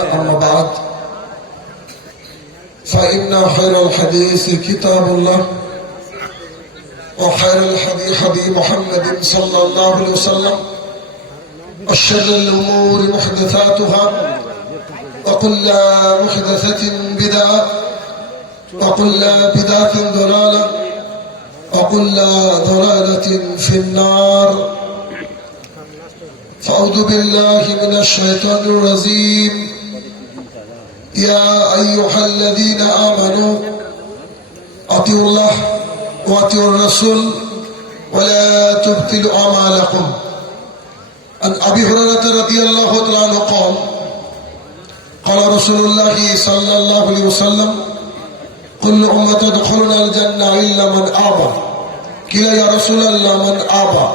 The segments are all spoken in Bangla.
أما بعد فإن خير الحديث كتاب الله وخير الهدي هدي محمد صلى الله عليه وسلم وشر الأمور محدثاتها وكل محدثة بدعة وكل بدعة ضلالة وكل ضلالة في النار. فأعوذ بالله من الشيطان الرجيم. يا أيها الذين آمنوا أطيعوا الله وأطيعوا الرسول ولا تبطلوا أعمالكم. عن أبي هريرة رضي الله تعالى عنه قال قال رسول الله صلى الله عليه وسلم كل أمة تدخلون الجنة إلا من أبى. قيل يا رسول الله من أبى؟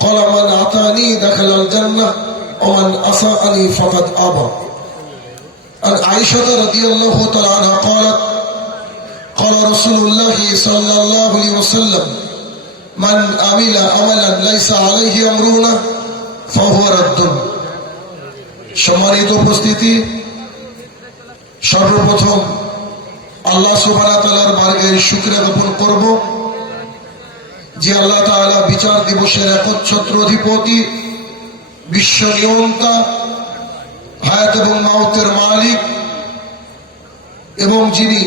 قال من أطاعني دخل الجنة ومن أساءني فقد أبى. عن عائشة رضي الله تعالى عنها قالت قال رسول الله صلى الله عليه وسلم من عمل عملا ليس عليه أمرنا فهو رد. সম্মানিত উপস্থিতি, সর্বপ্রথম আল্লাহ সুবহানাহু ওয়া তাআলার বারগাহে শুকরিয়া জ্ঞাপন করব যে আল্লাহ তাআলা বিচার দিবসের একচ্ছত্র অধিপতি, বিশ্ব নিয়ন্তা, হায়াত এবং মাউতের মালিক এবং যিনি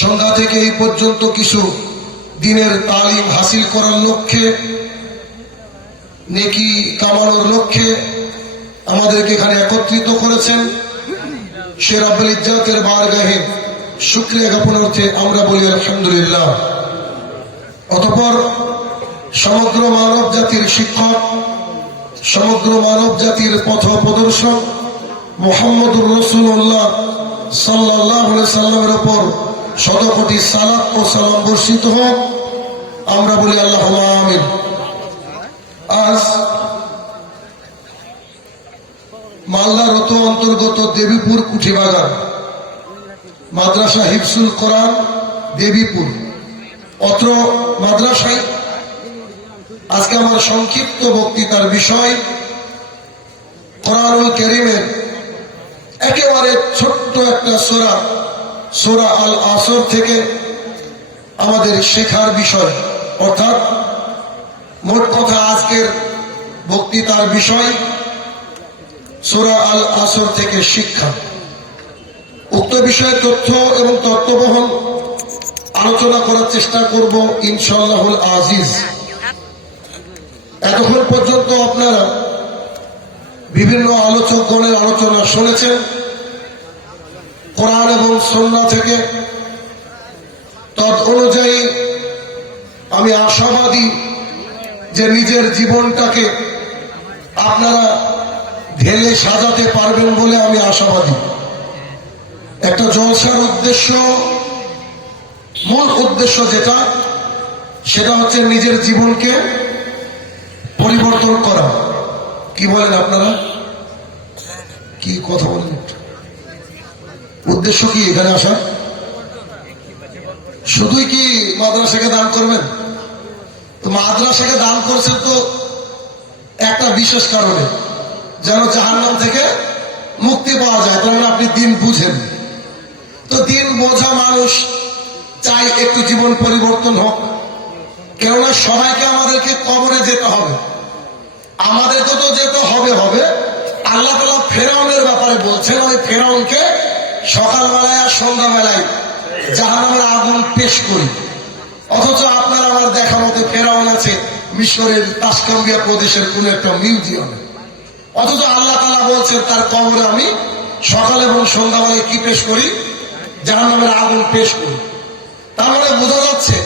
সন্ধ্যা থেকে এই পর্যন্ত কিছু দিনের তালিম হাসিল করার লক্ষ্যে, নেকি কামানোর লক্ষ্যে আমাদেরকে এখানে একত্রিত করেছেন, সে রব্বুল ইজ্জতের বারগাহে শুকরিয়া জ্ঞাপনার্থে আমরা বলি আলহামদুলিল্লাহ। অতঃপর সমগ্র মানব জাতির শিক্ষক, সমগ্র মানব জাতির পথ প্রদর্শক মুহাম্মদুর রাসূলুল্লাহ সাল্লাল্লাহু আলাইহি সাল্লামের উপর শতকোটি সালাত ও সালাম বর্ষিত হোক, আমরা বলি আল্লাহুম্মা আমিন। আজ মালদার অন্তর্গত দেবীপুর কুঠিবাগান মাদ্রাসা হিফজুল কোরআন দেবীপুর, অত্র মাদ্রাসায় আজকে আমার সংক্ষিপ্ত বক্তৃতার বিষয় কোরআনুল কারীমের একেবারে ছোট্ট একটা সূরা, সূরা আল আসর থেকে আমাদের শেখার বিষয়, অর্থাৎ মোট কথা আজকের বক্তৃতার বিষয় সূরা আল আসর থেকে শিক্ষা। উক্ত বিষয়ে তথ্য এবং তত্ত্ববহন আলোচনা করার চেষ্টা করব ইনশাআল্লাহুল আজিজ। এতক্ষণ পর্যন্ত আপনারা বিভিন্ন আলোচকগণের আলোচনা শুনেছেন কোরআন এবং সুন্নাহ থেকে। তদ অনুযায়ী আমি আশাবাদী যে নিজের জীবনটাকে আপনারা ঢেলে সাজাতে পারবেন বলে আমি আশাবাদী। একটা জলসার উদ্দেশ্য, মূল উদ্দেশ্য যেটা, সেটা হচ্ছে নিজের জীবনকে পরিবর্তন করা। কি বলেন আপনারা? কি কথা বলেন? উদ্দেশ্য কি এখানে আসা? শুধুই কি মাদ্রাসাকে দান করবেন? তো মাদ্রাসাকে দান করছেন তো একটা বিশেষ কারণে, যেন জাহান্নাম থেকে মুক্তি পাওয়া যায়, কারণ আপনি দিন বুঝেন। তো দিন বোঝা মানুষ চাই একটু জীবন পরিবর্তন হোক, কেননা সবাইকে আমাদেরকে কবরে যেতে হবে, আমাদেরকে তো যেতে হবে হবে। আল্লাহ তাআলা ফেরাউনের ব্যাপারে বলছেন, ওই ফেরাউনকে সকালবেলায় আর সন্ধ্যাবেলায় জাহান্নামের আগুন পেশ করি। অথচ আপনার আমার দেখা মতে ফেরাউন আছে মিশরের তাসকাম্বিয়া প্রদেশের কোন একটা মিউজিয়ামে, অথচ আল্লাহ তাআলা বলছেন তার কবরে আমি সকাল এবং সন্ধ্যাবেলায় কি পেশ করি? জাহান্নামের আগুন পেশ করি। তার মানে বোঝা যাচ্ছে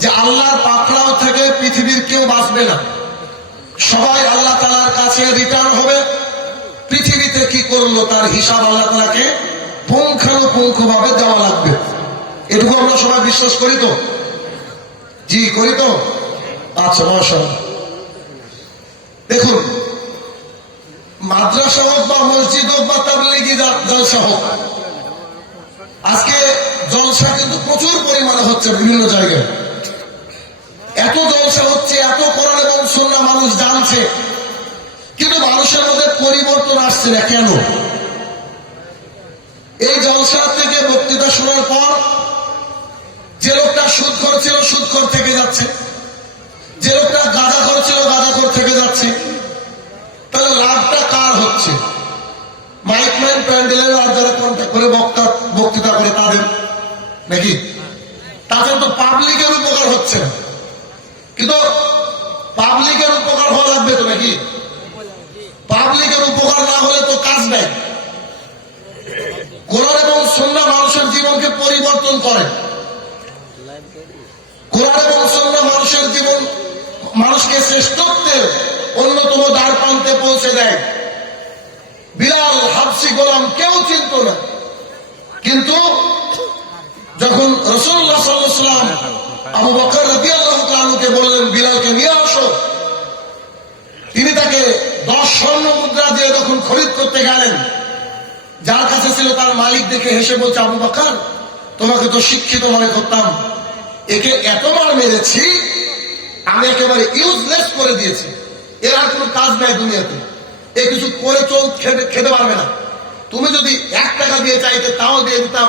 যে আল্লাহর পাকড়াও থেকে পৃথিবীর কেউ বাঁচবে না, সবাই আল্লাহ তাআলার কাছে রিটার্ন হবে। পৃথিবীতে কি করলো তার হিসাব আল্লাহ তাআলাকে পুঙ্খানুপুঙ্খভাবে দেওয়া লাগবে। এটুকু আমরা সবাই বিশ্বাস করি তো? জি, করি তো? আচ্ছা, মাশাআল্লাহ। দেখুন, মাদ্রাসা হোক বা মসজিদ হোক বা তাবলীগি জলসা হোক, আজকে জলসা কিন্তু প্রচুর পরিমাণে হচ্ছে বিভিন্ন জায়গায়। এত জলসা হচ্ছে, এত কোরআন এবং সুন্নাহ মানুষ জানছে, কিন্তু মানুষের মধ্যে পরিবর্তন আসছে না। কেন? যে লোকটা সুদখোর ছিল সুদখোর থেকে যাচ্ছে, যে লোকটা গাঁজাখোর ছিল গাঁজাখোর থেকে যাচ্ছে। তাহলে লাভটা কার হচ্ছে? মাইকম্যান প্যান্ডেলের আর যারা কন্ট্যাক্ট করে বক্তৃতা করে তাদের, নাকি? তাছাড়া তো পাবলিকের উপকার হচ্ছে না। কিন্তু পাবলিকের উপকার হওয়া লাগবে তো, নাকি? পাবলিকের উপকার না হলে তো কাজ নেই। কোরআন এবং সুন্নাহ মানুষের জীবনকে পরিবর্তন করে। কোরআন এবং সুন্নাহ মানুষের জীবন, মানুষকে শ্রেষ্ঠত্বের অন্যতম দ্বার প্রান্তে পৌঁছে দেয়। বিলাল হাবশি গোলাম কেউ চিনত না, কিন্তু যখন রাসূলুল্লাহ সাল্লাল্লাহু আলাইহি ওয়াসাল্লাম আবু বকর রাদিয়াল্লাহু তাআলাকে বললেন বিলালকে নিয়ে আসো, তিনি তাকে 10 স্বর্ণ মুদ্রা দিয়ে যখন খরিদ করতে গেলেন, যার কাছে ছিল তার মালিক দেখে হেসে বলছে, আবু বকর তোমাকে তো শিক্ষিত মনে করতাম, একে এতবার মেরেছি আমি একেবারে ইউজলেস করে দিয়েছি, এর আর কোনো কাজ নাই দুনিয়াতে, এ কিছু করে খেতে পারবে না। তুমি যদি 1 টাকা দিয়ে চাইতে তাও দিয়ে দিতাম,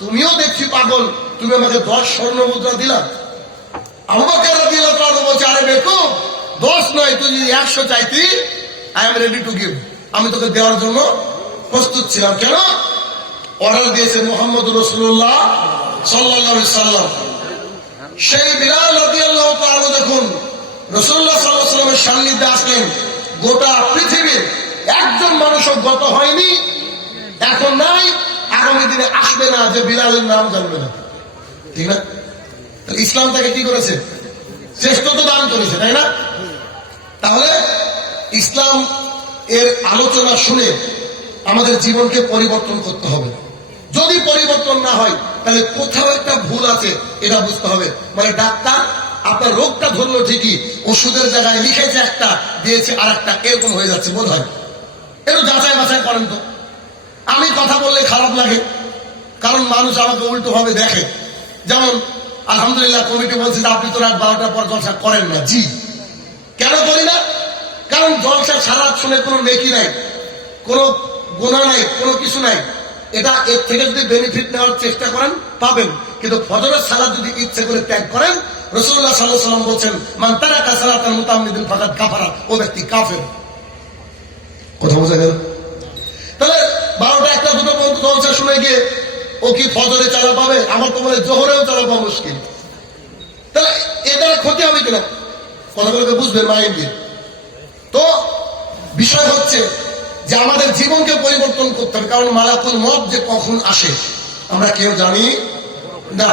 তুমিও দেখছি পাগল, তুমি আমাকে 10 স্বর্ণ মুদ্রা দিলা। আবু বকর রাদিয়াল্লাহু তাআলা বলছে, আরে বেকুব, 10 নয়, তুই যদি 100 চাইতি, I am ready to give, আমি তোকে দেওয়ার জন্য প্রস্তুত ছিলাম। কেন? অর্ডার দিয়েছে মুহাম্মদ রাসূলুল্লাহ সাল্লাল্লাহু আলাইহি সাল্লাম। সেই বিলাল রাদিয়াল্লাহু তাআলা যখন রাসূলুল্লাহ সাল্লাল্লাহু আলাইহি সাল্লামের সান্নিধ্যে আসলেন, গোটা পৃথিবীর একজন মানুষও গত হয়নি, এখন নাই, আগামী দিনে আসবে না যে বিলালের নাম জানবে না, ঠিক না? ইসলাম তাকে কি করেছে? শ্রেষ্ঠত্ব দান করেছে, তাই না? তাহলে ইসলাম এর আলোচনা শুনে আমাদের জীবনকে পরিবর্তন করতে হবে। যদি পরিবর্তন না হয় তাহলে কোথাও একটা ভুল আছে, এটা বুঝতে হবে। মানে ডাক্তার আপনার রোগটা ধরলো ঠিকই, ওষুধের জায়গায় লিখেছে একটা, দিয়েছে আর একটা, এরকম হয়ে যাচ্ছে বোধ হয়। একটু যাচাই বাছাই করেন তো। আমি কথা বললে খারাপ লাগে, কারণ মানুষ আমাকে উল্টো ভাবে দেখে। যেমন আলহামদুলিল্লাহ কমিটি বলছে যে আপনি তো রাত 12টার পর জলসা করেন না। জি, কেন করি না? কারণ জলসা সারা রাত শুনে কোনো নেকি নাই, কোনো গুনাহ নাই, কোনো কিছু নাই। এটা এর থেকে যদি বেনিফিট নেওয়ার চেষ্টা করেন পাবেন, কিন্তু ফজরের সালাত যদি ইচ্ছে করে ত্যাগ করেন, রাসূলুল্লাহ সাল্লাল্লাহু আলাইহি ওয়াসাল্লাম বলেন, মান তারাকা সালাতান মুতাআম্মিদান ফাকাদ কাফারা, ও ব্যক্তি কাফের। কথা বোঝা গেল? তাহলে 12টা 1টা 2টো পর্যন্ত জলসা শুনে গিয়ে ও কি ফজরে চালা পাবে? আমার তো মনে জোহরেও চালা পাওয়া মুশকিল। তাহলে এটা ক্ষতি হবে কিনা? কথাগুলোকে বুঝবেন মাইন্ড দিয়ে। তো বিষয় হচ্ছে যে আমাদের জীবনকে পরিবর্তন করতে হবে, কারণ মালাকুল মউত যে কখন আসে আমরা কেউ জানি না।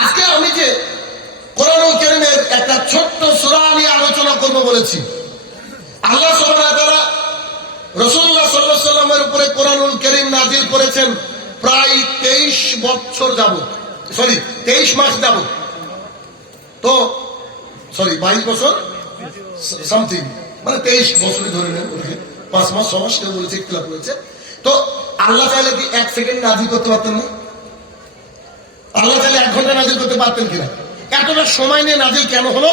আজকে আমি যে কোরআনুল কারীমের একটা ছোট্ট সূরা নিয়ে আলোচনা করব বলেছি, আল্লাহ সুবহানাহু ওয়া তাআলা রাসূলুল্লাহ সাল্লাল্লাহু আলাইহি ওয়াসাল্লামের উপরে কোরআনুল কারীম নাযিল করেছেন প্রায় 23 বছর যাবত, 23 মাস যাবত। তো 22 বছর সামথিং, মানে 23 বছরই ধরে নেন, 5 মাস 6 মাস কেউ বলেছে, ইখতিলাফ হয়েছে। তো আল্লাহ চাইলে কি 1 সেকেন্ড নাযিল করতে পারতেন না? আল্লাহ চাইলে 1 ঘন্টা নাযিল করতে পারতেন কিনা? এতটা সময় নিয়ে নাযিল কেন হলো?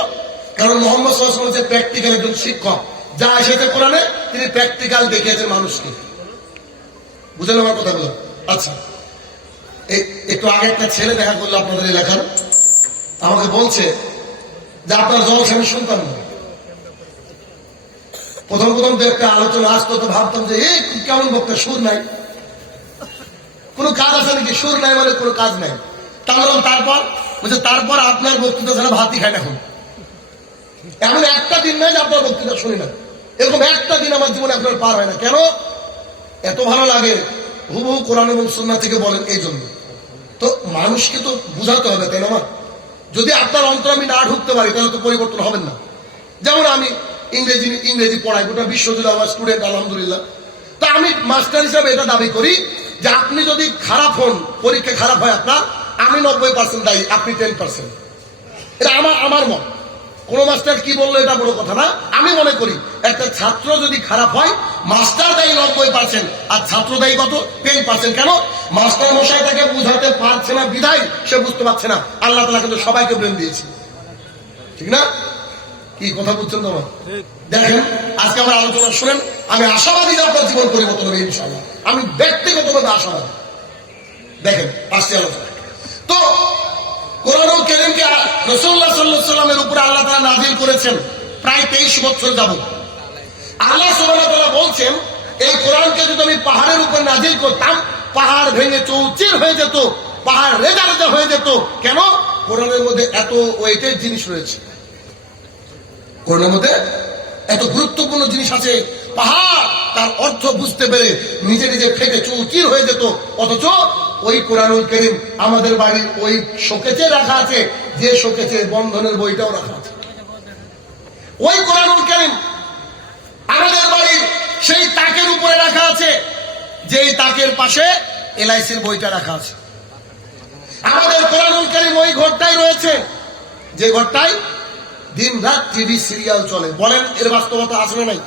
কারণ মুহাম্মদ সাল্লাল্লাহু আলাইহি ওয়াসাল্লাম প্র্যাকটিক্যাল একজন শিক্ষক, যা এসেছে কোরআনে তিনি প্র্যাকটিক্যাল দেখিয়েছেন মানুষকে। বুঝলেন আমার কথাগুলো? আচ্ছা, একটু আগে একটা ছেলে দেখা করলো আপনাদের এলাকার, আমাকে বলছে যে আপনার জলসা আমি শুনতাম না। প্রথম তো একটা আলোচনা আসতো, তো ভাবতাম যে এই কেমন বক্তা, সুর নাই, কোনো কাজ আছে নাকি? সুর নাই মানে কোনো কাজ নাই। তারপর বলছে তারপর আপনার বক্তৃতা ছাড়া ভাতই খায় না। এখন এমন একটা দিন নাই যে আপনার বক্তৃতা শুনি না, এরকম একটা দিন আমার জীবনে আপনার পার হয় না। কেন? এত ভালো লাগে, হুবহু কোরআন এবং সুন্নাহ থেকে বলেন, এই জন্য। তো মানুষকে তো বুঝাতে হবে, তাই না? যদি আপনার অন্তর আমি না ঢুকতে পারি তাহলে তো পরিবর্তন হবেন না। যেমন আমি ইংরেজি পড়াই, গোটা বিশ্ব জুড়ে আমার স্টুডেন্ট আলহামদুলিল্লাহ। তা আমি মাস্টার হিসাবে এটা দাবি করি যে আপনি যদি খারাপ হন, পরীক্ষা খারাপ হয় আপনার, আমি 90% দায়ী, আপনি 10%। এটা আমার মত। কোন মাস্টার কি বললো এটা বড় কথা না। আমি মনে করি একটা ছাত্র যদি খারাপ হয়, মাস্টার দায়ী 90% আর ছাত্র দায়ী কত? 10%। কেন? মাস্টার মশাই তাকে বুঝাতে পারছে না বিধায় সে বুঝতে পারছে না। আল্লাহ তাআলা কিন্তু সবাইকে ব্রেন দিয়েছে, ঠিক না? কি কথা বুঝছেন তোমার? দেখেন আজকে আমার আলোচনা শুনেন, আমি আশাবাদী যে আপনার জীবন পরিবর্তন হবে ইনশাআল্লাহ। আমি ব্যক্তিগতভাবে আশাবাদী। দেখেন আসছে আলোচনা। তো কোরআনুল কারীমকে রাসূলুল্লাহ সাল্লাল্লাহু আলাইহি ওয়াসাল্লামের উপরে আল্লাহ তাআলা নাযিল করেছেন প্রায় 23 বছর যাবত। আল্লাহ সুবহানাহু ওয়া তাআলা বলছেন, এই কোরআনকে যদি আমি পাহাড়ের উপর নাযিল করতাম, পাহাড় ভেঙে চৌচির হয়ে যেত, পাহাড় রেজা রেজা হয়ে যেত। কেন? কোরআনের মধ্যে এত ওয়েটের জিনিস রয়েছে, কোরআনের মধ্যে এত গুরুত্বপূর্ণ জিনিস আছে। পাহাড় তার অর্থ বুঝতে পেরে নিজে নিজে ফেটে চৌচির হয়ে যেত। অথচ ওই কোরআনুল কারীম আমাদের বাড়ির ওই শোকেজে রাখা আছে, যে শোকেজে বন্ধনের বইটাও রাখা আছে। ওই কোরআনুল কারীম আমাদের বাড়ির সেই তাকের উপরে রাখা আছে, যেই তাকের পাশে এলআইসির বইটা রাখা আছে। আমাদের কোরআনুল কারীম ওই ঘরটাই রয়েছে, যে ঘরটায় দিন রাত টিভি সিরিয়াল চলে। বলেন এর বাস্তবতা আছে না নাই?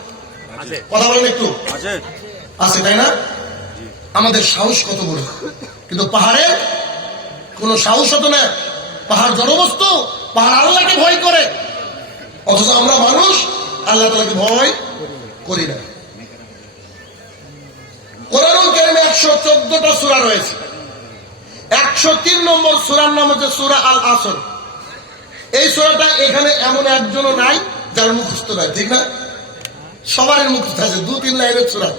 কথা বলেন একটু। আছে, তাই না? আমাদের সাহস কত বড়, কিন্তু পাহাড়ের কোন সাহস হতো না। পাহাড় জড়বস্তু, পাহাড় আল্লাহকে ভয় করে, অথচ আমরা মানুষ আল্লাহ তাআলাকে ভয় করি না। কোরআনুল কারীমে 114টা সূরা রয়েছে। 103 নম্বর সূরার নাম হচ্ছে সূরা আল আসর। এই সূরাটা এখানে এমন একজনও নাই যার মুখস্থ নাই, ঠিক না? সবারই মুখস্থ আছে, 2-3 লাইনের সূরা,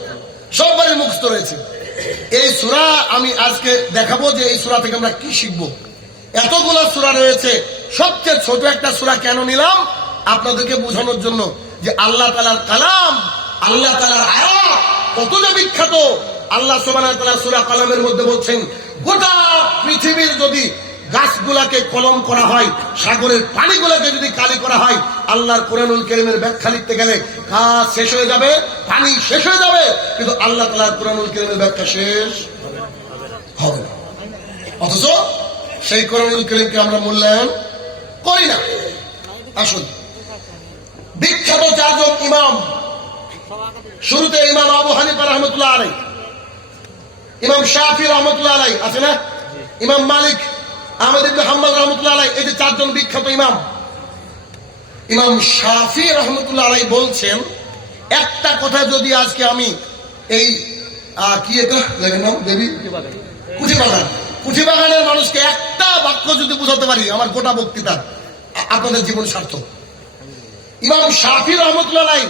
সবারই মুখস্থ রয়েছে। এই সূরা আমি আজকে দেখাবো যে এই সূরা থেকে আমরা কি শিখবো। এতগুলো সূরা রয়েছে, সবচেয়ে ছোট একটা সূরা কেন নিলাম? আপনাদেরকে বোঝানোর জন্য যে আল্লাহ তাআলার কালাম, আল্লাহ তাআলার আয়াত কতটা বিখ্যাত। আল্লাহ সুবহানাহু ওয়া তাআলা সূরা কালামের মধ্যে বলছেন, গোটা পৃথিবীর যদি গাছগুলাকে কলম করা হয়, সাগরের পানিগুলোকে যদি কালি করা হয়, আল্লাহর কোরআনুল কারীমের ব্যাখ্যা লিখতে গেলে কাজ শেষ হয়ে যাবে, পানি শেষ হয়ে যাবে, কিন্তু আল্লাহ তাআলার কোরআনুল কারীমের ব্যাখ্যা শেষ হবে না। অথচ সেই কোরআনুল কারীমকে আমরা মূল্যায়ন করি না। আসুন, বিখ্যাত চারজন ইমাম, শুরুতে ইমাম আবু হানিফা রাহমাতুল্লাহ আলাইহি, ইমাম শাফি রাহমাতুল্লাহ আলাইহি আছে না, ইমাম মালিক, আহমদ ইবনে হাম্বল রাহমাতুল্লাহ আলাইহি, এই যে চারজন বিখ্যাত ইমাম। ইমাম শাফি রাহমাতুল্লাহ আলাইহি বলছেন, একটা কথা যদি আজকে আমি এই কি এটা জানেন নাম দেবী কুঠি বাগানের মানুষকে একটা বাক্য যদি বুঝাতে পারি, আমার গোটা বক্তৃতা আপনাদের জীবন সার্থক। ইমাম শাফি রাহমাতুল্লাহ আলাইহি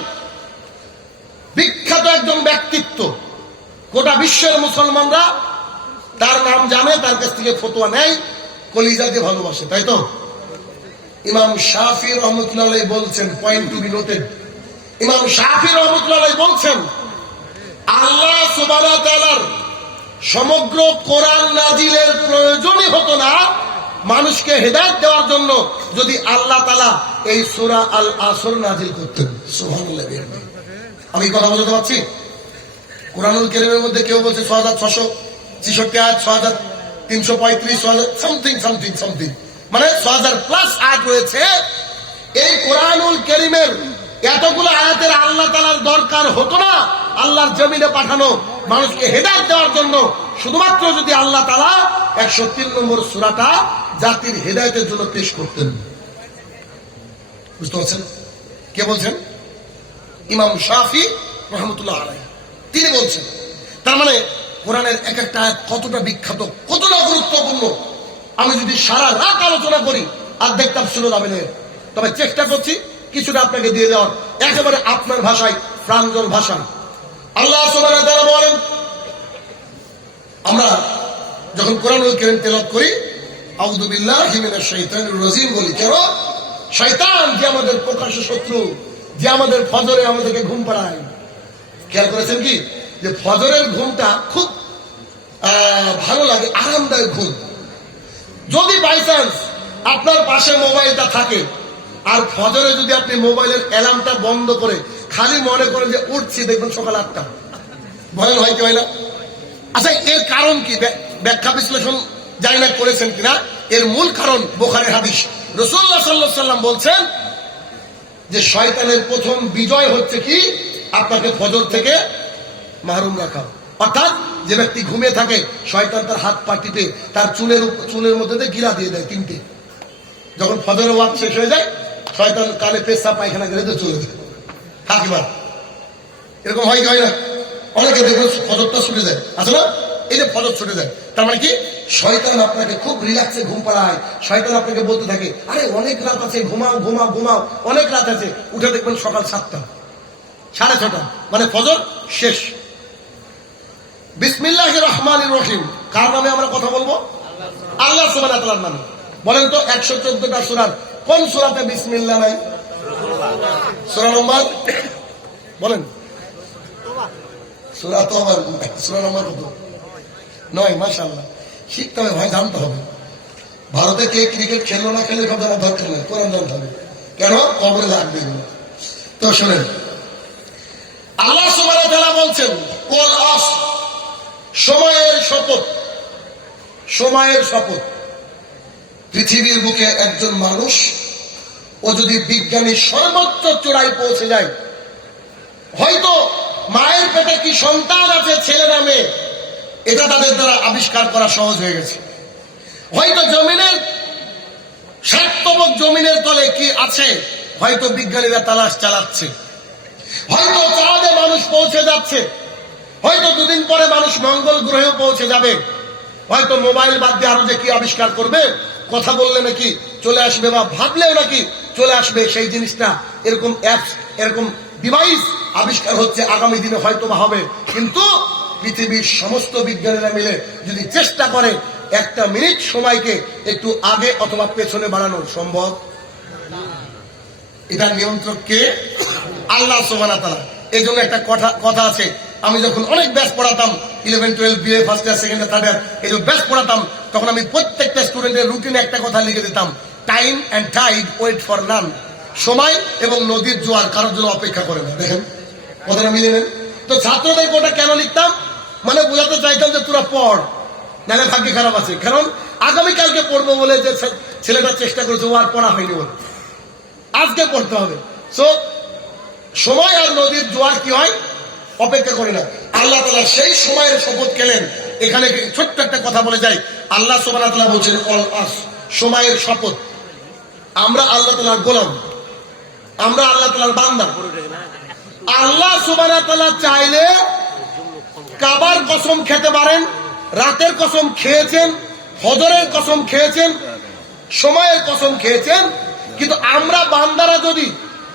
বিখ্যাত একজন ব্যক্তিত্ব, গোটা বিশ্বের মুসলমানরা তার নাম জানে, তার কাছ থেকে ফতোয়া নেয়, কলিজাকে ভালোবাসে, তাই তো? ইমাম শাফি রাহমাতুল্লাহ আলাইহি বলছেন, পয়েন্ট টু বি নোটেড, ইমাম শাফি রাহমাতুল্লাহ আলাইহি বলছেন, আল্লাহ সুবহানাহু ওয়া তাআলার সমগ্র কোরআন নাজিলের প্রয়োজনই হতো না মানুষকে হেদায়েত দেওয়ার জন্য যদি আল্লাহ তাআলা এই সূরা আল আসর নাজিল করতেন। সুবহানাল্লাহ। আমি কথা বলতে পারছি? কোরআনুল কারীমের মধ্যে কেউ বলছে 6666 আয়াত, 6335, 6000 সামথিং সামথিং সামথিং, মানে 6000 প্লাস আয়াত রয়েছে। এই কোরআনুল কারীমের এতগুলো আয়াতের আল্লাহ তাআলার দরকার হতো না আল্লাহর জমিনে পাঠানো মানুষকে হেদায়েত দেওয়ার জন্য, শুধুমাত্র যদি আল্লাহ তাআলা 103 নম্বর সূরাটা জাতির হেদায়েতের জন্য পেশ করতেন। বুঝতে পারছেন? কে বলছেন? ইমাম শাফি রাহমাতুল্লাহ আলাইহি, তিনি বলছেন। তার মানে কোরআনের এক একটা আয়াত কতটা বিখ্যাত, কতটা গুরুত্বপূর্ণ, আমি যদি সারা রাত আলোচনা করি আর দেখতাম শুনে যাবে না। তবে চেষ্টা করছি কিছুটা আপনাকে দিয়ে দেওয়ার, একেবারে আপনার ভাষায়, প্রাঞ্জল ভাষা। আল্লাহ সুবহানাহু ওয়া তাআলা বলেন, আমরা যখন কোরআনুল কারীম তেলাওয়াত করি আউযু বিল্লাহি মিনাশ শাইতানির রাজিম বলি। কেন? শয়তান যে আমাদের প্রকাশ্য শত্রু, যে আমাদের ফজরে আমাদেরকে ঘুম পাড়ায়। খেয়াল করেছেন কি যে ফজরের ঘুমটা খুব ভালো লাগে, আরামদায়ক ঘুম। যদি বাই চান্স আপনার পাশে মোবাইলটা থাকে আর ফজরে যদি আপনি মোবাইলের অ্যালার্মটা বন্ধ করে খালি মনে করেন যে উঠছি, দেখবেন সকাল 8টা, ভয় হয় কি হয় না? আচ্ছা, এর কারণ কি? ব্যাখ্যা বিশ্লেষণ জানি না করেছেন কিনা। এর মূল কারণ বুখারীর হাদিস। রাসূলুল্লাহ সাল্লাল্লাহু আলাইহি ওয়াসাল্লাম বলছেন যে শয়তানের প্রথম বিজয় হচ্ছে কি? আপনাকে ফজর থেকে মাহরুম রাখা। অর্থাৎ যে ব্যক্তি ঘুমিয়ে থাকে, শয়তান তার হাত পা টিপে তার চুলের মধ্যে দিয়ে গিরা দিয়ে দেয় 3টে। যখন ফজরের ওয়াক্ত শেষ হয়ে যায়, শয়তান কানে পেশাব পায়খানা গেলে তো চলে যায়। হাকিবার এরকম হয় কি হয় না? অনেকে দেখবেন ফজরটা ছুটে যায়, আছে না? এই যে ফজর ছুটে যায়, তার মানে কি শয়তান আপনাকে খুব রিল্যাক্সে ঘুম পাড়ায়। শয়তান আপনাকে বলতে থাকে, আরে অনেক রাত আছে, ঘুমাও ঘুমাও ঘুমাও, অনেক রাত আছে। উঠে দেখবেন সকাল 7টা 6:30, মানে ফজর শেষ। বিসমিল্লাহির রহমানির রহিম, কার নামে আমরা কথা বলবো? আল্লাহ সুবহানাহু ওয়া তাআলার নামে। বলেন তো 114টা সূরার কোন সূরাতে বিসমিল্লাহ নাই? সূরা নম্বর বলেন। সূরা তওবা, সূরা নম্বর কত? 9। মাশাআল্লাহ, শিখতে হবে ভাই, জানতে হবে। ভারতে কে ক্রিকেট খেললো না খেলে সব জানা দরকার নেই, কোরআন জানতে হবে। কেন? কবরে লাগবে। তো শোনেন, আল্লাহ সুবহানাহু ওয়া তাআলা বলছেন কুল আস, সময়ের শপথ, সময়ের শপথ। পৃথিবীর বুকে একজন মানুষ ও যদি বিজ্ঞানীর সর্বোচ্চ চূড়ায় পৌঁছে যায়, হয়তো মায়ের পেটে কি সন্তান আছে, ছেলে না মেয়ে, এটা তাদের দ্বারা আবিষ্কার করা সহজ হয়ে গেছে। হয়তো জমিনের সার্থবক জমিনের তলে কি আছে, হয়তো বিজ্ঞানীরা তালাশ চালাচ্ছে। হয়তো চাঁদে মানুষ পৌঁছে যাচ্ছে, হয়তো দুদিন পরে মানুষ মঙ্গল গ্রহেও পৌঁছে যাবে। হয়তো মোবাইল বাদ দিয়ে আরো যে কি আবিষ্কার করবে, কথা বললে নাকি চলে আসবে, বা ভাবলেও নাকি চলে আসবে সেই জিনিসটা। এরকম অ্যাপস, এরকম ডিভাইস আবিষ্কার হচ্ছে, আগামী দিনে হয়তো বা হবে। কিন্তু পৃথিবীর সমস্ত বিজ্ঞানীরা মিলে যদি চেষ্টা করে, 1 মিনিট সময়কে একটু আগে অথবা পেছনে বাড়ানো সম্ভব। এটার নিয়ন্ত্রক কে? আল্লাহ সুবহানাহু ওয়া তাআলা। এই জন্য একটা কথা আছে, আমি যখন অনেক ব্যাচ পড়াতাম, 11, 12, BA first year, second year, third year, এই যে ব্যাচ পড়াতাম, তখন আমি প্রত্যেকটা স্টুডেন্টের রুটিনে একটা কথা লিখে দিতাম, time and tide wait for none. সময় এবং নদীর জোয়ার কারোর জন্য অপেক্ষা করে না। দেখেন কথাটা মিলে নেন। তো ছাত্রদের কোটা কেন লিখতাম? মানে বোঝাতে চাইতাম যে তোরা পড়, নাহলে ভাগ্য খারাপ আছে। কারণ আগামীকালকে পড়বো বলে যে ছেলেটা চেষ্টা করেছে, ও আর পড়া হয়নি বলে আজকে পড়তে হবে। সো সময় আর নদীর জোয়ার কি হয়? অপেক্ষা করে না। আল্লাহ তাআলা সেই সময়ের শপথ খেলেন। এখানে ছোট্ট একটা কথা বলে যাই, আল্লাহ সুবহানাহু ওয়া তাআলা বলছেন অল আস, সময়ের শপথ। আমরা আল্লাহ তাআলার গোলাম, আমরা আল্লাহ তাআলার বান্দা। আল্লাহ সুবহানাহু ওয়া তাআলা চাইলে কাবার কসম খেতে পারেন, রাতের কসম খেয়েছেন, ফজরের কসম খেয়েছেন, সময়ের কসম খেয়েছেন। কিন্তু আমরা বান্দারা যদি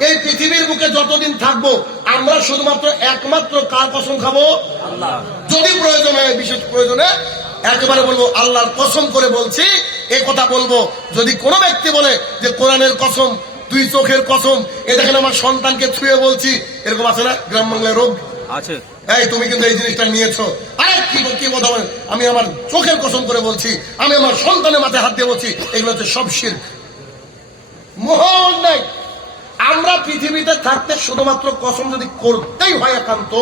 এই পৃথিবীর বুকে যতদিন থাকবো, আমরা শুধুমাত্র একমাত্র কার কসম খাবো? আল্লাহ। যদি প্রয়োজন হয়, বিশেষ প্রয়োজনে একেবারে বলবো আল্লাহর কসম করে বলছি, এই কথা বলবো। যদি কোনো ব্যক্তি বলে যে কোরআনের কসম, 2 চোখের কসম, এ দেখেন আমার সন্তানকে ছুঁয়ে বলছি, এরকম আছে না গ্রাম বাংলায় রোগ আছে, এই তুমি কিন্তু এই জিনিসটা নিয়েছো, আরে কি কথা বলেন, আমি আমার চোখের কসম করে বলছি, আমি আমার সন্তানের মাথায় হাত দিয়ে বলছি, এগুলো হচ্ছে সব শিরক, মহা অন্যায়। আমরা পৃথিবীতে থাকতে শুধুমাত্র কসম যদি করতেই হয় একান্ত,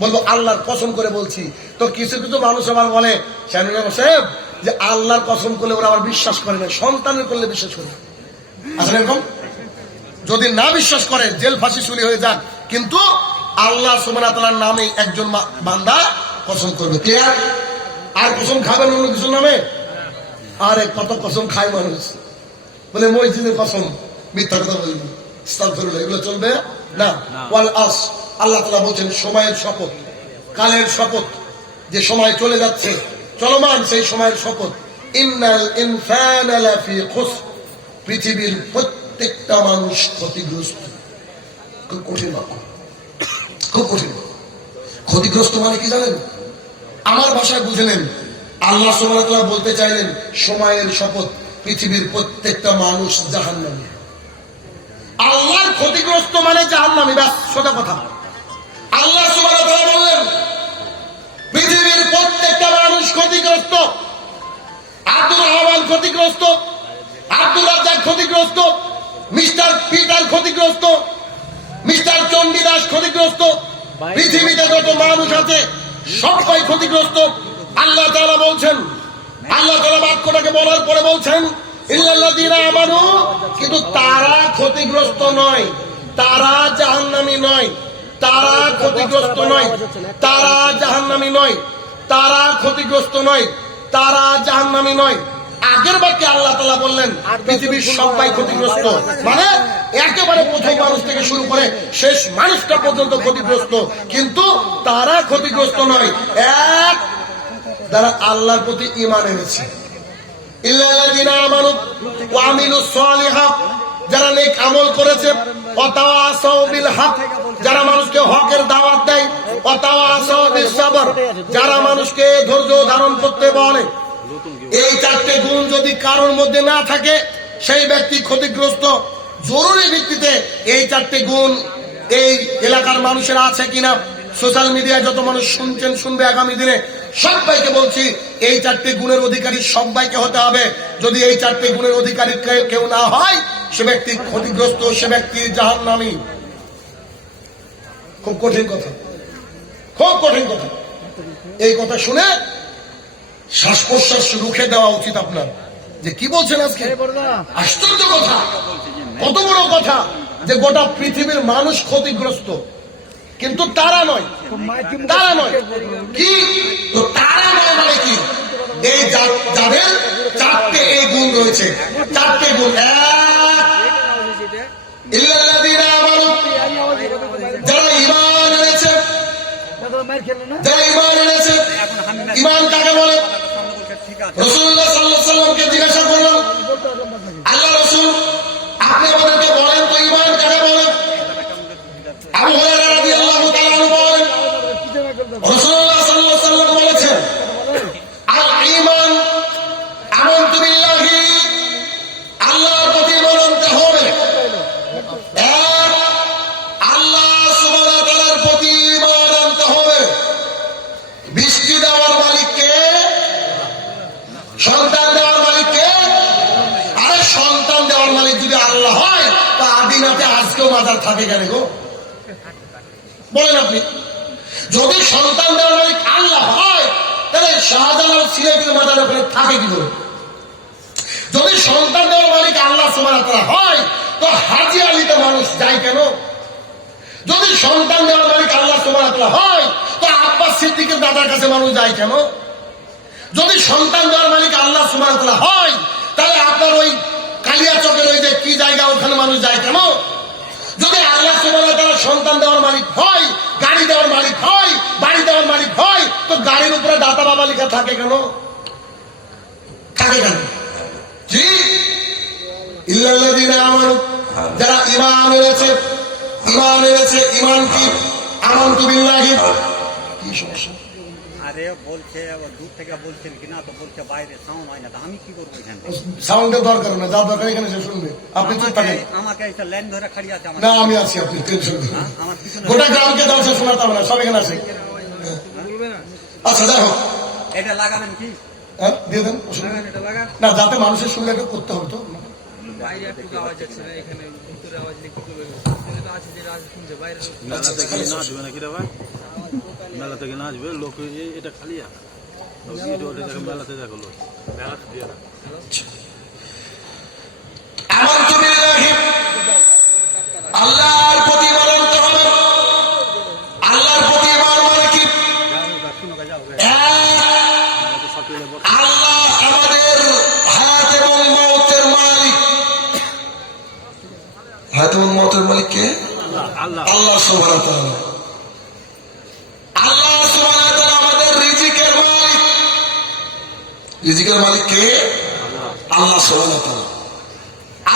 বলবো আল্লাহর কসম করে বলছি। তো কিছু কিছু মানুষ আবার বলে সাহেব যে আল্লাহর কসম করলে ওরা আবার বিশ্বাস করে না, সন্তানের করলে বিশ্বাস করে। আসলে এরকম যদি না বিশ্বাস করে, জেল ফাঁসি শুলি হয়ে যাক, কিন্তু আল্লাহ সুবহানাহু ওয়া তাআলার নামে একজন বান্দা কসম করবে। ক্লিয়ার? আর কসম খাবেন অন্য কিছুর নামে? আরে কত কসম খায় মানুষ, বলে মসজিদের কসম, মিথ্যা কথা বলবি, আস্তাগফিরুল্লাহ, এগুলো চলবে না। ওয়াল আস, আল্লাহ তাআলা বলছেন সময়ের শপথ, কালের শপথ, যে সময় চলে যাচ্ছে, চলমান সেই সময়ের শপথ। ইন্নাল ইনসানা লাফি খুসর, পৃথিবীর প্রত্যেকটা মানুষ ক্ষতিগ্রস্ত। খুব কঠিন বাবা, খুব কঠিন। ক্ষতিগ্রস্ত মানে কি জানেন? আমার ভাষায় বুঝে নেন। আল্লাহ সুবহানাহু ওয়া তাআলা বলতে চাইলেন সময়ের শপথ, পৃথিবীর প্রত্যেকটা মানুষ জাহান্নামী। আল্লাহর ক্ষতিগ্রস্ত মানে জাহান্নামী, ব্যাস সোজা কথা। আল্লাহ সুবহানাহু ওয়া তাআলা বললেন পৃথিবীর প্রত্যেকটা মানুষ ক্ষতিগ্রস্ত। আব্দুর রহমান ক্ষতিগ্রস্ত, আব্দুল রাজ্জাক ক্ষতিগ্রস্ত, মিস্টার পিটার ক্ষতিগ্রস্ত, মিস্টার চণ্ডীদাস ক্ষতিগ্রস্ত, পৃথিবীতে যত মানুষ আছে সবাই ক্ষতিগ্রস্ত। আল্লাহ তাআলা বলছেন, আল্লাহ তাআলা বাক্যটাকে বলার পরে বলছেন ইল্লাল্লাযীনা আমানু, কিন্তু তারা ক্ষতিগ্রস্ত নয়, তারা জাহান্নামী নয়, তারা ক্ষতিগ্রস্ত নয়, তারা জাহান্নামী নয়, তারা ক্ষতিগ্রস্ত নয়, তারা জাহান্নামী নয়। আগের বাক্যে আল্লাহ তাআলা বললেন পৃথিবীর সবাই ক্ষতিগ্রস্ত, মানে একেবারে প্রথম মানুষ থেকে শুরু করে শেষ মানুষটা পর্যন্ত ক্ষতিগ্রস্ত, কিন্তু তারা ক্ষতিগ্রস্ত নয়। এক যারা আল্লাহর প্রতি ঈমান এনেছে, ইল্লাল্লাযিনা আমানু ওয়া আমিলুস সালিহাত, যারা নেক আমল করেছে, ওয়া তাওয়াসাউ বিল হক, যারা মানুষকে হকের দাওয়াত দেয়, ওয়া তাওয়াসাউ বিস সাবর, যারা মানুষকে ধৈর্য ধারণ করতে বলে। এই চারটে গুণ যদি কারোর মধ্যে না থাকে সেই ব্যক্তি ক্ষতিগ্রস্ত। জরুরি ভিত্তিতে এই চারটে গুণ এই এলাকার মানুষের আছে কিনা, সোশ্যাল মিডিয়ায় যত মানুষ শুনছেন শুনবে আগামী দিনে, সবাইকে বলছি এই চারটে গুণের অধিকারী সবাইকে হতে হবে। যদি এই চারটে গুণের অধিকারী কেউ না হয় সে ব্যক্তি ক্ষতিগ্রস্ত, সে ব্যক্তি জাহান্নামী। খুব কঠিন কথা, খুব কঠিন কথা। এই কথা শুনে শ্বাস প্রশ্বাস রুখে দেওয়া উচিত আপনার, যে কি বলছেন আজকে, আশ্চর্য কথা, কত বড় কথা, যে গোটা পৃথিবীর মানুষ ক্ষতিগ্রস্ত, কিন্তু তারা নয়, তারা নয় কি, তো তারা নয় মানে কি, এই যাদের চারটে এই গুণ রয়েছে, চারটে গুণ। ইল্লাল্লাযিনা আমানু, যারা ঈমান এনেছে, যারা ঈমান এনেছে। ঈমান কাকে বলে? রাসূলুল্লাহ সাল্লাল্লাহু আলাইহি ওয়াসাল্লামকে জিজ্ঞাসা করলাম, আল্লাহ রাসূল আপনি আমাদেরকে বলেন তো ঈমান কাকে বলে? আবু হুরায়রা রাদিয়াল্লাহু তাআলা আনহু বলেন, রাসূলুল্লাহ সাল্লাল্লাহু আলাইহি ওয়াসাল্লাম বলেছেন, আল ঈমান আমানতু বিল্লাহি, আল্লাহর প্রতি মানতে হবে। আল্লাহ সুবহানাহু ওয়া তাআলার প্রতি ঈমান আনতে হবে। বৃষ্টি দেওয়ার মালিক কে? সন্তান দেওয়ার মালিক কে? আরে সন্তান দেওয়ার মালিক যদি আল্লাহ হয় তা আদিনাতে আজকেও মাজার থাকে কেন গো? বলেন আপনি। যদি সন্তান দেওয়ার মালিক আল্লাহ হয় তাহলে শাহজালাল সিলেটের মাজার ওখানে থাকে কি করে? যদি সন্তান দেওয়ার মালিক আল্লাহ সুবহানাহু ওয়া তাআলা হয় তো হাজী আলীতে মানুষ যায় কেন? যদি সন্তান দেওয়ার মালিক আল্লাহ সুবহানাহু ওয়া তাআলা হয় তো আব্বাস সিদ্দিকের দাদার কাছে মানুষ যায় কেন? যদি সন্তান দেওয়ার মালিক আল্লাহ সুবহানাহু ওয়া তাআলা হয় তাহলে আপনার ওই কালিয়াচকের ওই যে কি জায়গা ওখানে মানুষ যায় কেন? যদি আল্লাহ সুবহানাহু ওয়া তাআলা সন্তান দেওয়ার মালিক হয়, গাড়ি দেওয়ার মালিক হয়, বাড়ি দেওয়ার মালিক হয়, তো গাড়ির উপরে দাতা বাবা লেখা থাকে কেন? থাকে কেন? জি, ইল্লাল্লাযিনা আমানু, যারা ঈমান এনেছে, ঈমান এনেছে। ঈমান কি? আমানতু বিল্লাহি। কি সমস্যা? আরে বলছে দূর থেকে বলছেন কিনা, তো বলছে বাইরে সাউন্ড হয় না, তো আমি কি করবো এখানে? সাউন্ডের দরকার না, যা দরকার এখানে সে শুনবে। আপনি চুপ থাকেন। আমাকে একটা লাইন ধরে খাড়ি আছে আমার। না আমি আছি, আপনি টেনশন করবেন না। আমার পিছনে গোটা গ্রামকে দলছে শোনাতে হবে না, সব এখানে আছে। আচ্ছা যাই হোক, এটা লাগাবেন কি? হ্যাঁ দিয়ে দেন, না যাতে মানুষের শুনলে এটা করতে হবে তো। বাইরে একটু আওয়াজ যাচ্ছে না, এখানে ভিতরে আওয়াজ লিখতে হবে। এখানে তো আছে যে রাজ শুনছে বাইরে। মেলা থেকে না আসবে নাকি রে ভাই? মেলা থেকে না আসবে লোক, এটা খালি মেলাতে দেখো লোক, মেলাতে দিয়ে না। আমানতু বিল্লাহি, আল্লাহর প্রতি মানতে হবে। আল্লাহর প্রতি ঈমান মানে কি? আল্লাহ আমাদের হায়াত এবং মওতের মালিক। হায়াত এবং মওতের মালিক কে? আল্লাহ সুবহানাহু ওয়া তাআলা। আল্লাহ সুবহানাহু ওয়া তাআলা আমাদের রিজিকের মালিক। রিজিকের মালিক কে? আল্লাহ সুবহানাহু ওয়া তাআলা।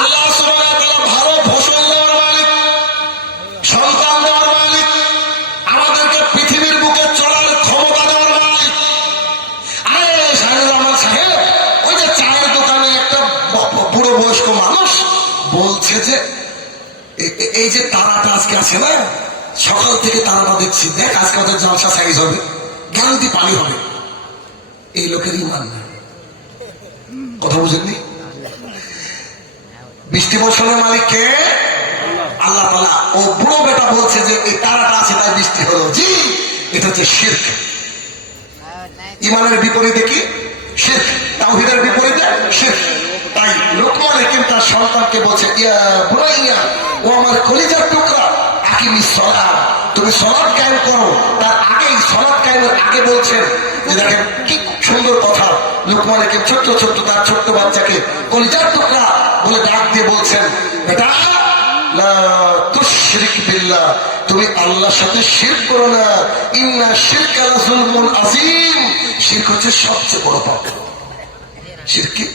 আল্লাহ সুবহানাহু ওয়া তাআলা ভালো ফসল দেওয়ার মালিক, সন্তান দেওয়ার মালিক, আমাদেরকে পৃথিবীর বুকে চলার ক্ষমতা দেওয়ার মালিক। আরে শাহিনুর রহমান সাহেব, ওই যে চায়ের দোকানে একটা বুড়ো বয়স্ক মানুষ বলছে যে এই যে তারাটা আজকে আছে না, সকাল থেকে তারাটা দেখছি, দেখ আজকে ওদের জলসা সাইজ হবে, গ্যারান্টি পানি হবে। এই লোকের ঈমান না। কথা বুঝেননি? বৃষ্টি বর্ষণের মালিক কে? আল্লাহ তাআলা। ও বুড়ো বেটা বলছে যে এই তারাটা আছে তাই বৃষ্টি হলো। জি, এটা হচ্ছে শিরক। ঈমানের বিপরীতে কি? শিরক। তাওহীদের বিপরীতে শিরক। তাই লোকমান হাকিম তার সন্তানকে বলছে, ইয়া বুনাইয়া, ও আমার কলিজার টুকরা, আকিমিস সালাত, তুমি সালাত কায়েম করো। তার আগেই সালাত কায়েমের আগে বলছেন যে দেখেন কি সুন্দর কথা, লোকমান হাকিম ছোট্ট ছোট্ট তার ছোট্ট বাচ্চাকে কলিজার টুকরা বলে ডাক দিয়ে বলছেন, বেটা লা তুশরিক বিল্লাহ, তুমি আল্লাহর সাথে শিরক করো না। ইন্না শিরকা লাযুলমুন আযীম, শিরক হচ্ছে সবচেয়ে বড় পাপ। শিরক কি?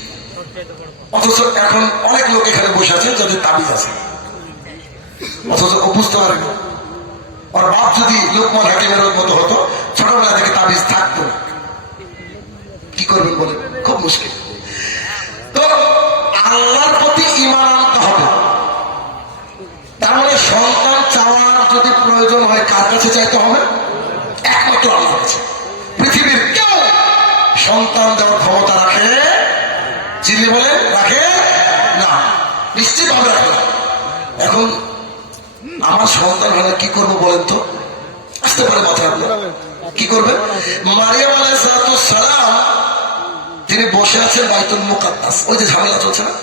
অথচ এখন অনেক লোক এখানে বসে আছেন যাদের তাবিজ আছে, অথচ ও বুঝতে পারেনি। আর বাপ যদি লোকমান হাকিমের মতো হতো, ছোটবেলা থেকে তাবিজ থাকতো না, কি করবেন বলেন? খুব মুশকিল। তো আল্লাহর প্রতি ঈমান আনতে হবে। তার মানে সন্তান চাওয়ার যদি প্রয়োজন হয় কার কাছে চাইতে হবে? একমাত্র আল্লাহর কাছে। পৃথিবীর কেউ সন্তান দেওয়ার ক্ষমতা রাখে? যিনি বলেন রাখে না, নিশ্চিত ভাবে রাখে না। এখন আমার সন্তান হলে কি করবো বলেন তো? আসতে পারে মাথায় আপনার, কি করবে? মারিয়াম আলাইহিস সালাম তিনি বসে আছেন বাইতুল মুকাদ্দাস, ওই যে ঝামেলা চলছে না,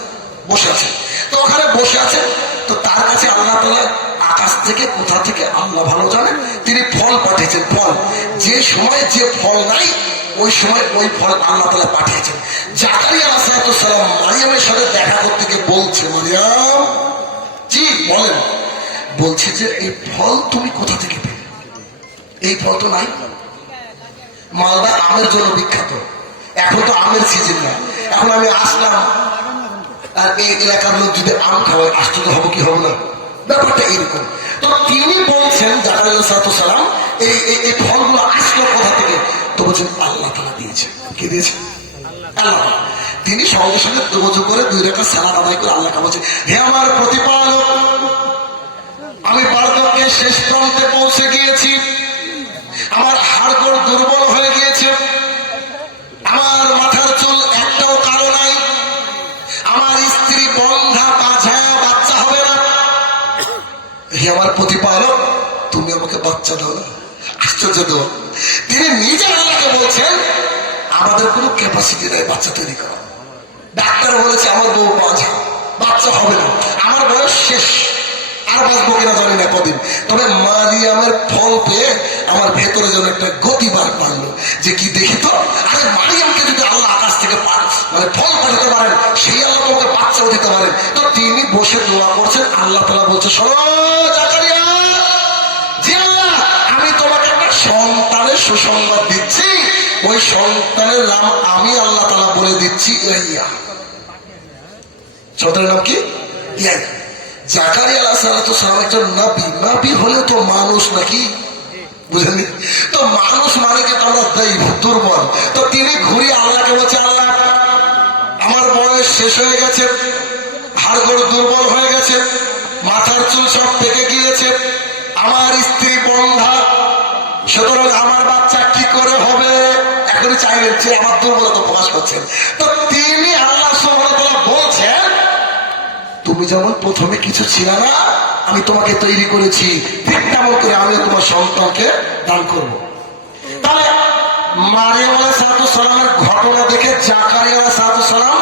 বসে আছেন। তো ওখানে বসে আছেন, তো তার কাছে আল্লাহ তাআলা আকাশ থেকে কোথা থেকে আল্লাহ ভালো জানেন, তিনি ফল পাঠিয়েছেন। ফল, যে সময় যে ফল নাই ওই সময় ওই ফল আল্লাহ তাআলা পাঠিয়েছেন। জাকারিয়া আলাইহিস সালাম মারিয়ামের সাথে দেখা করতে গিয়ে বলছে, মারিয়াম জি বলেন, বলছে যে এই ফল তুমি কোথা থেকে পেলে? এই ফল তো নাই। মালদা আমের জন্য বিখ্যাত, এখন তো আমের সিজন না। এখন আমি আসলাম আর এই এলাকার লোক যদি আম খাওয়ায় আশ্চর্য হবো কি হবো না? ব্যাপারটা এরকম। তো তিনি বলছেন জাকারিয়া আলাইহিস সালাম এই ফলগুলো আসলো কোথা থেকে? তো বলছেন আল্লাহ তাআলা দিয়েছে। কে দিয়েছে? আল্লাহ। তিনি সঙ্গে সঙ্গে দুবজু করে 2 রাকাত সালাত আদায় করে আল্লাহকে বলছে, হে আমার প্রতিপালক, আমি বার্ধক্যের শেষ প্রান্তে পৌঁছে গিয়েছি, আমার হাড়গোড় দুর্বল হয়ে গিয়েছে, আমার মাথার চুল একটাও কালো নাই, আমার স্ত্রী বন্ধা বাঁঝা, বাচ্চা হবে না। হে আমার প্রতিপালক, তুমি আমাকে বাচ্চা দাও না। আশ্চর্য দাও, তিনি নিজে আল্লাহকে বলছেন আমাদের কোনো ক্যাপাসিটি নেই বাচ্চা তৈরি করা। ডাক্তার বলেছে আমার বউ বাঁঝা, বাচ্চা হবে না, আমার বয়স শেষ, আর বাঁচবো কিনা জানি না কদিন। তবে মারিয়ামের ফল পেয়ে আমার ভেতরে যেন একটা গতি বার পারলো, যে কি দেখি তো, আরে মারিয়ামকে যদি আল্লাহ আকাশ থেকে মানে ফল পাঠাতে পারেন, সেই আল্লাহ তোমাকে বাচ্চাও দিতে পারেন। তো তিনি বসে দোয়া করছেন, আল্লাহ তাআলা বলছে, শোনো জাকারিয়া, জি আল্লাহ, আমি তোমাকে একটা সন্তানের সুসংবাদ দিচ্ছি, ওই সন্তানের নাম আমি আল্লাহ তাআলা বলে দিচ্ছি ইয়াহইয়া। সন্তানের নাম কি? ইয়াহইয়া। জাকারিয়া আলাইহিস সালাম একজন নবী, নবী হলে তো মানুষ নাকি, বুঝেননি? তো মানুষ মানে কি আমরা দুর্বল। তো তিনি ঘুরিয়ে আল্লাহকে বলছে, আল্লাহ আমার বয়স শেষ হয়ে গেছে, হাড়গোড় দুর্বল হয়ে গেছে, মাথার চুল সব পেকে গিয়েছে, আমার স্ত্রী বন্ধা, সুতরাং আমার বাচ্চা কি করে হবে? এখনই চাইলেন যে আমার দুর্বলতা প্রকাশ করছেন। তো তিনি আল্লাহ সুবহানাহু ওয়া তাআলা বলছেন, তুমি যেমন প্রথমে কিছু ছিল না, আমি তোমাকে তৈরি করেছি, ঠিক তেমন করে আমি তোমার সন্তানকে দান করব। তাহলে মারিয়াম আলাইহিস সালামের ঘটনা দেখে জাকারিয়া আলাইহিস সালাম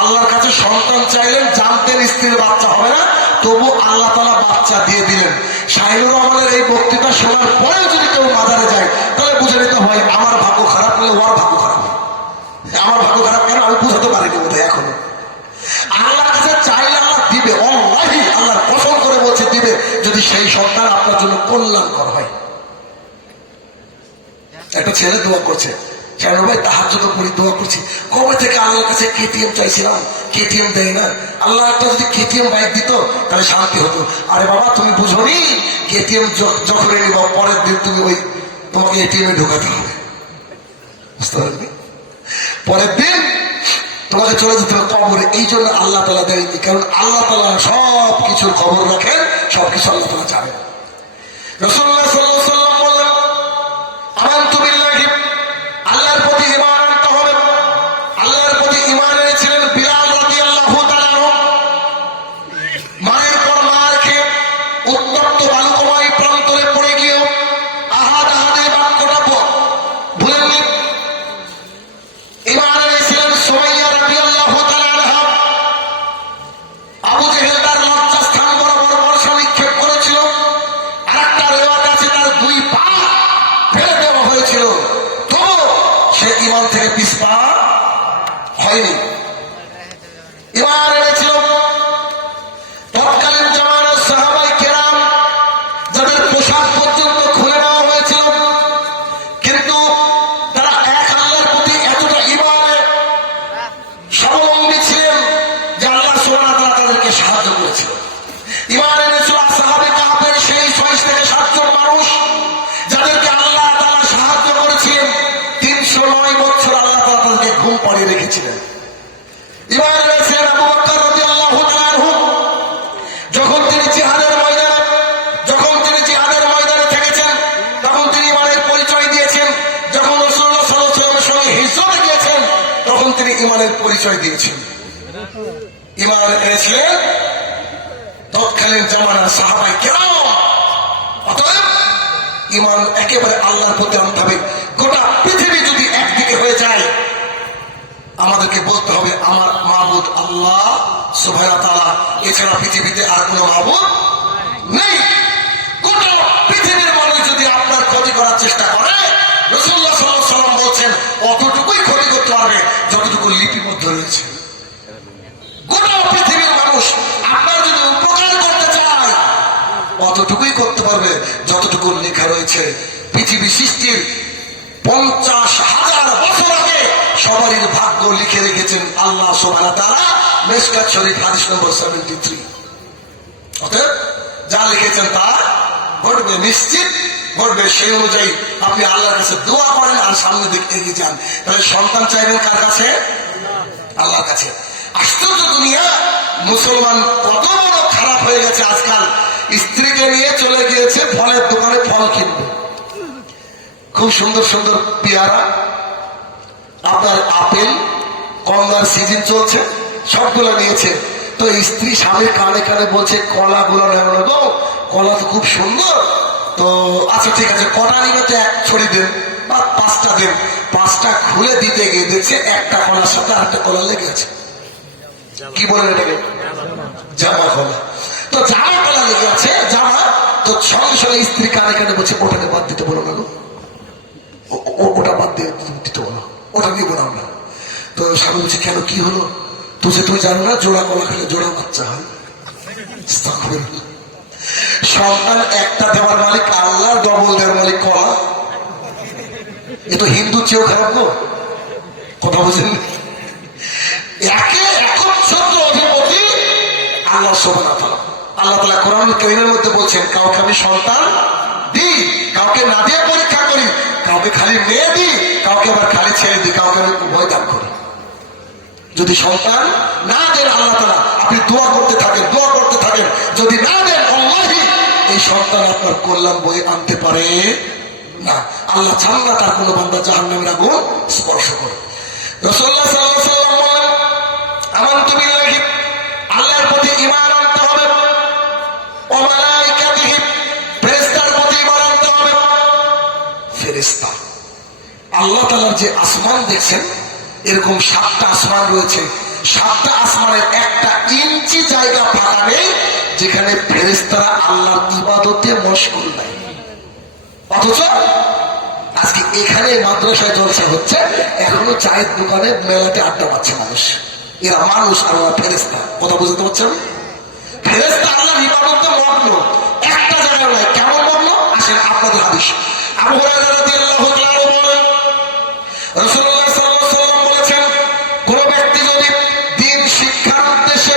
আল্লাহর কাছে সন্তান চাইলেন, জানতেন স্ত্রীর বাচ্চা হবে না, তবু আল্লাহ তাআলা বাচ্চা দিয়ে দিলেন। শাহিনুর রহমানের এই বক্তৃতা শোনার পরেও যদি কেউ মাজারে যায়, তাহলে বুঝে নিতে হয় আমার ভাগ্য খারাপ, হলে ওর ভাগ্য খারাপ। আমার ভাগ্য খারাপ কেন আমি বুঝাতে পারিনি বোধহয় এখনো। আল্লাহর কাছে চাইলে আল্লাহ দিবে, ওয়াল্লাহি আল্লাহর কসম করে বলছে দিবে, যদি সেই সন্তান আপনার জন্য কল্যাণকর হয়। একটা ছেলে দোয়া করছে, শাহিনুর ভাই তাহাজ্জুদ পড়ি দোয়া করছি, কবে থেকে আল্লাহর কাছে কেটিএম চাইছিলাম, কেটিএম দেয় না, আল্লাহ একটা যদি কেটিএম বাইক দিত তাহলে শান্তি হতো। আরে বাবা তুমি বুঝোনি, কেটিএম যখন নিব পরের দিন তুমি ওই তোমাকে এটিএম এ ঢোকাতে হবে, বুঝতে পারবি? পরের দিন তোমাকে চলে যেতে হবে কবরে। এই জন্য আল্লাহ তাআলা দেয়নি, কারণ আল্লাহ তাআলা সব কিছুর খবর রাখেন, সবকিছু আল্লাহ তাআলা জানেন। রাসূলুল্লাহ সাল্লাল্লাহু আলাইহি ওয়াসাল্লাম বললেন, আমানতু বিল্লাহি, আল্লাহর প্রতি ঈমান আনতে হবে। আল্লাহর প্রতি ঈমান এনেছিলেন বিলাল রাদিয়াল্লাহু তাআলা আনহু। মায়ের পর মার খেয়ে উত্তপ্ত বালুকময় প্রান্তরে পড়ে গিয়েও আহাদ আহাদে বাক্যটা ভুলেননি। ঈমান এনেছিলেন সুমাইয়া রাদিয়াল্লাহু তাআলা আনহা। আবু জেহেল তার লজ্জাস্থান বরাবর বর্ষা নিক্ষেপ করেছিল, আরেকটা রিওয়ায়াত আছে তার 2 পা ফেলে দেওয়া হয়েছিল, তবু সে ঈমান থেকে পিছপা হয়নি। ঈমান এনেছিল তৎকালীন জামানার পরে রেখেছিলেন। ইমাম এনেছিলেন আবু বকর রাদিয়াল্লাহু তাআলা আনহু। যখন তিনি জিহাদের ময়দানে থেকেছেন, তখন তিনি ইমানের পরিচয় দিয়েছেন। যখন রাসূলুল্লাহ সাল্লাল্লাহু আলাইহি ওয়াসাল্লামের সঙ্গে হিজরতে গিয়েছেন, তখন তিনি ইমানের পরিচয় দিয়েছেন। ইমান এনেছিলেন তৎকালীন জামানার সাহাবায়ে কেরাম। অতএব ইমান একেবারে আল্লাহর প্রতি আনতে হবে। গোটা পৃথিবী যদি একদিকে হয়ে যায়, আমাদেরকে বলতে হবে আমার মাবুদ আল্লাহ সুবহানাহু ওয়া তাআলা, এছাড়া পৃথিবীতে আর কোনো মাবুদ নেই। গোটা পৃথিবীর মানুষ যদি আপনার ক্ষতি করার চেষ্টা করে, রাসূলুল্লাহ সাল্লাল্লাহু আলাইহি ওয়াসাল্লাম বলছেন অতটুকুই ক্ষতি করতে পারবে যতটুকু লিপিবদ্ধ রয়েছে। গোটা পৃথিবীর মানুষ আপনার যদি উপকার করতে চায়, অতটুকুই করতে পারবে যতটুকু লেখা রয়েছে। পৃথিবী সৃষ্টির 50,000 বছর আগে সবারই ভাগ্য লিখে রেখেছেন আল্লাহ সুবহানাহু ওয়া তাআলা। মিশকাত শরীফ হাদিস নম্বর 73। অতএব যা লিখেছেন তা ঘটবে, নিশ্চিত ঘটবে। সেই অনুযায়ী আপনি আল্লাহর কাছে দোয়া করেন আর সামনে দিকে এগিয়ে যান। তাহলে সন্তান চাইবেন কার কাছে? আল্লাহর কাছে। আশ্চর্য দুনিয়া, মুসলমান কত বড় খারাপ হয়ে গেছে আজকাল। স্ত্রীকে নিয়ে চলে গিয়েছে ফলের দোকানে ফল কিনবে। খুব সুন্দর সুন্দর পেয়ারা, আপনার আপেল, কমলার সিজন চলছে, সবগুলো নিয়েছে। তো স্ত্রী স্বামীর কানে কানে বলছে কলাগুলো নেওয়া গো, কলা তো খুব সুন্দর। তো আচ্ছা ঠিক আছে, কটা নিবে তো এক ছড়ি দেন বা 5টা দেন। 5টা খুলে দিতে গিয়ে দেখছে একটা কলার সাথে আরেকটা কলা লেগে আছে। কি বলেন এটাকে? জামা কলা। তো জামা কলা লেগে আছে, জামা। তো সঙ্গে সঙ্গে স্ত্রী কানে কানে বলছে ওটাকে বাদ দিতে বলো না গো, ওটা বাদ দিয়ে দিতে বলো, ওটা নিবো না আমরা। তো স্বামী বলছে কেন, কি হলো? তুমি জানো না জোড়া কলা খেলে জোড়া বাচ্চা হয়। সন্তান একটা দেওয়ার মালিক আল্লাহ, ডবল দেওয়ার মালিক কলা। এ তো হিন্দু চেয়েও খারাপ গো, কথা বলছেন। একে একচ্ছত্র অধিপতি আল্লাহ সুবহানাহু ওয়া তাআলা। আল্লাহ তাআলা কোরআনুল কারীমের মধ্যে বলছেন কাউকে আমি সন্তান দিই, কাউকে না দিয়ে পরীক্ষা করি, কাউকে খালি মেয়ে দিই, কাউকে আবার খালি ছেড়ে দিই, কাউকে আমি উভয় দান করি। যদি সন্তান না দেন আল্লাহ তাআলা, আপনি দোয়া করতে থাকেন। যদি না দেন আল্লাহি এই সন্তান আপনার কল্যাণ বয়ে আনতে পারে না। আল্লাহ চান না তার কোনো বান্দা জাহান্নামের আগুন স্পর্শ করে। রাসূলুল্লাহ সাল্লাল্লাহু আলাইহি ওয়াসাল্লাম বলেন আমানতু বিল্লাহি, আল্লাহর প্রতি ঈমান আনতে হবে। ওয়া মালাইকাতিহি, ফেরেশতার প্রতি ঈমান আনতে হবে। ফেরেশতা, আল্লাহ তাআলার যে আসমান দেখছেন, এরকম 7টা আসমান রয়েছে। 7টা আসমানের 1টা ইঞ্চি জায়গা ফাঁকা নেই যেখানে ফেরেশতারা আল্লাহর ইবাদতে মশগুল নাই। অথচ আজকে এখানে মাদ্রাসায় জলসা হচ্ছে, এখনো চায়ের দোকানে মেলাতে আড্ডা মারছে মানুষ। এরা মানুষ আর ওরা ফেরেশতা। কথা বুঝতে পারছেন? ফেরেশতা আল্লাহর ইবাদতে মগ্ন, একটা জায়গায় নয়। কেমন মগ্ন? আসেন আপনাদের হাদিস। আবু হুরায়রা রাদিয়াল্লাহু তাআলা বলেন রাসূলুল্লাহ সাল্লাল্লাহু আলাইহি ওয়াসাল্লাম বলেছেন কোন ব্যক্তি যদি দ্বীন শিক্ষার উদ্দেশ্যে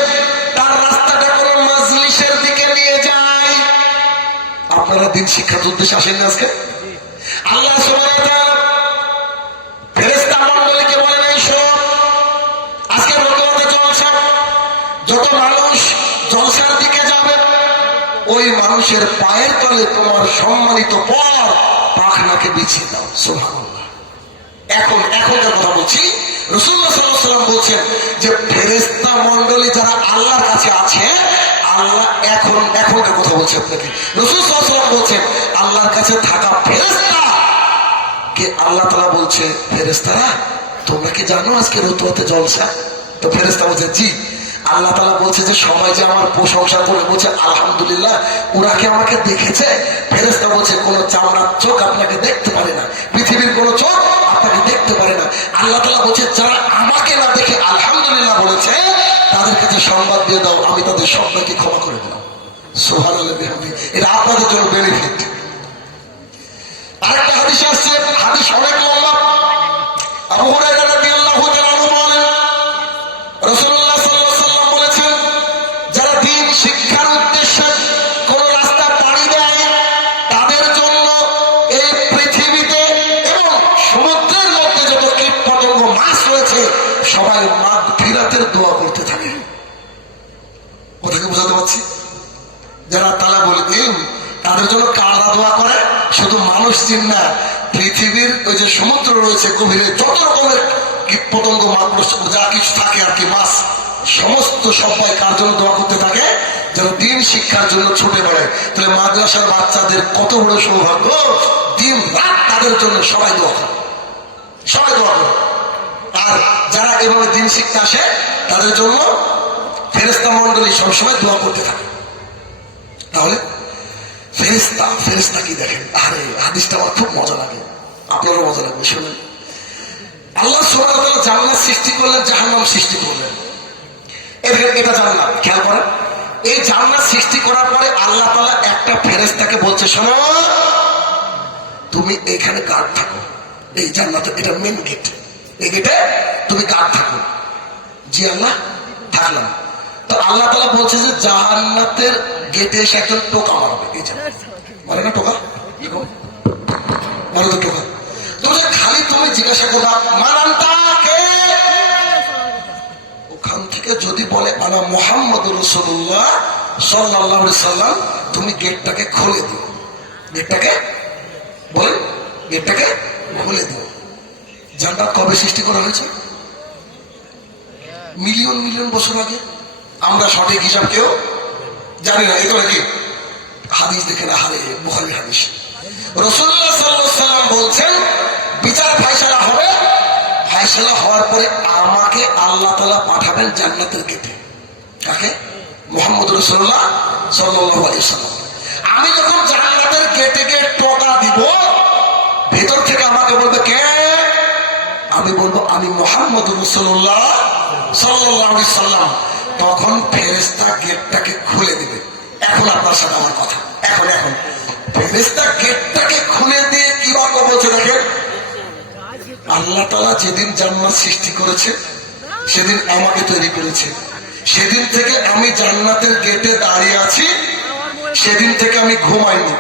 তার রাস্তাটা কোন মাজলিসের দিকে নিয়ে যায়। আপনারা দ্বীন শিক্ষার উদ্দেশ্যে আসেন না আজকে? আল্লাহ সুবহানাহু ওয়া তাআলা ফেরেশতা মণ্ডলীকে বলেন এই শোন, আজকে রোজাতে জলসা, যত মানুষ জলসার দিকে যাবে ওই মানুষের পায়ের তলে তোমার সম্মানিত পর পাখনাকে বিছিয়ে দাও। সুবহানাল্লাহ। এখনকার কথা বলছি। রাসূলুল্লাহ সাল্লাল্লাহু আলাইহি ওয়াসাল্লাম বলছেন যে ফেরেশতা মণ্ডলী যারা আল্লাহর কাছে আছে, আল্লাহ এখনকার কথা বলছি আপনাকে। রাসূল সাল্লাল্লাহু আলাইহি ওয়াসাল্লাম বলছেন আল্লাহর কাছে থাকা ফেরেশতা কে আল্লাহ তাআলা বলছে ফেরেশতারা তোমরা কি জানো আজকে রতুয়াতে জলসা? তো ফেরেশতা বলছে জি। আল্লাহ তাআলা বলছে যে সবাই যে আমার প্রশংসা করে বলছে আলহামদুলিল্লাহ, ওরা কি আমাকে দেখেছে? ফেরেশতা বলছে কোন চামড়ার চোখ আপনাকে দেখতে পারে না, পৃথিবীর কোন চোখ আপনাকে দেখতে পারে না। আল্লাহ তাআলা বলছে যারা আমাকে না দেখে আলহামদুলিল্লাহ বলেছে তাদের কাছে সংবাদ দিয়ে দাও আমি তাদের সবাইকে ক্ষমা করে দিলাম। সুবহানাল্লাহ। এটা আপনাদের জন্য বেনিফিট। আরেকটা হাদিস আসছে, হাদিস অনেক লম্বা। আবু হুরায়রা রাদিয়াল্লাহু তাআলা আনহু বলেন রাসূলুল্লাহ সাল্লাল্লাহু আলাইহি ওয়াসাল্লাম বলেছেন যারা দ্বীন শিক্ষার উদ্দেশ্যে কোন রাস্তা পাড়ি দেয় তাদের জন্য এই পৃথিবীতে এবং সমুদ্রের মধ্যে যত কীটপতঙ্গ মাছ রয়েছে সবাই মাগফিরাতের দোয়া করতে থাকে। কথাকে বোঝাতে পারছি? যারা তালাবুল ইলম তাদের জন্য কারা দোয়া করে? শুধু মানুষ চিন না, পৃথিবীর ওই যে সমুদ্র রয়েছে গভীরে যত রকমের কীট পতঙ্গ মাকড়সা যা কিছু থাকে আর কি, মাছ, সমস্ত সবাই কার জন্য দোয়া করতে থাকে? যেন দিন শিক্ষার জন্য ছুটে পড়ে। তাহলে মাদ্রাসার বাচ্চাদের কত বড় সৌভাগ্য, দিন রাত তাদের জন্য সবাই দোয়া করে, সবাই দোয়া করে। আর যারা এভাবে দিন শিখতে আসে তাদের জন্য ফেরেশতা মন্ডলী সবসময় দোয়া করতে থাকে। তাহলে ফেরেশতা, ফেরেশতা কি দেখেন? আরে হাদিসটা আমার খুব মজা লাগে, আপনারও মজা লাগবে, শুনুন। আল্লাহ সুবহানাহু ওয়া তাআলা জান্নাত সৃষ্টি করলেন, জাহান্নাম সৃষ্টি করলেন। এটা জান্নাত, খেয়াল করেন। এই জান্নাত সৃষ্টি করার পরে আল্লাহ তাআলা একটা ফেরেশতাকে বলছে, শোনো তুমি এখানে গার্ড থাকো, এই জান্নাতে, এটা মেন গেট, এই গেটে তুমি গার্ড থাকো। জি আল্লাহ, থাকলাম। তো আল্লাহ তাআলা বলছে যে জান্নাতের গেটে এসে একজন টোকা মারবে, এই যে মারে না টোকা, মারো তো টোকা। তুমি খালি তুমি জিজ্ঞাসা করবা মানানটা কে, ওখান থেকে যদি বলে আনা মুহাম্মদুর রাসূলুল্লাহ সাল্লাল্লাহু আলাইহি সাল্লাম, তুমি গেটটাকে খুলে দিও, গেটটাকে বলে, গেটটাকে খুলে দিও। জান্নাত কবে সৃষ্টি করা হয়েছে? মিলিয়ন মিলিয়ন বছর আগে। আমরা সঠিক হিসাব কেউ জানি না, এটা নাকি হাদিস দেখে না, হারে বুখারী হাদিস। রাসূলুল্লাহ সাল্লাল্লাহু আলাইহি সাল্লাম বলছেন বিচার ফায়সালা হবে, ফায়সালা হওয়ার পরে আমাকে আল্লাহ তাআলা পাঠাবেন জান্নাতের গেটে। কাকে? মুহাম্মদুর রাসূলুল্লাহ সাল্লাল্লাহু আলাইহি সাল্লাম। আমি যখন জান্নাতের গেটে গিয়ে টোকা দিব, ভেতর থেকে আমাকে বলবে কে? আমি বলবো আমি মুহাম্মদুর রাসূলুল্লাহ সাল্লাল্লাহু আলাইহি সাল্লাম। তখন ফেরেশতা গেটটাকে খুলে দিবে। এখন আপনার সাথে আমার কথা, এখন ফেরেশতা গেটটাকে খুলে দিয়ে কি বাক্য বলছে দেখেন, আল্লাহ তাআলা যেদিন জান্নাত সৃষ্টি করেছে সেদিন আমাকে তৈরি করেছে, সেদিন থেকে আমি জান্নাতের গেটে দাঁড়িয়ে আছি, সেদিন থেকে আমি ঘুমাইনি,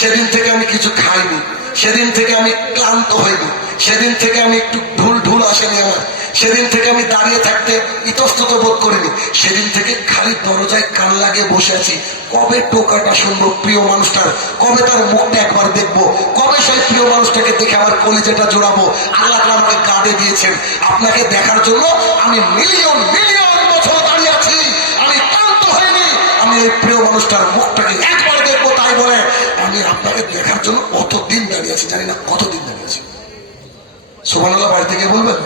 সেদিন থেকে আমি কিছু খাইনি, সেদিন থেকে আমি ক্লান্ত হইনি, সেদিন থেকে আমি একটু ঢুল আসেনি আমার, সেদিন থেকে আমি দাঁড়িয়ে থাকতে ইতস্তত বোধ করিনি, সেদিন থেকে খালি দরজায় কান লাগিয়ে বসে আছি, কবে টোকাটা শুনবো প্রিয় মানুষটার, কবে তার মুখটা একবার দেখবো, কবে সেই প্রিয় মানুষটাকে দেখে আমার কলিজাটা জোড়াবো। আল্লাহ আমাকে কাঁদে দিয়েছেন আপনাকে দেখার জন্য। আমি মিলিয়ন মিলিয়ন বছর দাঁড়িয়ে আছি, আমি ক্লান্ত হইনি, আমি এই প্রিয় মানুষটার মুখটাকে একবার দেখবো, তাই বলে আমি আপনাকে দেখার জন্য কতদিন দাঁড়িয়ে আছি, জানি না কতদিন দাঁড়িয়ে আছি। সুবহানাল্লাহ, বাড়ি থেকে বলবেন।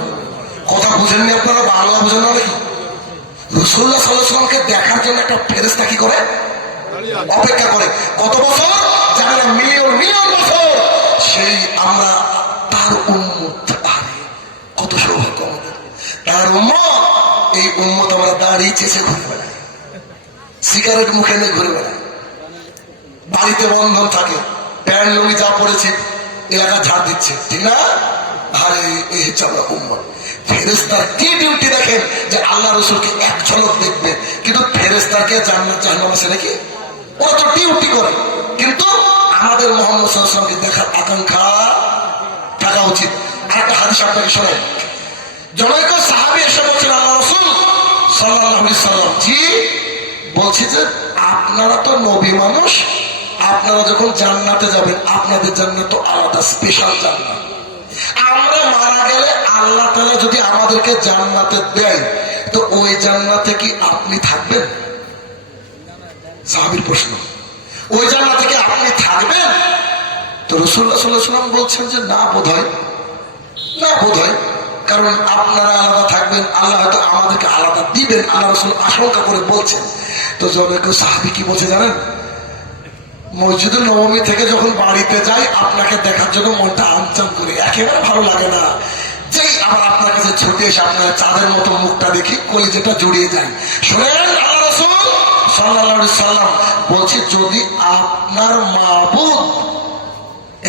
কথা বুঝেননি আপনারা, বাংলা বুঝেন না নাকি? রাসূলুল্লাহ সাল্লাল্লাহু আলাইহি ওয়াসাল্লামকে দেখার জন্য একটা ফেরেশতা কি করে? অপেক্ষা করে। কত বছর? জানি না, মিলিয়ন মিলিয়ন বছর। সেই আমরা তার উম্মত। আরে কত সৌভাগ্য আমাদের, তার উম্মত। এই উম্মত আমরা দাঁড়িয়ে চেঁচে ঘুরে বেড়াই, সিগারেট মুখে নিয়ে ঘুরে বেড়াই, বাড়িতে বন্ধন থাকে, প্যান্ট লুঙ্গি যা পড়েছে এলাকা ঝাড় দিচ্ছে, ঠিক না? আরে এই হচ্ছে আমরা উম্মত। ফেরেশতার কি ডিউটি দেখেন, যে আল্লাহ রাসূলকে এক ঝলক দেখবে, কিন্তু ফেরেশতাকে জান্নাত জাহান্নাম আছে নাকি? ওরা তো ডিউটি করে, কিন্তু আমাদের মুহাম্মদ সাল্লাল্লাহু আলাইহি ওয়াসাল্লামকে দেখার আকাঙ্ক্ষা থাকা উচিত। আরেকটা হাদিস আপনাকে শোনাই। জনৈক সাহাবী এসে বলছেন, আল্লাহ রাসূল সাল্লাল্লাহু আলাইহি ওয়াসাল্লাম, জি বলছি যে আপনারা তো নবী মানুষ, আপনারা যখন জান্নাতে যাবেন আপনাদের জান্নাত তো আলাদা, স্পেশাল জান্নাত। আমরা মারা গেলে আল্লাহ তাআলা যদি আমাদেরকে জান্নাতে দেয়, তো ওই জান্নাতে কি আপনি থাকবেন? সাহাবীর প্রশ্ন, ওই জান্নাতে কি আপনি থাকবেন? তো রাসূলুল্লাহ সাল্লাল্লাহু আলাইহি ওয়াসাল্লাম বলছেন যে না বোধহয়, না বোধহয়, কারণ আপনারা আলাদা থাকবেন, আল্লাহ হয়তো আমাদেরকে আলাদা দিবেন, আল্লাহ রাসূল আশঙ্কা করে বলছেন। তো জনৈক সাহাবী কি বলছে জানেন? মসজিদুল নববী থেকে যখন বাড়িতে যাই আপনাকে দেখার জন্য মনটা আমচাম করে, একেবারে ভালো লাগে না, যেই আবার আপনার কাছে ছুটে এসে আপনার চাঁদের মতো মুখটা দেখি কলিজাটা জড়িয়ে যায়। শোনেন, আল্লাহ রাসূল সাল্লাল্লাহু আলাইহি সাল্লাম বলছে, যদি আপনার মাবুদ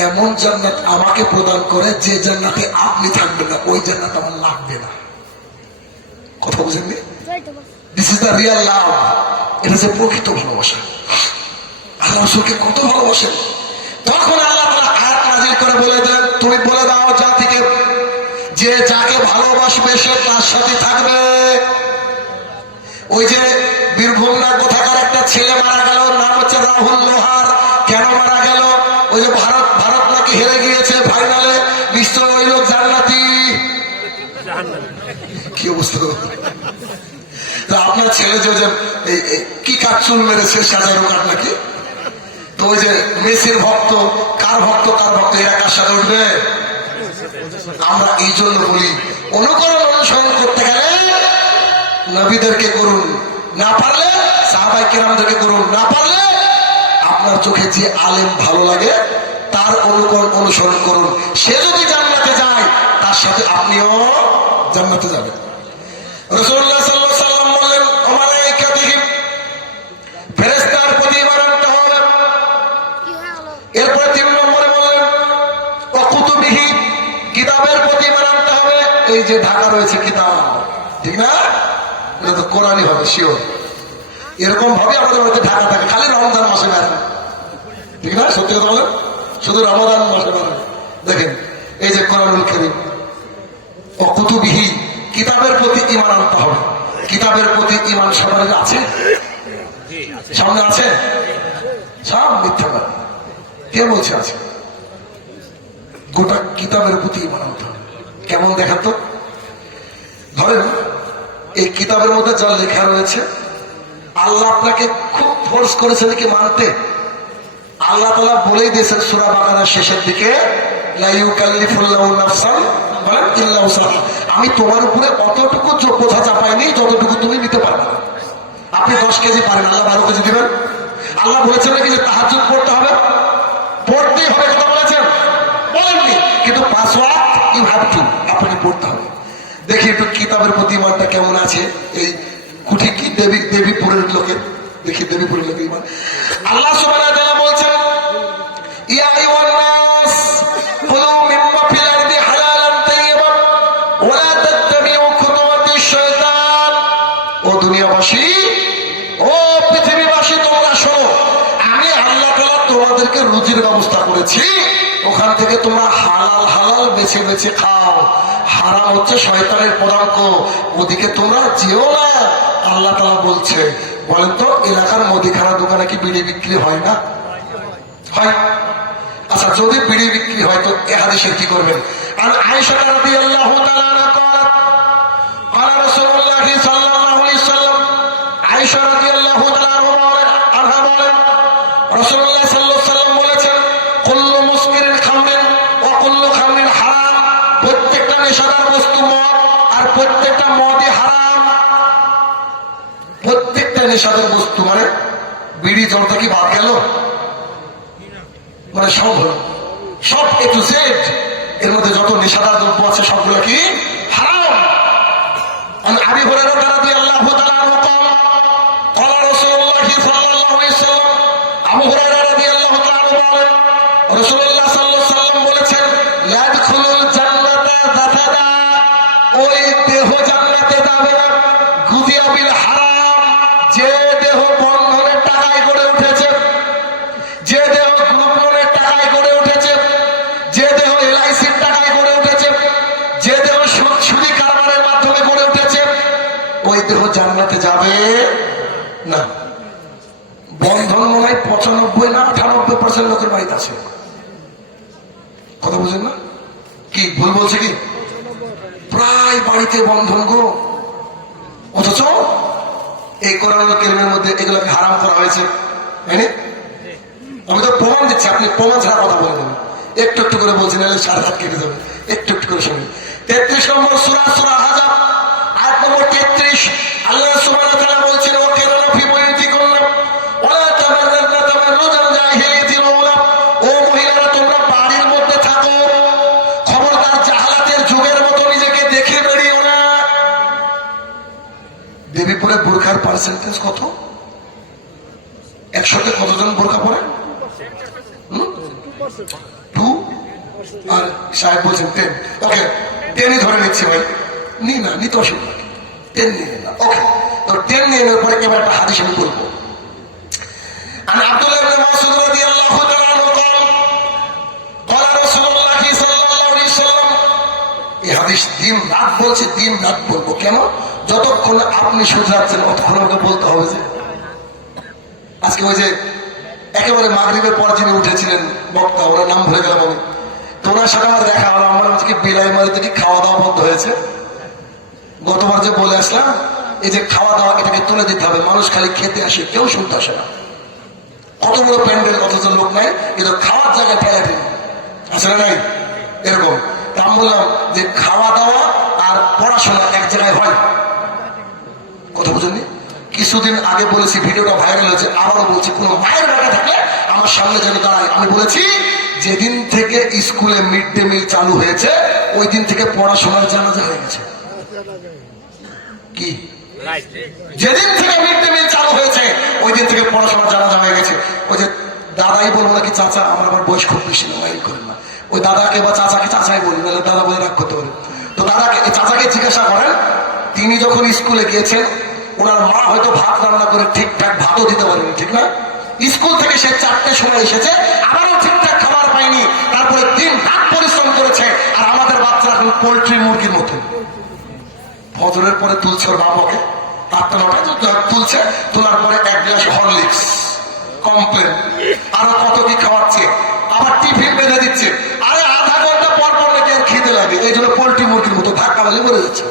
এমন জান্নাত আমাকে প্রদান করে যে জান্নাতে আপনি থাকবেন না, ওই জান্নাত আমার লাগবে না। কথা বুঝেননি? This is the real love. এটা যে প্রকৃত ভালোবাসা। আল্লাহ রাসূলকে কত ভালোবাসেন। তখন আল্লাহ তাআলা আয়াত নাযিল করে বলে দেন, তুমি বলে দাও জাতিকে যে যাকে ভালোবাসবে সে তার সাথে থাকবে। ওই যে বীরভূম না কোথাকার একটা ছেলে মারা গেল, নাম হচ্ছে রাহুল লোহার। কেন মারা গেল? ওই যে ভারত নাকি হেরে গিয়েছে ফাইনালে, নিশ্চয় ওই লোক জান্নাতি। কি অবস্থা? আপনার ছেলে যে কি কাঠ চুল মেরেছে, সাজানো কাঠ নাকি? তো ওই যে মেসির ভক্ত, কার ভক্ত এরা কার সাথে উঠবে? আমরা এই জন্য বলি, অনুকরণ অনুসরণ করতে গেলে নবীদেরকে করুন, না পারলে সাহাবায়ে কেরামদেরকে করুন, না পারলে আপনার চোখে যে আলেম ভালো লাগে তার অনুকরণ অনুসরণ করুন। সে যদি জান্নাতে যায় তার সাথে আপনিও জান্নাতে যাবেন। রাসূলুল্লাহ সাল্লাল্লাহু আলাইহি ওয়াসাল্লাম বললেন, মালায়েকাতিহি, ফেরেশতার প্রতি ঈমান আনতে হবে। এরপরে 3 নম্বরে বললেন ওয়া কুতুবিহি, কিতাবের প্রতি ঈমান আনতে হবে। এই যে ঢাকা রয়েছে কিতাব, ঠিক না? এটা তো কোরআনই হবে শিওর। এরকম ভাবে আমাদের মধ্যে ঢাকা থাকে, খালি রমজান মাসে বেড়ান, ঠিক না? সত্যি কথা বলেন, শুধু রমজান মাসে বেড়ান। দেখেন এই যে কোরআনুল কারীম, ও কুতুবিহি, কিতাবের প্রতি ঈমান আনতে হবে। কিতাবের প্রতি ঈমান সবার আছে? সামনে আছে? সব মিথ্যাবাদী। কে বলছে আছে? গোটা কিতাবের প্রতি ঈমান আনতে হবে। কেমন দেখান তো? ধরেন এই কিতাবের মধ্যে যা লেখা রয়েছে, আল্লাহ আপনাকে খুব ফোর্স করেছে নাকি মানতে? আল্লাহ তাআলা বলেই দিয়েছেন সূরা বাকারার শেষের দিকে, লা ইউকাল্লিফুল্লাহু নাফসান ইল্লা উসআহা, আমি তোমার উপরে অতটুকু বোঝা চাপাইনি যতটুকু তুমি নিতে পারবে না। আপনি 10 কেজি পারেন, আল্লাহ 12 কেজি দিবেন? আল্লাহ বলেছেন নাকি যে তাহাজ্জুদ পড়তে হবে? পড়তেই হবে, কথা বলেছেন? বলেননি, কিন্তু 5 ওয়াক্ত ইউ হ্যাভ টু, আপনাকে পড়তে হবে। দেখি একটু কিতাবের প্রতি ঈমানটা কেমন আছে এই কুঠি কি দেবীপুরের লোকের। দেখি দেবীপুরের লোকের ঈমান। আল্লাহ সুবহানাহু ওয়া তাআলা বলছেন, ইয়া আইয়ুহান নাস কুলু মিম্মা ফিল আরদি হালালান তাইয়্যিবান ওয়া লা তাত্তাবিউ খুতুওয়াতিশ শাইতান। ও দুনিয়াবাসী, ও পৃথিবীবাসী, তোমরা শোনো, আমি আল্লাহ তাআলা তোমাদেরকে রুজির ব্যবস্থা করেছি, ওখান থেকে তোমরা হালাল হালাল বেছে বেছে খাও। হারাম হচ্ছে শয়তানের পদাঙ্ক, ওদিকে তোমরা যেও না। আল্লাহ তাআলা বলছে, বলেন তো এলাকার মুদিখানা দোকানে কি বিড়ি বিক্রি হয় না? হয়। আচ্ছা, যদি বিড়ি বিক্রি হয় তো এ হাদিসের কি করবেন? আর আয়েশা রাদিয়াল্লাহু তাআলা আনহা قالت قال رسول الله صلى الله عليه وسلم, আয়েশা রাদিয়াল্লাহু তাআলা আনহা বলেন, রাসূলুল্লাহ সাল্লাল্লাহু আলাইহি ওয়াসাল্লাম বলেছেন, কুল্লু মুসকিরিন খামরিন ওয়া কুল্লু খামরিন হারাম। প্রত্যেকটা নেশাদার বস্তু মদ, আর প্রত্যেকটা মদই হারাম। প্রত্যেকটা নেশাদার বস্তু মানে বিড়ি জর্দা কি বাদ গেল? মানে সব হলো, সব এ টু জেড এর মধ্যে যত নেশাদার দ্রব্য আছে সবগুলো কি হারাম। আবু হুরায়রা রাদিয়াল্লাহু তাআলা আনহু قال رسول الله صلى الله عليه وسلم, আবু হুরায়রা রাদিয়াল্লাহু তাআলা আনহু বলেন, রাসূলুল্লাহ সাল্লাল্লাহু আলাইহি ওয়াসাল্লাম বলেছেন, লা ইয়াদখুলুল জান্নাতা যাতাদা, ওই দেহ জান্নাতে যাবে না গুযিয়া বিল হারাম, যে দেহ বন্ধনের টাকায় গড়ে উঠেছে, যে দেহ গ্রুপ লোনের টাকায় গড়ে উঠেছে, যে দেহ এলআইসির টাকায় গড়ে উঠেছে, যে দেহ সুদি কারবারের মাধ্যমে গড়ে উঠেছে, ওই দেহ জান্নাতে যাবে না। বন্ধন মনে হয় 95 না 98% লোকের বাড়িতে আছে। কথা বুঝেন না? কি ভুল বলছে কি? প্রায় বাড়িতে বন্ধন গো। অথচ এই কোরআনুল কারীমের মধ্যে এগুলোকে হারাম করা হয়েছে। আমি তো প্রমাণ দিচ্ছি, আপনি প্রমাণ ছাড়া কথা বলে দেবেন। একটু একটু করে বলছেন, সাড়ে হাত কেটে যাবে। একটু একটু করে শুনুন। 33 নম্বর সূরা, সূরা আহজাব, আয়াত নম্বর 33। আল্লাহ সুবহানাহু ওয়া তাআলা বলছেন, ওয়া কিরানা ফি বুয়ুতিকুন্না ওয়া লা তাবাররাজনা তাবাররুজাল জাহিলিয়াতিল উলা। ও মহিলারা, তোমরা বাড়ির মধ্যে থাকো, খবরদার জাহালাতের যুগের মতো নিজেকে দেখে বেরিও না। দেবীপুরে বোরখার পার্সেন্টেজ কত? 100-তে কতজন বোরখা পরে? 2 আর সাহেব বলছেন 10। ওকে, 10ই ধরে নিচ্ছি ভাই। নিতে অসুবিধা, 10 নিয়ে না। ওকে, তো 10 নিয়ে নেওয়ার পরে এবার একটা হাদিস আমি বলবো। عن عبد الله بن مسعود رضي الله تعالى عنه قال قال رسول الله صلى الله عليه وسلم এই হাদিস দিন রাত বলছি, দিন রাত বলবো। কেন? যতক্ষণ আপনি শুধরাচ্ছেন ততক্ষণ আমাকে বলতে হবে। যে আজকে ওই যে একেবারে মাগরিবের পর যিনি উঠেছিলেন বক্তা, ওনার নাম ভুলে গেলাম আমি, তো ওনার সাথে আমার দেখা হলো। আমার আজকে বিলাই মারি থেকে খাওয়া দাওয়া বন্ধ হয়েছে। গতবার যে বলে আসলাম, এই যে খাওয়া দাওয়া এটাকে তুলে দিতে হবে। মানুষ খালি খেতে আসে, কেউ শুনতে আসে না। কত বড় প্যান্ডেল, অথচ লোক নাই, কিন্তু খাওয়ার জায়গায় ফেলাটি আসে না, নাই এরকম। তা আমি বললাম যে খাওয়া দাওয়া আর পড়াশোনা এক জায়গায় হয়, কথা বুঝেননি? কিছুদিন আগে বলেছি, ভিডিওটা ভাইরাল হয়েছে, আবারও বলছি, কোনো মায়ের বেটা থাকলে আমার সামনে যেন দাঁড়ায়। আমি বলেছি যেদিন থেকে স্কুলে মিড ডে মিল চালু হয়েছে ওই দিন থেকে পড়াশোনার জানাজা হয়ে গেছে। কি? যেদিন থেকে মিড ডে মিল চালু হয়েছে ওই দিন থেকে পড়াশোনার জানাজা হয়ে গেছে। ওই যে দাদাই বলবো নাকি চাচা, আমার আবার বয়স খুব বেশি না, এই করেন না, ওই দাদাকে বা চাচাকে চাচাই বলি, নাহলে দাদা বলে রাগ করতে পারে। তো দাদাকে, চাচাকে জিজ্ঞাসা করেন, তিনি যখন স্কুলে গিয়েছেন ওনার মা হয়তো ভাত রান্না করে ঠিকঠাক ভাতও দিতে পারেনি, ঠিক না? স্কুল থেকে সে 4টের সময় এসেছে, আবারও ঠিকঠাক খাবার পায়নি, তারপরে দিন রাত পরিশ্রম করেছে। আর আমাদের বাচ্চারা এখন পোল্ট্রি মুরগির মতো ফজরের পরে তুলছে ওর বাবাকে, 8টা-9টায় তুলছে, তোলার পরে 1 গ্লাস হরলিক্স কমপ্লেন, আরো কত কি খাওয়াচ্ছে, আবার টিফিন বেঁধে দিচ্ছে। আরে আধা ঘন্টা পর পর নাকি আর খিদে লাগে, এই জন্য পোল্ট্রি মুরগির মতো ধাক্কা বাজে মরে যাচ্ছে।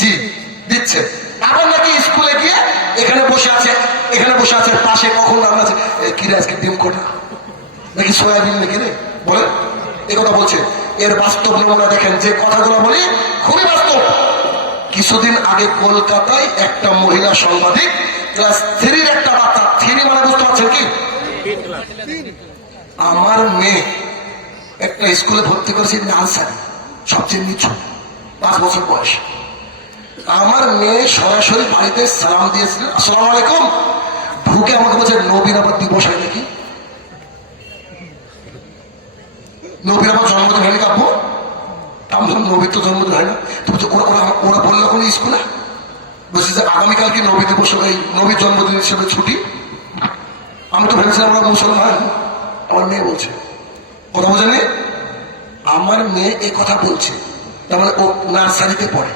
জি দিচ্ছে। আবার নাকি স্কুলে গিয়ে এখানে বসে আছে, এখানে বসে আছে, পাশে কখন রান্না আছে, কিরে আজকে ডিম কোটা নাকি সয়াবিন নাকি রে, বলেন এই কথা বলছে। এর বাস্তব নমুনা দেখেন, যে কথাগুলো বলি খুবই বাস্তব। কিছুদিন আগে কলকাতায় একটা মহিলা সাংবাদিক ক্লাস 3-র একটা বাচ্চা, 3 মানে বুঝতে পারছেন কি, আমার মেয়ে একটা স্কুলে ভর্তি করেছে, নার্সারি, সবচেয়ে নিচু, 5 বছর বয়স। আমার মেয়ে সরাসরি বাড়িতে সালাম দিয়েছিলেন, আসসালামু আলাইকুম, ঢুকে আমাকে বলছে নবীর আবার দিবস হয় নাকি, নবীর আবার জন্মদিন হয়নি কাব্য। আমি বললাম নবীর তো জন্মদিন হয় না। তো ওরা বললো কোনো স্কুলে, বলছি যে আগামীকাল কি নবী দিবস, এই নবীর জন্মদিন হিসেবে ছুটি। আমি তো ভেবেছিলাম আমরা মুসলমান। আমার মেয়ে বলছে, কথা বোঝেননি, আমার মেয়ে এই কথা বলছে, তার মানে ও নার্সারিতে পড়ে,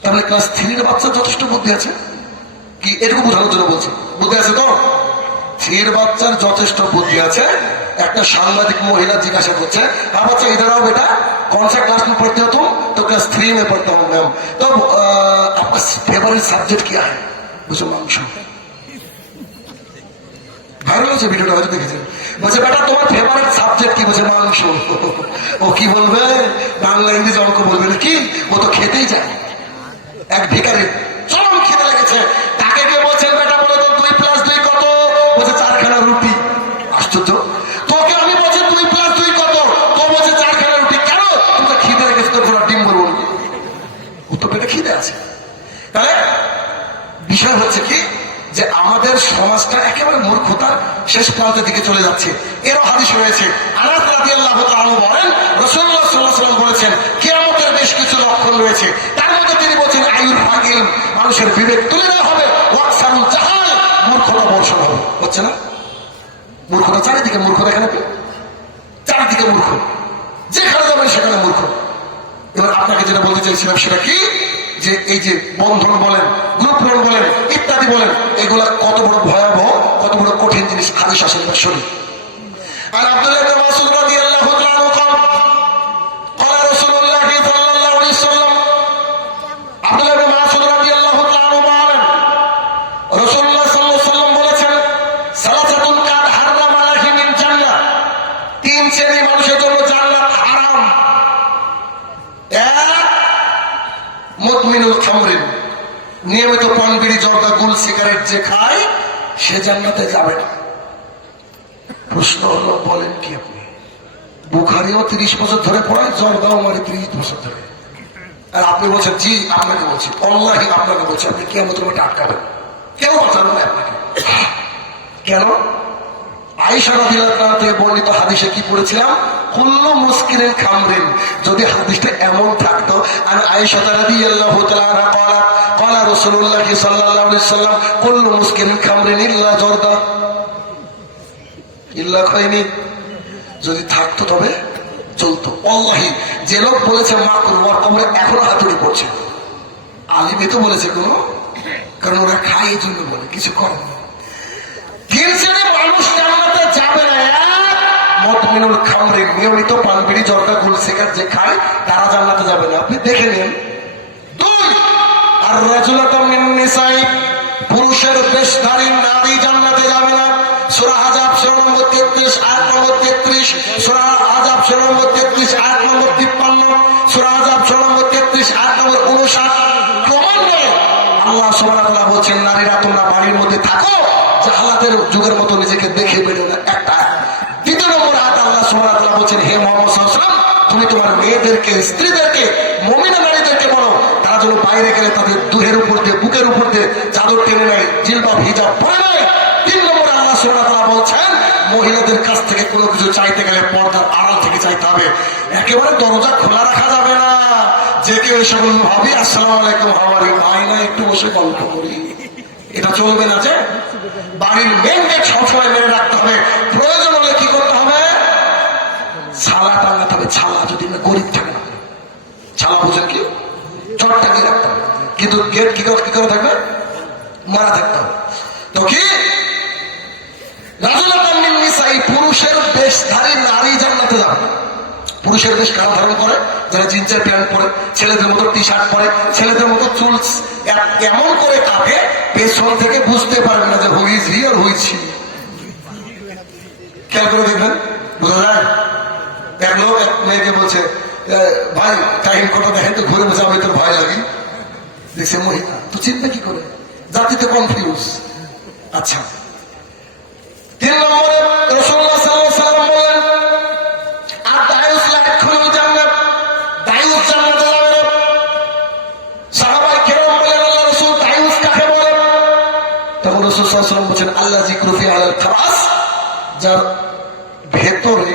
তার মানে ক্লাস 3-র বাচ্চার যথেষ্ট বুদ্ধি আছে। কি এটুকু বোঝানোর জন্য বলছি, বুদ্ধি আছে তো? 3-র বাচ্চার যথেষ্ট বুদ্ধি আছে। একটা সাংবাদিক মহিলা জিজ্ঞাসা করছে, হ্যাঁ বাচ্চা ইধারাও বেটা, कौन सा क्लास में पढ़ते हो तुम? तो क्लास 3 में पढ़ता हूँ मैम। तो आपका फेवरेट सब्जेक्ट क्या है? मुझे मांस। ভাইরাল হচ্ছে ভিডিওটা, হয়তো দেখেছেন। বলছে বেটা তোমার ফেভারিট সাবজেক্ট কি? বলছে মাংস। ও কি বলবে, বাংলা ইংরেজি অঙ্ক বলবে না কি, ও তো খেতেই যায়। এক ভিখারি চরম খেতে লেগেছে, তাকে গিয়ে বলছেন বেটা বলে তো 2 + 2 কত? বলছে 4খানা রুটি। আশ্চর্য, তোকে আমি বলছি 2 + 2 কত, তো বলছে 4খানা রুটি। কেন? তোকে খিদে লেগেছে, তো পুরো ডিম বলবো, ও তো পেটে খিদে আছে। তাহলে বিষয় হচ্ছে কি, যে আমাদের সমাজটা একেবারে মূর্খতার শেষ প্রান্তের দিকে চলে যাচ্ছে। এরও হাদিস রয়েছে, আনাস রাদিয়াল্লাহু তাআলা বলেন, রাসূলুল্লাহ সাল্লাল্লাহু আলাইহি ওয়াসাল্লাম বলেছেন কিয়ামতের বেশ কিছু লক্ষণ রয়েছে। তার মধ্যে তিনি বলেছেন আয়ুর ফাকিল, মানুষের বিবেক তুলে নেওয়া হবে, ওয়াকসারুল জাহাল, মূর্খতা বর্ষণ হবে। হচ্ছে না মূর্খতা? চারিদিকে মূর্খ দেখেন আপনি, চারিদিকে মূর্খ, যেখানে যাবেন সেখানে মূর্খ। এবার আপনাকে যেটা বলতে চাইছিলাম সেটা কি, যে এই যে বন্ধন বলেন, গ্রুপ লোন বলেন, ইত্যাদি বলেন, এগুলা কত বড় ভয়াবহ, কত বড় কঠিন জিনিস। হাদিস আসেন শুনি। আর আব্দুল্লাহ ইবনে মাসউদ রাদিয়াল্লাহু তাআলা قال رسول الله صلى الله عليه وسلم, আব্দুল্লাহ ইবনে মাসউদ রাদিয়াল্লাহু তাআলা বলেন, রাসূলুল্লাহ সাল্লাল্লাহু আলাইহি ওয়াসাল্লাম বলেছেন, সালাসাতুন কাদ হারাম আলাইহিম মিন জান্নাহ, 3 শ্রেণীর মানুষের জন্য জান্নাত হারাম। মুদমিনুল খামরিন, নিয়মিত পান, বিড়ি, জর্দা, গুল, সিগারেট যে খায় সে জান্নাতে যাবে না। প্রশ্ন হলো, বলেন কি আপনি? বুখারীও 30 বছর ধরে পড়ায়, জর্দাও মারে 30 বছর ধরে, আর আপনি বলছেন জি আপনাকে বলছি, আল্লাহি আপনাকে বলছি, আপনি কিয়ামতের মাঠে আটকাবেন, কেউ বাঁচাবে না আপনাকে। কেন? আয়েশা রাদিয়াল্লাহু তাআলা থেকে বর্ণিত হাদিসে কি পড়েছিলাম, কুল্লু মুসকিরিন খামরিন। যদি হাদিসটা এমন থাকতো, আর আয়েশা রাদিয়াল্লাহু তাআলা قال رسول الله صلى الله عليه وسلم كل مسكر خمر الا জর্দা, ইল্লা খাইনি, যদি থাকতো তবে চলতো। অল্লাহি যে লোক বলেছে মা করবো ওর কবরে এখনো হাতুড়ি পড়ছে। আলিমে তো বলেছে কোনো, কারণ ওরা খায় এই জন্য বলে, কিছু করে না। তিন শ্রেণীর মানুষ জান্নাতে যাবে না। মদমিনুল খামরে, নিয়মিত পান বিড়ি জর্দা গোল সিগারেট যে খায় তারা জান্নাতে যাবে না, আপনি দেখে নিন। দুই, আর রাজুলাতা মিন নিসাই, পুরুষের বেশধারী নারী জান্নাতে যাবে না। সূরা আহজাব সূরা নম্বর 33 আয়াত নম্বর 33, সূরা আহজাব সূরা নম্বর 33 আয়াত নম্বর 53, সূরা আহজাব সূরা নম্বর 33 আয়াত নম্বর 59। ক্রমান্বয়ে আল্লাহ সুবহানাহু ওয়া তাআলা বলছেন, নারীরা তোমরা বাড়ির মধ্যে থাকো, জাহালাতের যুগের মতো নিজেকে দেখে বেরো না। একটা। দ্বিতীয় নম্বর আয়াত আল্লাহ সুবহানাহু ওয়া তাআলা বলছেন, হে মুহাম্মদ সাল্লাল্লাহু আলাইহি ওয়াসাল্লাম, তুমি তোমার মেয়েদেরকে, স্ত্রীদেরকে, মুমিনা নারীদেরকে বলো তারা যেন বাইরে গেলে তাদের দুহের উপর দিয়ে, বুকের উপর দিয়ে চাদর টেনে নেয়, জিলবাব হিজাব পরে নেয়। তিন নম্বরে আল্লাহ সুবহানাহু ওয়া তাআলা বলছেন, মহিলাদের কাছ থেকে কোনো কিছু চাইতে গেলে পর্দার আড়াল থেকে চাইতে হবে, একেবারে দরজা খোলা রাখা যাবে না। যে কেউ এসে বলবে ভাবি আসসালামু আলাইকুম, হাওয়ারি, ভাই না একটু বসে গল্প করি, এটা চলবে না। যে বাড়ির মেন গেট সবসময় মেনে রাখতে হবে। প্রয়োজন হলে কি করতে হবে, ছালা টাঙাতে হবে। ছালা যদি না গরিব থাকে না, ছালা বুঝেন কি, চটটা কি রাখতে হবে, কিন্তু গেট কি করে থাকবে, মারা থাকতে হবে। তো কি রাজুলাতাম মিন নিসাই, পুরুষের বেশধারী নারী জান্নাতে যাবে। পুরুষের বেশ কারা ধারণ করে, যারা জিন্সের প্যান্ট পরে, ছেলেদের মতো টি শার্ট পরে, ছেলেদের মতো চুল এমন করে কাটে পেছন থেকে বুঝতে পারবে না যে হুইজ হি আর হুইজ হি। খেয়াল করে দেখবেন, বোঝা যায়। এক লোক এক মেয়েকে বলছে, ভাই টাইম কটা দেখেন তো, ঘুরে বসে আমি তোর ভয় লাগি। দেখছে মহিলা তো চিন্তা কি করে, জাতিতে কনফিউজ। আচ্ছা, তিন নম্বরে রাসূলুল্লাহ সাল্লাল্লাহু আলাইহি ওয়াসাল্লাম বললেন, আর দায়ুস লা ইয়াদখুলুল জান্নাত, দায়ুস জান্নাতে যাবে না। সাহাবায়ে কেরাম বলেন, আল্লাহ রাসূল দায়ুস কাকে বলেন? তখন রাসূল সাল্লাল্লাহু আলাইহি ওয়াসাল্লাম বলেন, আল্লাহ যিকরু ফি আলাল খারাস, যার ভেতরে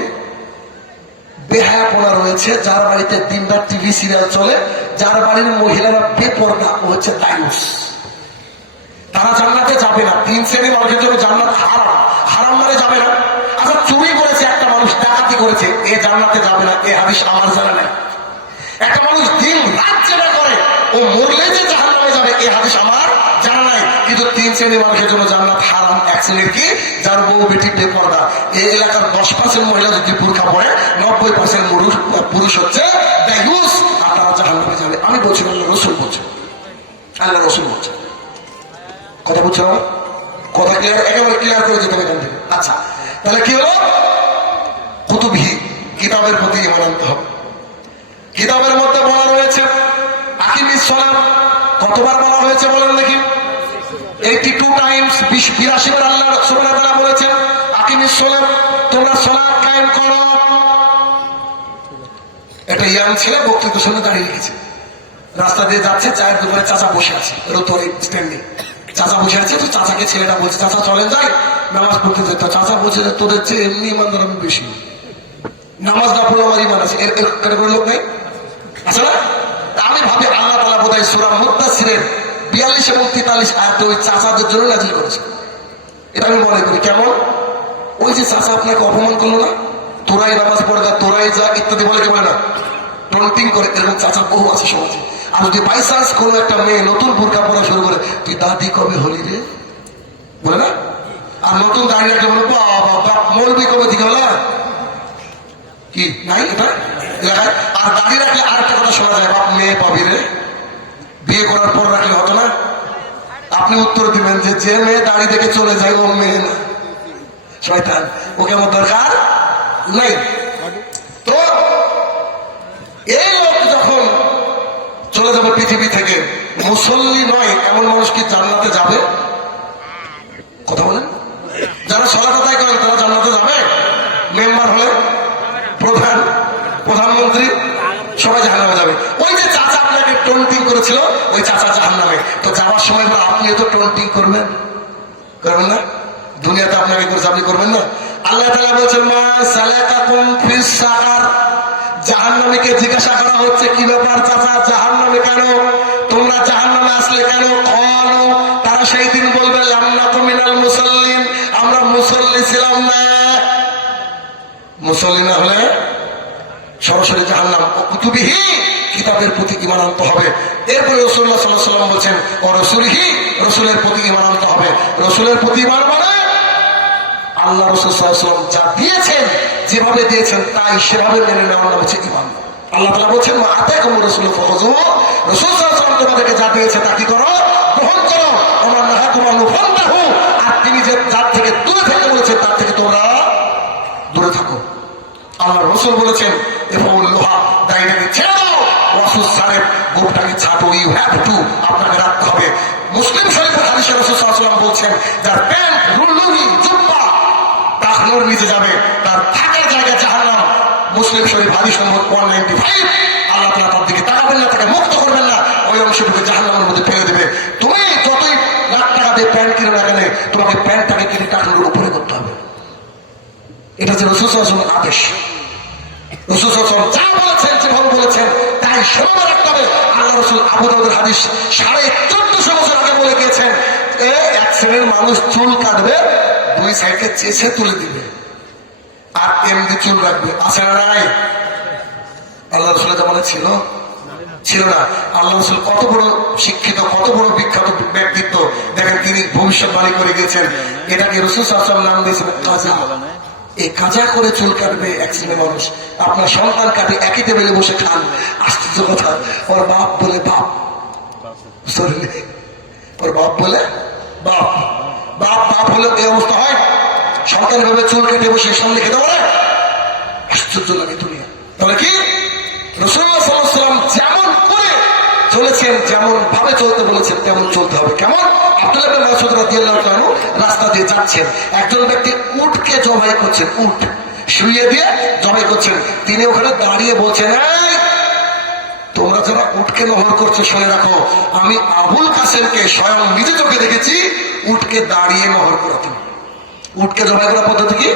বেহায়াপনা রয়েছে, যার বাড়িতে দিনরাত টিভি সিরিয়াল চলে, যার বাড়ির মহিলারা বেপরদা, ও হচ্ছে দায়ুস। তারা জান্নাতে যাবে না। তিন শ্রেণীর মানুষের জন্য জান্নাত হারাম। হারাম মানে যাবে না। আচ্ছা, চুরি করেছে একটা মানুষ, ডাকাতি করেছে, এ জান্নাতে যাবে না, এ হাদিস আমার জানা নেই। একটা মানুষ দিন রাত যেটা করে, ও মরলে যে জাহান্নামে যাবে, এ হাদিস আমার জানা নাই। কিন্তু তিন শ্রেণীর মানুষের জন্য জান্নাত হারাম। এক শ্রেণীর কি, যার বউ বেটি বেপরদা। এই এলাকার 10% মহিলা যদি বোরকা পরে, 90% পুরুষ হচ্ছে দায়ুস, আর তারা জাহান্নামে যাবে। আমি বলছি, আল্লাহ রাসূল বলছে, আল্লাহ রাসূল বলছে। কথা বুঝছো? কথা ক্লিয়ার, একেবারে ক্লিয়ার করে যেতে হবে এখান থেকে। আচ্ছা, তাহলে কি হলো, কুতুবহি, কিতাবের প্রতি ঈমান আনতে হবে। কিতাবের মধ্যে বলা রয়েছে আকিমিস সালাত, কতবার বলা হয়েছে বলেন দেখি? 82 টাইমস, 82 বার আল্লাহ সুবহানাহু ওয়া তাআলা বলেছেন আকিমিস সালাত, তোমরা সালাত কায়েম করো। একটা ইয়াং ছেলে বক্তৃতা শুনে দাঁড়িয়ে রেখেছে, রাস্তা দিয়ে যাচ্ছে, চায়ের দোকানে চাচা বসে আছে, রোতরে স্ট্যান্ডে চাচা বসে আছে। তো চাচাকে ছেলেটা বলছে, চাচা চলেন যাই নামাজ পড়তে যেত। চাচা বলছে যে তোদের চেয়ে এমনি ইমানদার আমি বেশি, নামাজ না পড়লে আমার ইমান আছে, এর ক্যাটাগরি লোক নেই, আছে না? আমি ভাবি আল্লাহ তাআলা বোধহয় সূরা মুদ্দাসসিরের 42 এবং 43 আয়াতে ওই চাচাদের জন্য নাজিল করেছে, এটা আমি মনে করি। কেমন, ওই যে চাচা আপনাকে অপমান করলো না, তোরাই নামাজ পড়ে না, তোরাই যা ইত্যাদি বলে, কে বলে না, টন্টিং করে, এরকম চাচা বহু আছে সমাজে। আর যদি বাই চান্স কোনো একটা মেয়ে নতুন বোরকা পড়া শুরু করে, তুই দাদি কবে হলি রে, বলে না? আর নতুন দাঁড়িয়ে রাখলে বলে, বাবা মৌলবি কবে দিকে বলে কি নাই এটা এলাকায়। আর দাঁড়িয়ে রাখলে আর একটা কথা শোনা যায়, বাপ মেয়ে পাবি রে, বিয়ে করার পর রাখলে হতো না? আপনি উত্তর দিবেন যে যে মেয়ে দাঁড়িয়ে দেখে চলে যায় ও মেয়ে না, শয়তান, ওকে আমার দরকার নেই। তো এই লোক যখন চলে যাবে পৃথিবী থেকে, মুসল্লি নয় এমন মানুষ কি জান্নাতে যাবে? কথা বলেন, যারা সালাত আদায় করেন তারা জান্নাতে যাবে? মেম্বার হলে, প্রধানমন্ত্রী, সবাই জাহান্নামে যাবে। ওই যে চাচা আপনাকে টন্টিং করেছিল, ওই চাচা জাহান্নামে। তো যাওয়ার সময় আপনি তো টন্টিং করবেন, করবেন না? দুনিয়াতে আপনাকে করেছে, আপনি করবেন না? আল্লাহ তাআলা বলছেন, মা সালাকাকুম ফিস সাকার, জাহান্নামীকে জিজ্ঞাসা করা হচ্ছে, কি ব্যাপার চাচা, জাহান্নামে কেন, তোমরা জাহান্নামে আসলে কেন? ক্বালু, তারা সেই দিন বলবে, লাম নাকু মিনাল মুসাল্লিন, আমরা মুসল্লি ছিলাম না। মুসল্লি না হলে সরাসরি জাহান্নাম। কুতুবিহি, কিতাবের প্রতি ঈমান আনতে হবে। এরপরে রাসূলুল্লাহ সাল্লাল্লাহু আলাইহি ওয়াসাল্লাম বলেছেন ও রাসূলিহি, রাসূলের প্রতি ঈমান আনতে হবে। রাসূলের প্রতি ঈমান মানে আল্লাহ রাসূল সাল্লাল্লাহু আলাইহি ওয়াসাল্লাম যা দিয়েছেন, যেভাবে দিয়েছেন তাই সেভাবে মেনে নেওয়ার নাম হচ্ছে ঈমান। আল্লাহ তাআলা বলেছেন মা আতাকুমুর রাসূলু ফাখুযুহু, রাসূল সাল্লাল্লাহু আলাইহি ওয়াসাল্লাম তোমাদেরকে যা দিয়েছে তা কি করো, গ্রহণ করো। ওয়া নাহাকুম আনহু ফান্তাহু, আর তিনি যে যার থেকে দূরে থাকতে বলেছেন তার থেকে তোমরা দূরে থাকো। আল্লাহ রাসূল বলেছেন ইফাউল্লাহ, দাইনাকে ছেড়ে দাও, রাসূল সাহেব গোপটাকে ছাটো, ইউ হ্যাভ টু, আপনাকে রাখতে হবে। মুসলিম শরীফের হাদিসে রাসূল সাল্লাল্লাহু আলাইহি ওয়াসাল্লাম বলছেন যার প্যান্ট লুঙ্গি জুব্বা টাকনোর নিচে যাবে তার থাকার জায়গা জাহান্নাম। মুসলিম শরীফ হাদিস নম্বর 195। আল্লাহ তাআলা তার দিকে তাকাবেন না, তাকে মুক্ত করবেন না, ওই অংশটুকু জাহান্নামের মধ্যে ফেলে দেবে। তুমি যতই লাখ টাকা দিয়ে প্যান্ট কিনে না কেন, তোমাকে প্যান্টটাকে কিনে টাকনোর উপরে করতে হবে। এটা যে রাসূল সাল্লাল্লাহু আলাইহি ওয়াসাল্লামের আদেশ। রাসূল সাল্লাল্লাহু আলাইহি ওয়াসাল্লাম যা বলেছেন, যেভাবে বলেছেন তাই সেভাবে রাখতে হবে। আল্লাহ রাসূল আবু দাউদের হাদিস 1450 বছর আগে বলে গিয়েছেন এক শ্রেণীর মানুষ চুল কাটবে, দুই সাইডে চেঁচে তুলে দিবে, আর এমনি চুল রাখবে। আছে না নাই? আল্লাহ রাসূলের জামানে ছিল না? আল্লাহ রাসূল কত বড় শিক্ষিত, কত বড় বিখ্যাত ব্যক্তিত্ব, দেখেন তিনি ভবিষ্যৎবাণী করে গেছেন। এটাকে রাসূল সাল্লাল্লাহু আলাইহি ওয়াসাল্লাম নাম দিয়েছেন কাজা। এই কাজা করে চুল কাটবে এক শ্রেণীর মানুষ। আপনার সন্তান কাটে, একই টেবিলে বসে খান। আশ্চর্য কথা, ওর বাপ বলে বাপ, ওর বাপ বলে বাপ, বাপ হলে এই অবস্থা হয়। সন্তান ভাবে চুল কেটে বসে সামনে খেতে পারে, আশ্চর্য লাগে দুনিয়া। তাহলে কি রাসূলুল্লাহ সাল্লাল্লাহু আলাইহি ওয়াসাল্লাম যেমন করে চলেছেন, যেমন ভাবে চলতে বলেছেন তেমন চলতে হবে। কেমন? আব্দুল্লাহ ইবনে মাসউদ রাদিয়াল্লাহু তাআলা আনহু রাস্তা দিয়ে যাচ্ছেন, একজন ব্যক্তি উটকে জবাই করছেন, উট শুইয়ে দিয়ে জবাই করছেন। তিনি ওখানে দাঁড়িয়ে বলছেন এই তোমরা যারা উটকে নহর করছো শুনে রাখো, আমি আবুল কাসেমকে স্বয়ং নিজে চোখে দেখেছি উটকে দাঁড়িয়ে নহর করাতে। উটকে জবাই করার পদ্ধতি কি?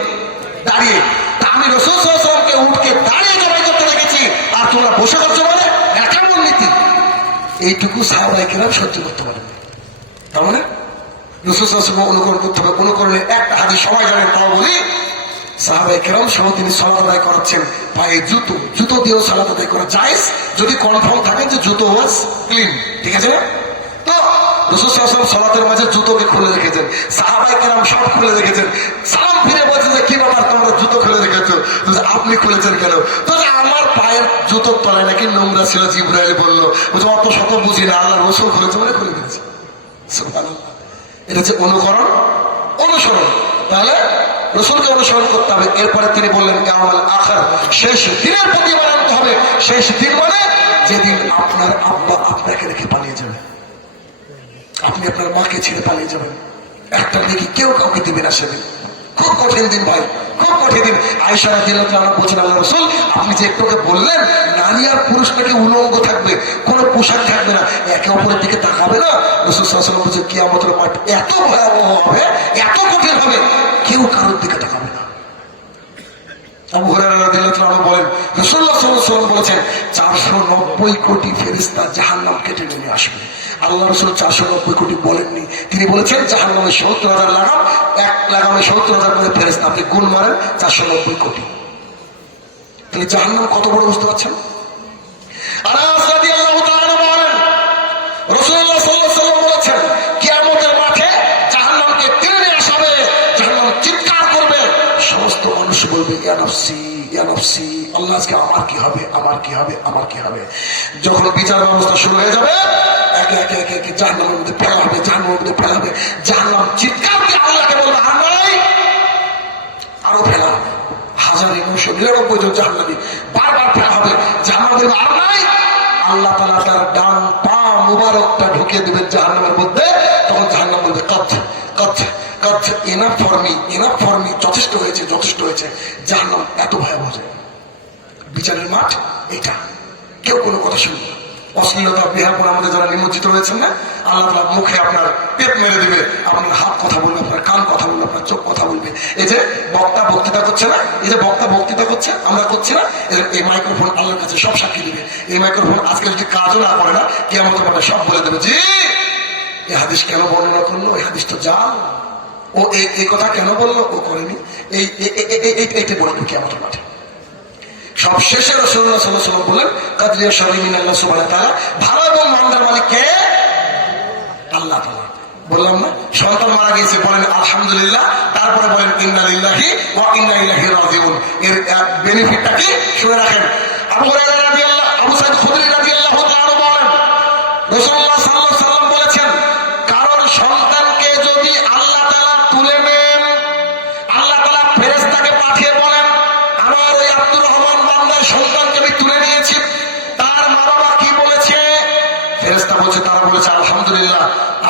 দাঁড়িয়ে। তা আমি রাসূল সাল্লাল্লাহু আলাইহি ওয়াসাল্লামকে উটকে দাঁড়িয়ে জবাই করতে দেখেছি, আর তোমরা বসে করছো মানে কেমন নীতি? এইটুকু সাহাবায়ে কেরাম সহ্য করতে পারেন। তার মানে রাসূল সাল্লাল্লাহু আলাইহি ওয়াসাল্লাম অনুকরণ করতে হবে। অনুকরণের একটা হাদিস সবাই জানেন, তাও বলি। সাহাবায়ে কেরাম সহ তিনি সালাত আদায় করাচ্ছেন পায়ে জুতো দিয়েও সালাত আদায় করা জায়েজ, যদি কনফার্ম থাকে যে জুতো ওয়াজ ক্লিন, ঠিক আছে না? তো রাসূল সাল্লাল্লাহু আলাইহি ওয়াসাল্লাম সালাতের মাঝে জুতোকে খুলে রেখেছেন, সাহাবায়ে কেরাম সব খুলে রেখেছেন। সালাম ফিরে বলছে যে কি ব্যাপার তোমরা জুতো খুলে রেখেছো? আপনি খুলেছেন কেন? তো আমার পায়ের জুতোর তলায় নাকি নোংরা ছিল, জিবরাইল বললো। বলছে অত শত বুঝি না, আল্লাহ রাসূল খুলেছে মানে খুলে দিয়েছে। সুবহানাল্লাহ। এটা হচ্ছে অনুকরণ, অনুসরণ। তাহলে রাসূলকে অনুসরণ করতে হবে। এরপরে তিনি বললেন ইয়াউমুল আখির, শেষ দিনের প্রতি ঈমান আনতে হবে। শেষ দিন মানে যেদিন আপনার আব্বা আপনাকে রেখে পালিয়ে যাবে, আপনি আপনার মাকে ছেড়ে পালিয়ে যাবেন। একটা দেখি কেউ কাউকে দিবে না সেদিন। খুব কঠিন দিন ভাই, খুব কঠিন দিন। আয়েশা রাদিয়াল্লাহু তাআলা বলছেন আল্লাহ রাসূল আপনি যে একটু বললেন নারী আর পুরুষ নাকি উলঙ্গ থাকবে, কোনো পোশাক থাকবে না, একে অপরের দিকে তাকাবে না। রাসূল সাল্লাল্লাহু আলাইহি ওয়াসাল্লাম বলছেন কিয়ামতের মাঠ এত ভয়াবহ হবে, এত কঠিন হবে, কেউ কারোর দিকে তাকাবে না। আবু হুরায়রা রাদিয়াল্লাহু তাআলা বলেন রাসূলুল্লাহ সাল্লাল্লাহু আলাইহি ওয়াসাল্লাম বলেছেন 490 কোটি ফেরেশতা জাহান্নাম কেটে নিয়ে আসবে। আল্লাহ রাসূল 490 কোটি বলেননি, তিনি বলেছেন জাহান্নামে 70,000 লাগাম, এক লাগামে 70,000 করে ফেরেশতা। আপনি গুণ মারেন 490 কোটি। তাহলে জাহান্নাম কত বড় বুঝতে পারছেন? আনাস রাদিয়াল্লাহু তাআলা বলেন রাসূলুল্লাহ সাল্লাল্লাহু আলাইহি ওয়াসাল্লাম বলেছেন কিয়ামতের মাঠে জাহান্নামকে টেনে নিয়ে আসা হবে, জাহান্নাম চিৎকার করবে, সমস্ত মানুষ বলবে ইয়া নাফসি ইয়া নাফসি, আল্লাহ আজকে আমার কি হবে, আমার কি হবে, আমার কি হবে। যখন বিচার ব্যবস্থা শুরু হয়ে যাবে একে একে একে একে জাহান্নামের মধ্যে ফেলা হবে, জাহান্নামের মধ্যে ফেলা হবে। জাহান্নাম চিৎকার দিয়ে আল্লাহকে বলবে আর নাই, আরো ফেলা হবে। 1999 জন জাহান্নামী বারবার ফেলা হবে, জাহান্নাম বলবে আর নাই। আল্লাহ তাআলা তার ডান পা মুবারকটা ঢুকিয়ে দেবেন জাহান্নামের মধ্যে। তখন জাহান্নাম বলবে কত কত কত, এনাফ ফর মি, যথেষ্ট হয়েছে, যথেষ্ট হয়েছে। জাহান্নাম এত ভয়াবহ যায়। বিচারের মাঠ এটা, কেউ কোনো কথা শুনবে না। অশ্লীলতা বেহাপুর আমাদের যারা নিমজ্জিত রয়েছেন না, আল্লাহ তাআলা মুখে আপনার পেট মেরে দিবে, আপনার হাত কথা বলবে, আপনার কান কথা বলবে, আপনার চোখ কথা বলবে। এই যে বক্তা বক্তৃতা করছে না, এই যে বক্তা বক্তৃতা করছে, আমরা করছি না, এই মাইক্রোফোন আল্লাহর কাছে সব সাক্ষী দিবে। এই মাইক্রোফোন আজকে যদি কাজও না করে না, কিয়ামতের মাঠে সব বলে দেবে জি এই হাদিস কেন বর্ণনা করলো, এই হাদিস তো যা, ও এই কথা কেন বললো, ও করেনি, এইটা বলে দেবে কিয়ামতের মাঠে। সব শেষে রাসূলুল্লাহ সাল্লাল্লাহু আলাইহি ওয়াসাল্লাম বলেন কাদরিয়া শারঈ মিনাল্লাহ সুবহানাহু ওয়া তাআলা, ভালো এবং মন্দের মালিক কে? আল্লাহ তাআলা। বললাম না, সন্তান মারা গেছে বলেন আলহামদুলিল্লাহ, তারপরে বলেন ইন্না লিল্লাহি ওয়া ইন্না ইলাইহি রাজিউন। এর বেনিফিটটা কি শুনে রাখেন। আবু সাঈদ খুদরী রাদিয়াল্লাহু তাআলা বলেন রাসূলুল্লাহ সাল্লাল্লাহু আলাইহি ওয়াসাল্লাম বলেছেন, কারণ সন্তানকে যদি আল্লাহ তাআলা তুলে নেন, আল্লাহ তাআলা ফেরেশতাকে পাঠিয়ে বলেন আমার ওই আব্দুর রহমান বান্দার সন্তানকে আমি তুলে নিয়েছি, তার মা বাবা কি বলেছে? ফেরেশতা বলছে, তারা বলেছে আলহামদুলিল্লাহ,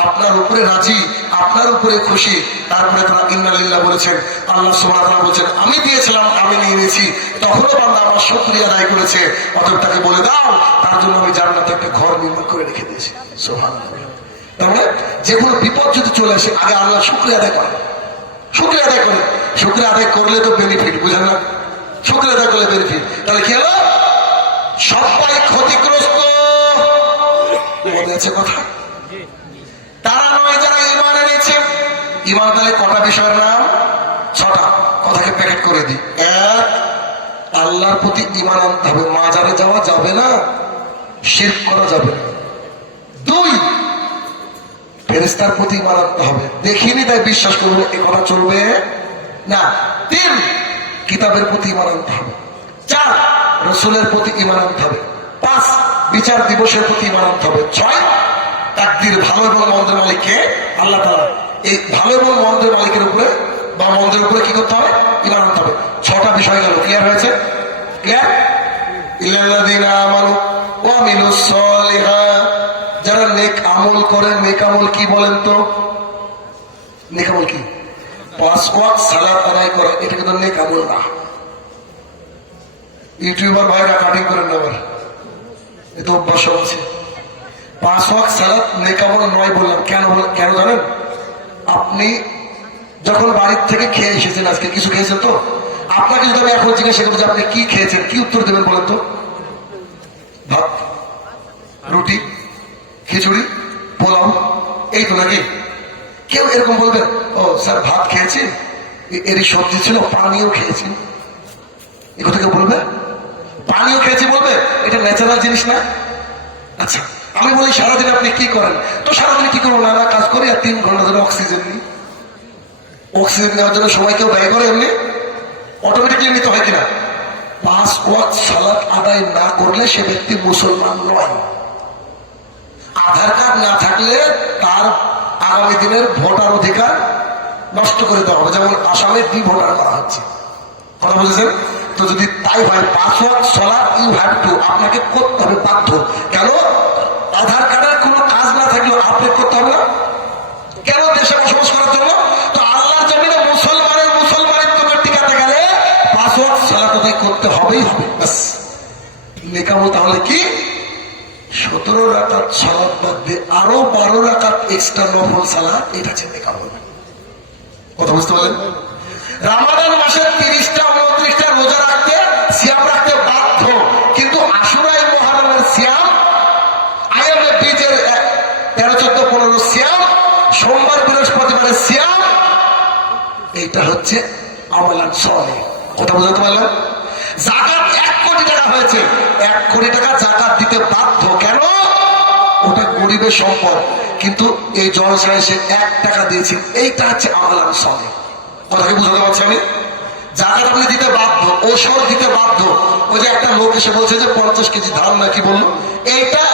আপনার উপরে রাজি, আপনার উপরে খুশি। তারপরে তারা ইন্না লিল্লাহ বলেছেন। আল্লাহ সুবহানাহু ওয়া তাআলা বলেছেন আমি দিয়েছিলাম, আমি নিয়ে নিয়েছি। তখনও বান্দা আমার শুকরিয়া আদায় করেছে, অতএব তাকে বলে দাও তার জন্য আমি জান্নাতে একটা ঘর নির্মাণ করে রেখে দিয়েছি। সুবহানাল্লাহ। তার মানে যে কোনো বিপদ যদি চলে আসে আগে আল্লাহ শুকরিয়া আদায় করেন, শুকরিয়া আদায় করেন। শুকরিয়া আদায় করলে তো বেনিফিট, বুঝেন না? শুকরিয়া আদায় করলে বেনিফিট। তাহলে কি হলো? সবাই ক্ষতিগ্রস্ত। মনে আছে কথা? তারা নয় যারা ঈমান এনেছে। ঈমান তাহলে কটা বিষয়ের নাম? 6টা। কথাকে প্যাকেট করে দিই। 1, আল্লাহর প্রতি ঈমান আনতে হবে, মাজারে যাওয়া যাবে না, শিরক করা যাবে না। 2, ফেরেশতার প্রতি ঈমান আনতে হবে, দেখিনি তাই বিশ্বাস করবো এ কথা চলবে না। 3, কিতাবের প্রতি ঈমান আনতে হবে। 4, রাসূলের প্রতি ঈমান আনতে হবে। 5, বিচার দিবসের প্রতি ঈমান আনতে হবে। 6, তাকদীর, ভালো এবং মন্দের মালিককে আল্লাহ তাআলা। এই ভালো এবং মন্দের মালিকের উপরে বা মন্দের উপরে কি করতে হবে? ঈমান আনতে হবে। 6টা বিষয় গেল। ক্লিয়ার হয়েছে? ক্লিয়ার? ইল্লাল্লাযীনা আমানু ওয়া আমিলুস সালিহাত, যারা নেক আমল করে। নেক আমল কি বলেন তো? নেক আমল কি? 5 ওয়াক্ত সালাত আদায় করে, এটা কিন্তু নেক আমল না। ইউটিউবার ভাইরা কাটিং করেন না, আবার এত অভ্যাস আছে। 5 ওয়াক্ত সালাত নেক আমল নয় বললাম। কেন জানেন? আপনি যখন বাড়ির থেকে খেয়ে এসেছেন, আজকে কিছু খেয়েছেন তো, আপনাকে যদি আমি এখন জিজ্ঞাসা করবো যে আপনি কি খেয়েছেন, কি উত্তর দেবেন বলেন তো? ভাত, রুটি, খিচুড়ি, পোলাও, এই তো নাকি? কেউ এরকম বলবেন ও স্যার ভাত খেয়েছি, এরই সবজি ছিল, পানিও খেয়েছি, এ কথা কেউ বলবে? পানিও খেয়েছি বলবে? এটা ন্যাচারাল জিনিস না? আচ্ছা, আমি বলি সারাদিন আপনি কি করেন? তো সারাদিন কি করবো, নানা কাজ করি আর 3 ঘন্টা ধরে অক্সিজেন নিই। অক্সিজেন নেওয়ার জন্য সময় কেউ ব্যয় করে? এমনি অটোমেটিকলি নিতে হয় কিনা? 5 ওয়াক্ত সালাত আদায় না করলে সে ব্যক্তি মুসলমান নয়। আধার কার্ড না থাকলে তার আগামী দিনের ভোটার অধিকার নষ্ট করে দেওয়া হবে, যেমন আসামে ভোটার করা হচ্ছে। কথা বুঝেছেন তো? যদি তাই হয় 5 ওয়াক্ত সালাত ইউ হ্যাভ টু, আপনাকে করতে হবে বাধ্য। কেন? আধার কার্ডের কোনো কাজ না থাকলেও আপডেট করতে হবে না? কেন? দেশে বসবাস করার জন্য। তো আল্লাহর জমিনে মুসলমানিত্ব টিকাতে গেলে 5 ওয়াক্ত সালাত আদায় করতে হবেই হবে। ব্যাস। নেক আমল তাহলে কি? 17 রাকাত সালাত বাদ দিয়ে আরো 12 রাকাত এক্সট্রা নফল সালাত, এটা হচ্ছে নেক আমল। কথা বুঝতে পারলেন? রমাদান মাসে 30টা 29টা রোজা রাখতে, সিয়াম রাখতে বাধ্য, কিন্তু আশুরায়ে মুহররমের সিয়াম, আইয়ামে বীজের 13, 14, 15 সিয়াম, সোমবার বৃহস্পতিবারের সিয়াম, এটা হচ্ছে আমালান সালেহ। কথা বুঝতে পারলেন? যাকাত 1 কোটি টাকা হয়েছে, 1 কোটি টাকা যাকাত দিতে বাধ্য। কেন? ওটা গরিবের সম্পদ, কিন্তু এই জলসায় এসে 1 টাকা দিয়েছেন, এইটা হচ্ছে আমালান সালেহ। কথাকে বুঝাতে পারছি আমি? যাকাত আপনি দিতে বাধ্য, ওষুধ দিতে বাধ্য। ওই যে একটা লোক এসে বলছে যে 50 কেজি ধান নাকি বললো, এইটা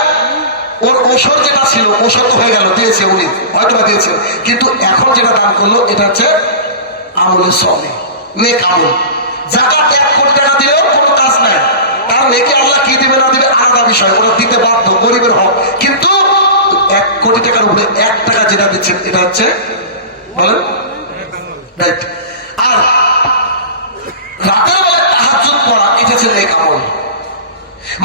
ওর ওষুধ যেটা ছিল, ওষুধ হয়ে গেল, দিয়েছে উনি, হয়তো বা দিয়েছেন, কিন্তু এখন যেটা দান করলো এটা হচ্ছে আমলে সালেহ, নেক আমল। যাকাত 1 কোটি টাকা দিলেও কোনো কাজ নাই, তার নেকি আল্লাহ কি দিবে না দিবে আলাদা বিষয়, ওরা দিতে বাধ্য, গরিবের হক। কিন্তু 1 কোটি টাকার উপরে 1 টাকা যেটা দিচ্ছেন, এটা হচ্ছে বলেন রাইট। আর রাতের বেলা তাহাজ্জুদ পড়া, এটা হচ্ছে নেক আমল।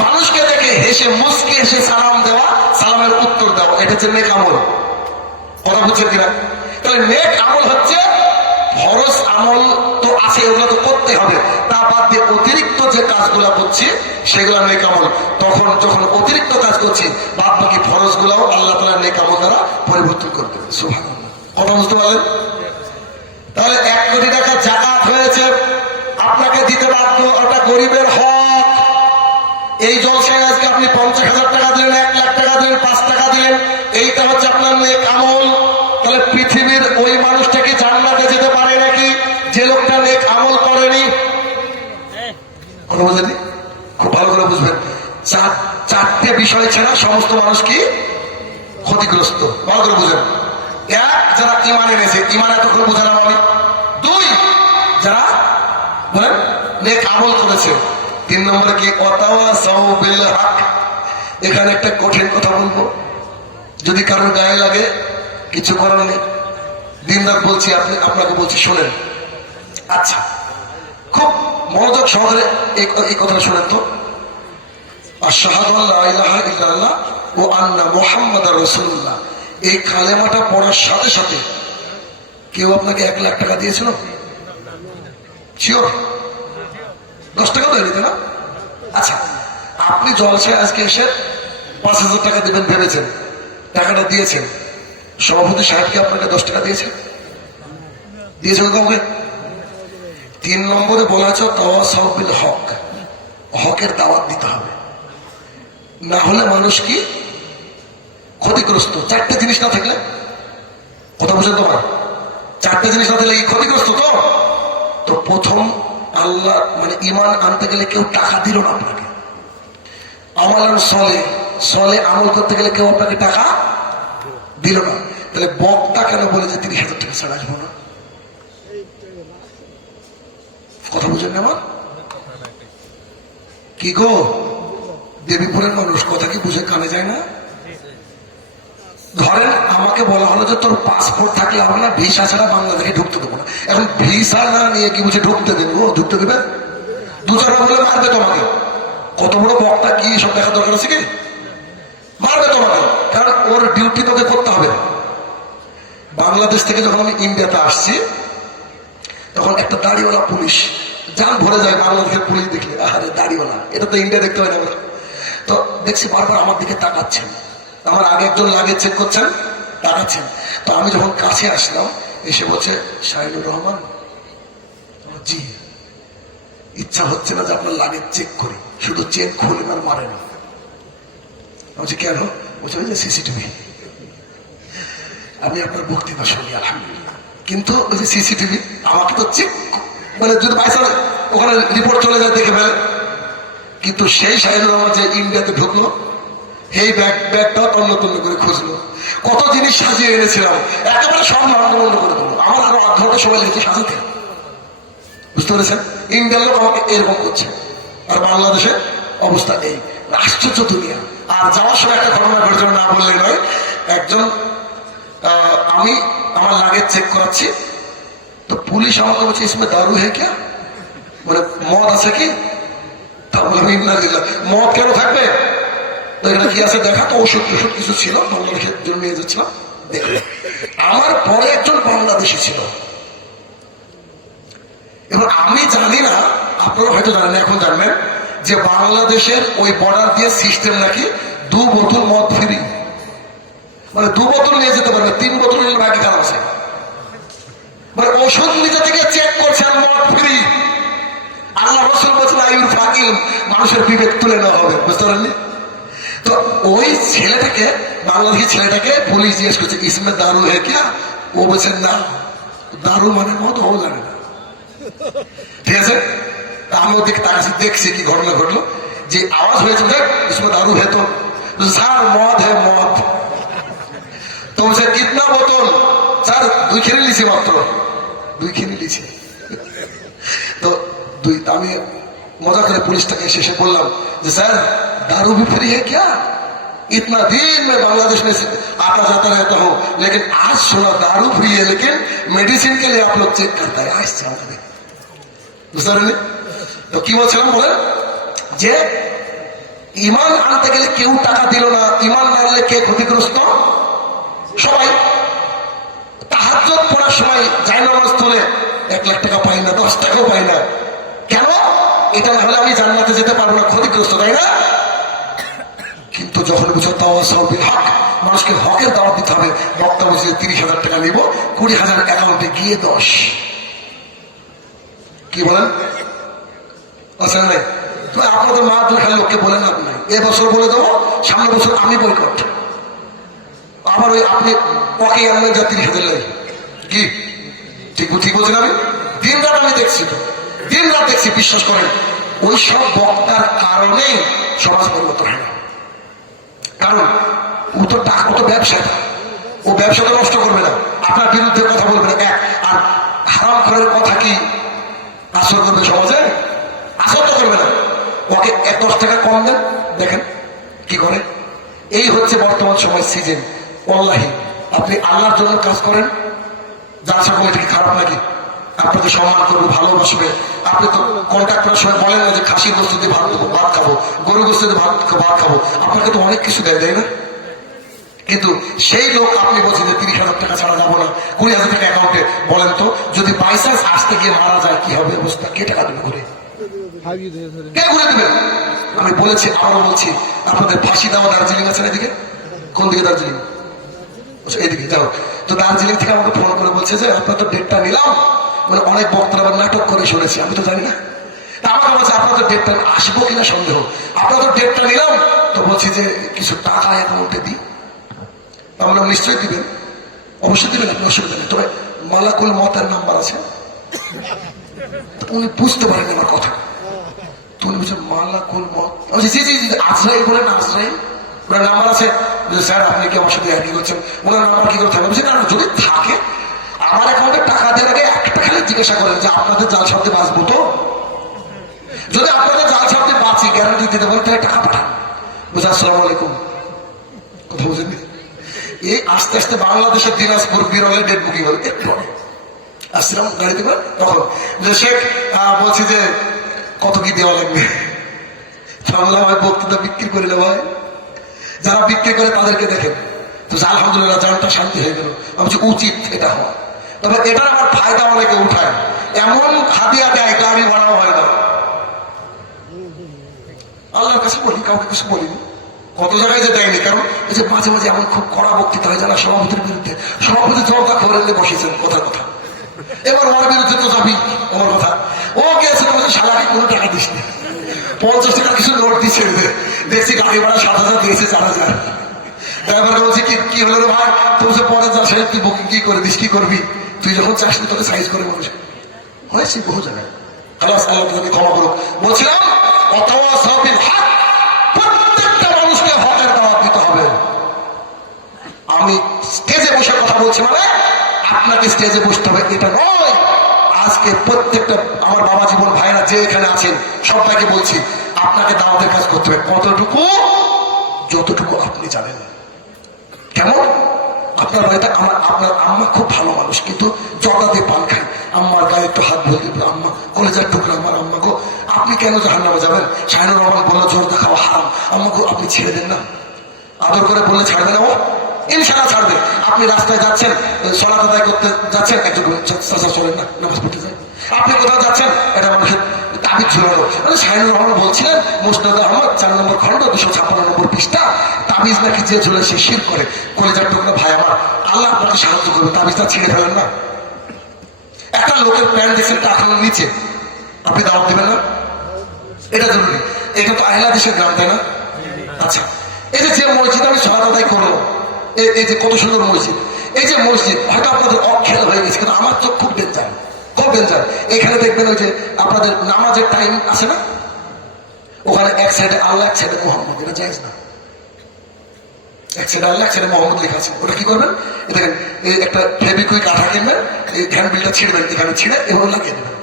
মানুষকে দেখে হেসে মুস্কি হেসে সালাম দেওয়া, সালামের উত্তর দেওয়া, এটা হচ্ছে নেক আমল। কথা বুঝছেন কিনা? তাহলে নেক আমল হচ্ছে, ফরজ আমল তো আছে, ওগুলো তো করতে হবে, তা বাদ দিয়ে অতিরিক্ত যে কাজগুলো করছি সেগুলো নেক আমল। তখন যখন অতিরিক্ত কাজ করছি, বাদ বাকি ফরজ গুলাও আল্লাহ তাআলা নেক আমল দ্বারা পরিবর্তন করতে হবে। সুবহানাল্লাহ। কথা বুঝতে পারলেন? তাহলে 1 কোটি টাকা যাকাত হয়েছে, আপনাকে দিতে বাধ্য, ওটা গরিবের হক। এই জলসায় আজকে আপনি 50,000 টাকা দিলেন, 1 লাখ টাকা দিলেন, 5 টাকা দিলেন, এইটা হচ্ছে আপনার নেক আমল। তাহলে পৃথিবীর ওই মানুষটা কি জান্নাতে যেতে পারে নাকি যে লোকটা নেক আমল করেনি? কথা বুঝেনি? খুব ভালো করে বুঝবেন। চারটে বিষয় ছাড়া সমস্ত মানুষ কি ক্ষতিগ্রস্ত। ভালো করে বুঝেন। এক, যারা ইমান এনেছে, ইমান এতক্ষণ বোঝালাম আমি। 2, যারা বলেন নেক আমল করেছে। 3 নম্বরে কি ওয়াতাওয়াসাউ বিল হক। এখানে একটা কঠিন কথা বলবো, যদি কারোর গায়ে লাগে কিছু করার নেই। দিনদার বলছি, আপনাকে বলছি, শোনেন। আচ্ছা, খুব মনোযোগ সহকারে এই কথাটা শোনেন তো। আশহাদু আল্লা ইলাহা ইল্লাল্লাহ ওয়া আন্না মুহাম্মাদার রাসূলুল্লাহ, এই কালেমাটা পড়ার সাথে সাথে কেউ আপনাকে 1 লাখ টাকা দিয়েছিল? শিওর? 10 টাকা তো দিতে না? আচ্ছা, আপনি জলসায় আজকে এসে 5,000 টাকা দেবেন ভেবেছেন, টাকাটা দিয়েছেন, সভাপতি সাহেবকে আপনাকে 10 টাকা দিয়েছেন? দিয়েছেন কাউকে? 3 নম্বরে বলা আছে তাওয়াসাউ বিল হক, হকের দাওয়াত দিতে হবে, না হলে মানুষ কি ক্ষতিগ্রস্ত। 4টে জিনিস না থাকলে, কথা বুঝেন তোমার, 4টে জিনিস না থাকলে ক্ষতিগ্রস্ত। তো প্রথম, আল্লাহ মানে ইমান আনতে গেলে কেউ টাকা দিল না আপনাকে। আমালান সলে আমল করতে গেলে কেউ আপনাকে টাকা দিল না। তাহলে বক্তা কেন বলে যে 30,000 টাকা ছাড়া আসবো না? কথা বুঝেন না আমার? কি গো, দেবীপুরের মানুষ কথা কি বুঝে কানে যায় না? ধরেন আমাকে বলা হলো যে তোর পাসপোর্ট থাকলে হবে না, ভিসা ছাড়া বাংলাদেশে ঢুকতে দেবো না। এখন ভিসা না নিয়ে কি বুঝে ঢুকতে দেবো? ঢুকতে দেবে? 2-4 বলে মারবে তোমাকে। কত বড় বক্তা, কি সব দেখা দরকার আছে কি? মারবে তোমাকে, কারণ ওর ডিউটি তোকে করতে হবে। বাংলাদেশ থেকে যখন আমি ইন্ডিয়াতে আসছি, তখন একটা দাড়িওয়ালা পুলিশ, জান ভরে যায় বাংলাদেশের পুলিশ দেখলে, আরে দাড়িওয়ালা, এটা তো ইন্ডিয়া দেখতে হয় না আমরা। তো দেখছি বারবার আমার দিকে তাকাচ্ছেন, আমার আগে একজন লাগেজ চেক করছেন, তাকাচ্ছেন। তো আমি যখন কাছে আসলাম, এসে বলছে শাহিনুর রহমান। জি, ইচ্ছা হচ্ছে না যে আপনার লাগেজ চেক করি, শুধু চেক খুলি আর মারে না। বলছি কেন? বলছে ওই যে সিসিটিভি, আমি আপনার বক্তৃতা শুনি আলহামদুলিল্লাহ, কিন্তু ওই যে সিসিটিভি আমাকে তো চেক, মানে যদি বাইসাল ওখানে রিপোর্ট চলে যায় দেখে ফেলে। কিন্তু সেই শাহিনুর রহমান যে ইন্ডিয়াতে ঢুকলো, এই ব্যাগটাও তন্ন তন্ন করে খুঁজলো, কত জিনিস সাজিয়ে এনেছিলাম, একেবারে সব লন্ডন করে দেবো। আমার আরো 8 ঘন্টা সময় লেগেছে সাজাতে, বুঝতে পেরেছেন? ইন্ডিয়ার লোক আমাকে এরকম করছে, আর বাংলাদেশের অবস্থা এই। আশ্চর্য দুনিয়া। আর যাওয়ার সময় একটা ঘটনা ঘটেছিল, না বললে নয়। একজন, আমি আমার লাগেজ চেক করাচ্ছি, তো পুলিশ আমাকে বলছে ইসমে দারু হে ক্যা, মানে মদ আছে কি? তা বললাম ইন্নালিল্লাহ, মদ কেন থাকবে? তো এখানে কি আছে দেখা। তো ওষুধ কিছু ছিল, বাংলাদেশের জন্য নিয়ে যাচ্ছিলাম, দেখলে আমার পরে একজন বাংলাদেশি ছিল। এবার আমি জানি না, আপনারা হয়তো জানেন, এখন জানবেন যে বাংলাদেশের ওই বর্ডার দিয়ে সিস্টেম নাকি 2 বোতল মদ ফ্রি, মানে 2 বোতল নিয়ে যেতে পারবে, 3 বোতল নিলে বাকি খারাপ আছে। মানে ওষুধ নিজে থেকে চেক করছে আর মদ ফ্রি। আল্লাহ রাসূল বলেছেন আইয়ুল ফাকিল, মানুষের বিবেক তুলে নেওয়া হবে, বুঝতে পারলেন? তো ওই ছেলেটাকে, বাংলাদেশি ছেলেটাকে পুলিশ জিজ্ঞেস করছে ইসমে দারু হে ক্যা? ও বলছেন না, দারু মানে মদ, ও জানে না। ঠিক আছে, আমি ওদিকে তাকাচ্ছি, দেখছি কি ঘটনা ঘটলো। যে আওয়াজ হয়েছে দেখ ইসমে দারু হে, তো স্যার মদ হে মদ। তো বলছে কিতনা বোতল? স্যার 2 খেলে লিছি, মাত্র 2 খেলে লিছি। তো 2, আমি मजा करे पुलिस तक শেষে বললাম যে স্যার दारू भी फ्री है क्या? इतना दिन में बांग्लादेश में आता जाता रहता हूँ, लेकिन आज सुना दारू फ्री है, लेकिन मेडिसिन के लिए आप लोग चेक करता है। आज चलते বুঝতে পারেননি? তো কি বলছিলাম বলেন, যে ইমান আনতে গেলে কেউ টাকা দিল না, ইমান না আনলে কে ক্ষতিগ্রস্ত? সবাই। তাহাজ্জুদ পড়ার সময় জায়নামাজ তুলে 1 লাখ টাকা পাই না, 10 টাকাও পাই না, কেন? এটা না হলে আমি জান্নাতে যেতে পারবো না, ক্ষতিগ্রস্ত, তাই না? কিন্তু যখন বুঝো তাওয়াসাউ বিল হক, মানুষকে হকের দাওয়াত দিতে হবে। বক্তা বলছে 30,000 টাকা নিব, 20,000 অ্যাকাউন্টে গিয়ে 10। কি বলেন? আচ্ছা নাই তো আপনাদের মাদ্রাসার লোককে বলে লাভ নাই, এবছর বলে দেবো, সামনে বছর আমি বয়কট। আবার ওই আপনি ওকে আনবেন যা 30,000 লাগে কি ঠিক ঠিক বলছেন? আমি দিন রাত আমি দেখছি, তো দিন রাত দেখছি, বিশ্বাস করেন ওই সব বক্তার কারণেই সমাজ পরিবর্তন হয় না। কারণ ও তো টাকা, ও তো ব্যবসাটা, ও ব্যবসাটা নষ্ট করবে না, আপনার বিরুদ্ধে কথা বলবে না। এক আর হারাম করার কথা কি আসর করবে সমাজে? আসর তো করবে না। ওকে 10 টাকা কম দেন, দেখেন কি করে। এই হচ্ছে বর্তমান সময় সিজন। ওয়াল্লাহি আপনি আল্লাহর জন্য কাজ করেন, জালসা কমিটি কি খারাপ নাকি? আপনাকে সম্মান করবে, ভালোবাসবে। আপনি তো কন্ট্যাক্ট করার সময় বলেন না যে খাসির গোস্ত দিয়ে ভাত খাবো, গরু গোস্ত দিয়ে ভাত খাবো, আপনাকে তো অনেক কিছু দেয়, তাই না? কিন্তু সেই লোক আপনি বলছেন যে 30,000 টাকা ছাড়া যাবো না, 20,000 টাকা অ্যাকাউন্টে। বলেন তো যদি বাই চান্স আসতে গিয়ে মারা যায় কি হবে অবস্থা? কে টাকা দেবে ঘুরে? কে ঘুরে দেবে? আমি বলেছি, আবারও বলছি, আপনাদের ফাঁসি দেওয়া দার্জিলিং আছে না এদিকে? কোন দিকে দার্জিলিং? এইদিকে যাও তো। দার্জিলিং থেকে আমাকে ফোন করে বলছে যে আপনার তো ডেটটা নিলাম, মানে অনেক বক্তারা আবার নাটক করে শুনেছি, আমি তো জানি না। তা আমাকে বলছে আপনার তো ডেটটা আসবো কিনা সন্দেহ, আপনার তো ডেটটা নিলাম, তো বলছি যে কিছু টাকা অ্যাকাউন্টে দিই। আমরা নিশ্চয়ই দিবেন, অবশ্যই দিবেন, আপনি অসুবিধা নেই। তবে মালাকুল মতের নাম্বার আছে। উনি বুঝতে পারেন আমার কথা, তো উনি বলছেন মালাকুল মত। জি জি জি আজরাইল বলেন, আজরাইল ওনার নাম্বার আছে। স্যার আপনি কি আমার সাথে একই করছেন? ওনার নাম্বার কি করে থাকে? বলছি না, যদি থাকে আমার অ্যাকাউন্টে টাকা দেওয়ার আগে একটা খালি জিজ্ঞাসা করেন যে আপনাদের জাল শব্দে বাঁচবো তো? যদি আপনাদের জাল শব্দে বাঁচি গ্যারান্টি দিতে বলেন তাহলে টাকা পাঠান। বুঝা? আসসালামু আলাইকুম, কথা বুঝেন? এই আস্তে আস্তে বাংলাদেশের দিনাজপুর বিরলে ডেট বুকিং হবে। একটু আসছিলাম গাড়িতে করে, তখন যে শেখ বলছি যে কত কি দেওয়া লাগবে? বললাম ভাই বক্তৃতা বিক্রি করে না ভাই, যারা বিক্রি করে তাদেরকে দেখেন তো। আলহামদুলিল্লাহ জানটা শান্তি হয়ে গেল। আমি বলছি উচিত এটা হওয়া, তবে এটার আমার ফায়দা অনেকে উঠায়, এমন হাতিয়া দেয় গাড়ি ভাড়াও হয় না। আল্লাহর কাছে বলি, কাউকে কিছু বলিনি, কত জায়গায় যে দেয়নি। কারণ এই যে মাঝে মাঝে এমন খুব কড়া বক্তৃতা হয় যারা সভাপতির বিরুদ্ধে, সভাপতি জনতা খবরের দিয়ে বসেছেন কথার কথা, এবার ওর বিরুদ্ধে তো যাবি আমার কথা। ও গেছে তো সারাটি কোনো টাকা দিস না, 50 টাকা কিছু নোট দিচ্ছে, দেখছি গাড়ি ভাড়া 7,000 দিয়েছে, 4,000। ড্রাইভারকে বলছি কি হলো রে ভাই? তো বলছে পরে যা সাহেব তুই বুকিং কি করে দিস, কি করবি তুই যখন চাস তোকে সাইজ করে বলিস। হয়েছে বহু জায়গায়। আল্লাহ তোকে ক্ষমা করুক। বলছিলাম প্রত্যেকটা মানুষকে হকের দাওয়াত দিতে হবে। আমি স্টেজে বসে কথা বলছি মানে আপনাকে স্টেজে বসতে হবে এটা নয়। আজকে প্রত্যেকটা আমার বাবা জীবন ভাইরা যে এখানে আছেন সবাইকে বলছি আপনাকে দাওয়াতের কাজ করতে হবে। কতটুকু? যতটুকু আপনি জানেন। কেমন? আপনার বাড়িতে আপনার আম্মা খুব ভালো মানুষ, কিন্তু জগা দিয়ে পান খায়, আম্মার গায়ে একটু হাত ভরে দিবে, আম্মা কলেজার টুকরা আমার আম্মা গো, আপনি কেন জাহান্নামে যাবেন? শাহিনুর রহমান বললো জোরদা খাওয়া হারাম, আম্মা গো আপনি ছেড়ে দেন না। আদর করে বললে ছাড়বে না ও? ইনশাআল্লাহ ছাড়বে। আপনি রাস্তায় যাচ্ছেন, সালাত আদায় করতে যাচ্ছেন, একজন চাচা চলেন না, নামাজ পড়তে যায়। আপনি কোথাও যাচ্ছেন, এটা মানুষের তাবিজ ঝুলানো। শাহিনুর রহমান বলছিলেন মুসনাদ আহমদ 4 নম্বর খন্ড 256 নম্বর পৃষ্ঠা, তাবিজ নাকি যে ঝুলে সে শির করে। কলেজার টুকরা ভাই আমার, আল্লাহ আপনাকে সাহায্য করবে, তাবিজটা ছিঁড়ে ফেলেন না। একটা লোকের প্যান্ট দেখছেন টাকানোর নিচে, আপনি দাওয়াত দেবেন না? এটা জরুরি। এটা তো আহলা দেশের গ্রাম, তাই না? আচ্ছা, এই যে মসজিদ আমি সালাত আদায় করবো, এই যে কত সুন্দর মসজিদ, এই যে মসজিদ হয়তো আপনাদের অখেয়াল হয়ে গেছে, কিন্তু আমার চোখ খুব ডেঞ্জার, খুব ডেঞ্জার। এখানে দেখবেন ওই যে আপনাদের নামাজের টাইম আছে না, ওখানে এক সাইডে আল্লাহ এক সাইডে মোহাম্মদ, এটা জায়েজ না। এক সাইডে আল্লাহ এক সাইডে মোহাম্মদ লেখা আছে, ওটা কি করবেন? দেখেন একটা ফেবিকুইক আঠা কিনবেন, এই হ্যান্ডবিলটা ছিঁড়বেন, এখানে ছিঁড়ে এভাবে লাগিয়ে দেবেন।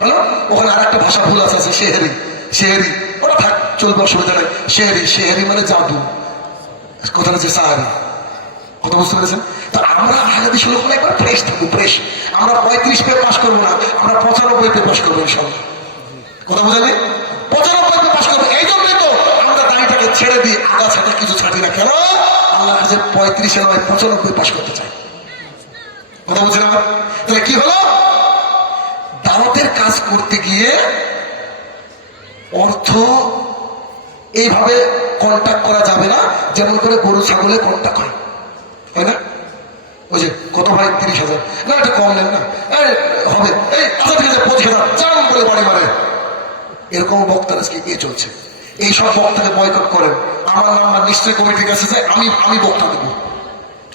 হ্যালো, ওখানে আর একটা ভাষা ভুল আছে, শেহেরি, শেহেরি ওটা থাক, চলবে, অসুবিধা নেই। শেহেরি, শেহেরি মানে জাদু, কথাটা যে সাহারি, কথা বুঝতে পেরেছেন? তা আমরা আহাদি শুরু করলে একবার ফ্রেশ থাকবো, ফ্রেশ। আমরা 35 পে পাস করবো না, আমরা 95 পে পাস করবো ইনশাআল্লাহ। কথা বুঝালি? 95 পে পাস করবো। এই জন্যই তো আমরা দাঁড়িটাকে ছেড়ে দিই, আগাছাটা কিছু ছাড়ি না। কেন? আল্লাহ কাছে 35 নয় 95 পাস করতে চাই। কথা বুঝলেন আমার? তাহলে কি হলো? দাওয়াতের কাজ করতে গিয়ে অর্থ এইভাবে কন্ট্যাক্ট করা যাবে না, যেমন করে গরু ছাগলে কন্ট্যাক্ট হয়, হয় না? ওই যে কত ভাই 30,000, না এটা কম নেন না, হবে এই আচ্ছা ঠিক আছে 25,000 চান বলে বাড়ি মারে, এরকম বক্তারা আজকে এগিয়ে চলছে। এই সব বক্তাকে বয়কট করেন। আমার নাম্বার নিশ্চয়ই কমিটির কাছে যায়, আমি বক্তা দেবো,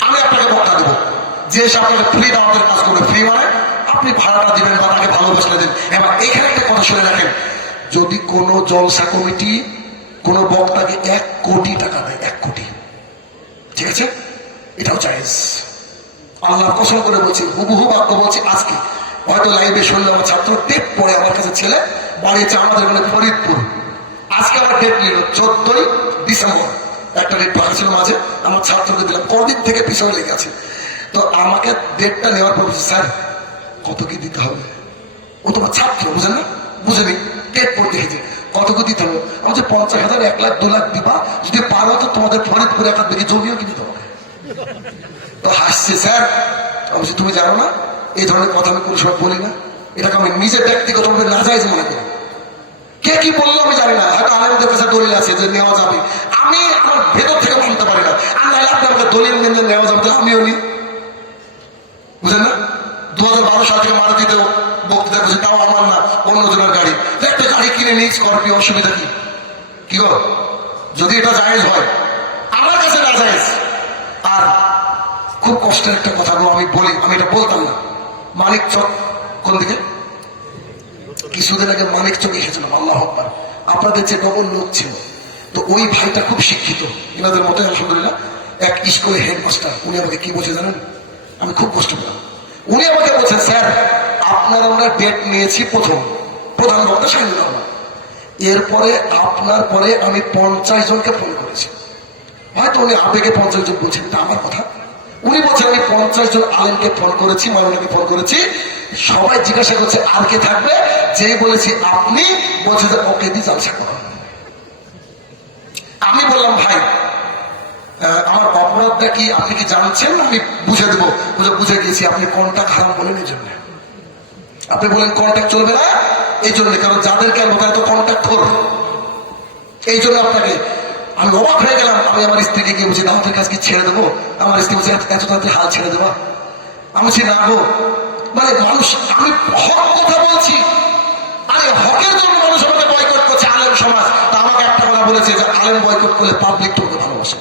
আমি আপনাকে বক্তা দেবো, যে এসে আপনাকে ফ্রি দাওয়াতের কাজ করবে। ফ্রি মানে আপনি ভাড়াটা দিবেন বা তাকে ভালোবাসলে দেন। এবার এখানে একটা কথা শুনে রাখেন, যদি কোনো জলসা কমিটি কোনো বক্তাকে 1 কোটি টাকা দেয়, 1 কোটি, ঠিক আছে, এটাও জায়েজ। আল্লাহর কসম করে বলছি, হুবহু বাক্য বলছি। আজকে হয়তো লাইভে শুনলে আমার ছাত্র টেপ পড়ে আমার কাছে ছেলে বাড়িয়েছে আমাদের এখানে ফরিদপুর। আজকে আমার ডেট নিল 14ই ডিসেম্বর, একটা ডেট ফাঁকা ছিল মাঝে, আমার ছাত্রকে দিলাম, কদিন থেকে পিছনে লেগে আছে। তো আমাকে ডেটটা নেওয়ার পর বলছে, স্যার কত কি দিতে হবে? ও তোমার ছাত্র, বুঝেন না, বুঝেনি, ডেট পড়তে গেছে, কত কি দিতে হবে? আমি যে 50,000, 1 লাখ, 2 লাখ দিবা, যদি পারো তো তোমাদের ফরিদপুরে 1 লাখ দেখি জমিও কিনে দেবো। তো হাসছে স্যার। আমি বলছি, তুমি জানো না এই ধরনের কথা আমি কোনো সময় বলি না, এটাকে আমি নিজের ব্যক্তিগতভাবে নাজায়েজ মনে করি। কে কি বললো আমি জানি না, হয়তো আলেমদের কাছে দলিল আছে যে নেওয়া যাবে, আমি আমার ভেতর থেকে মানতে পারি না। আর নাহলে আপনি আমাকে দলিল নেন যে নেওয়া যাবে, তো আমিও নিই, বুঝলেন না? 2012 সাল থেকে মারুতিতে বক্তৃতা করছে, তাও আমার না, অন্যজনের গাড়ি। একটা গাড়ি কিনে নিই, স্করপিও, অসুবিধা কি? কি গো, যদি এটা জায়েজ হয়, আমার কাছে না জায়েজ। আর খুব কষ্টের একটা কথা আমি বলি, আমি এটা বলতাম না। মানিক চক, কোন দিকে? কিছুদিন আগে মানিক চক এসেছিলাম, আল্লাহ আকবার, আপনাদের যে ডবল লোক ছিল, তো ওই ভাইটা খুব শিক্ষিত, এনাদের মতো আলহামদুলিল্লাহ, এক স্কুলের হেডমাস্টার। উনি আমাকে কি বলছে জানেন? আমি খুব কষ্ট পেলাম। উনি আমাকে বলছেন, স্যার আপনার আমরা ডেট নিয়েছি প্রধান বক্তা শাহিনুর রহমান, এরপরে আপনার পরে আমি 50 জনকে ফোন করেছি। হয়তো উনি আবেগে 50 জন বলছেন, এটা আমার কথা। উনি বলছেন আমি 50 জন আলেমকে ফোন করেছি, মাওলানাকে ফোন করেছি, সবাই জিজ্ঞাসা করছে আর কে থাকবে, যে বলেছি আপনি, বলছে যে ওকে দিয়ে জালসা করো। আমি বললাম, ভাই আমার অপরাধটা কি আপনি কি জানছেন? আমি বুঝে দেবো। বুঝে গিয়েছি, আপনি কন্ট্যাক্ট হারাম বলেন এই জন্য, আপনি বলেন কন্ট্যাক্ট চলবে না এই জন্য, কারণ যাদেরকে লোকের তো কন্ট্যাক্ট করবে, এই জন্য আপনাকে। আমি অবাক হয়ে গেলাম। আমি আমার স্ত্রীকে গিয়ে বলছি, দাওয়াতের কাজ কি ছেড়ে দেবো? আমার স্ত্রী বলছে, এত তাড়াতাড়ি হাল ছেড়ে দেবো? আমি বলছি, না গো, মানে মানুষ, আমি হক কথা বলছি, আরে হকের জন্য মানুষ আমাকে বয়কট করছে, আলেম সমাজ। তা আমাকে একটা কথা বলেছে যে আলেম বয়কট করলে পাবলিক তোকে ভালোবাসে।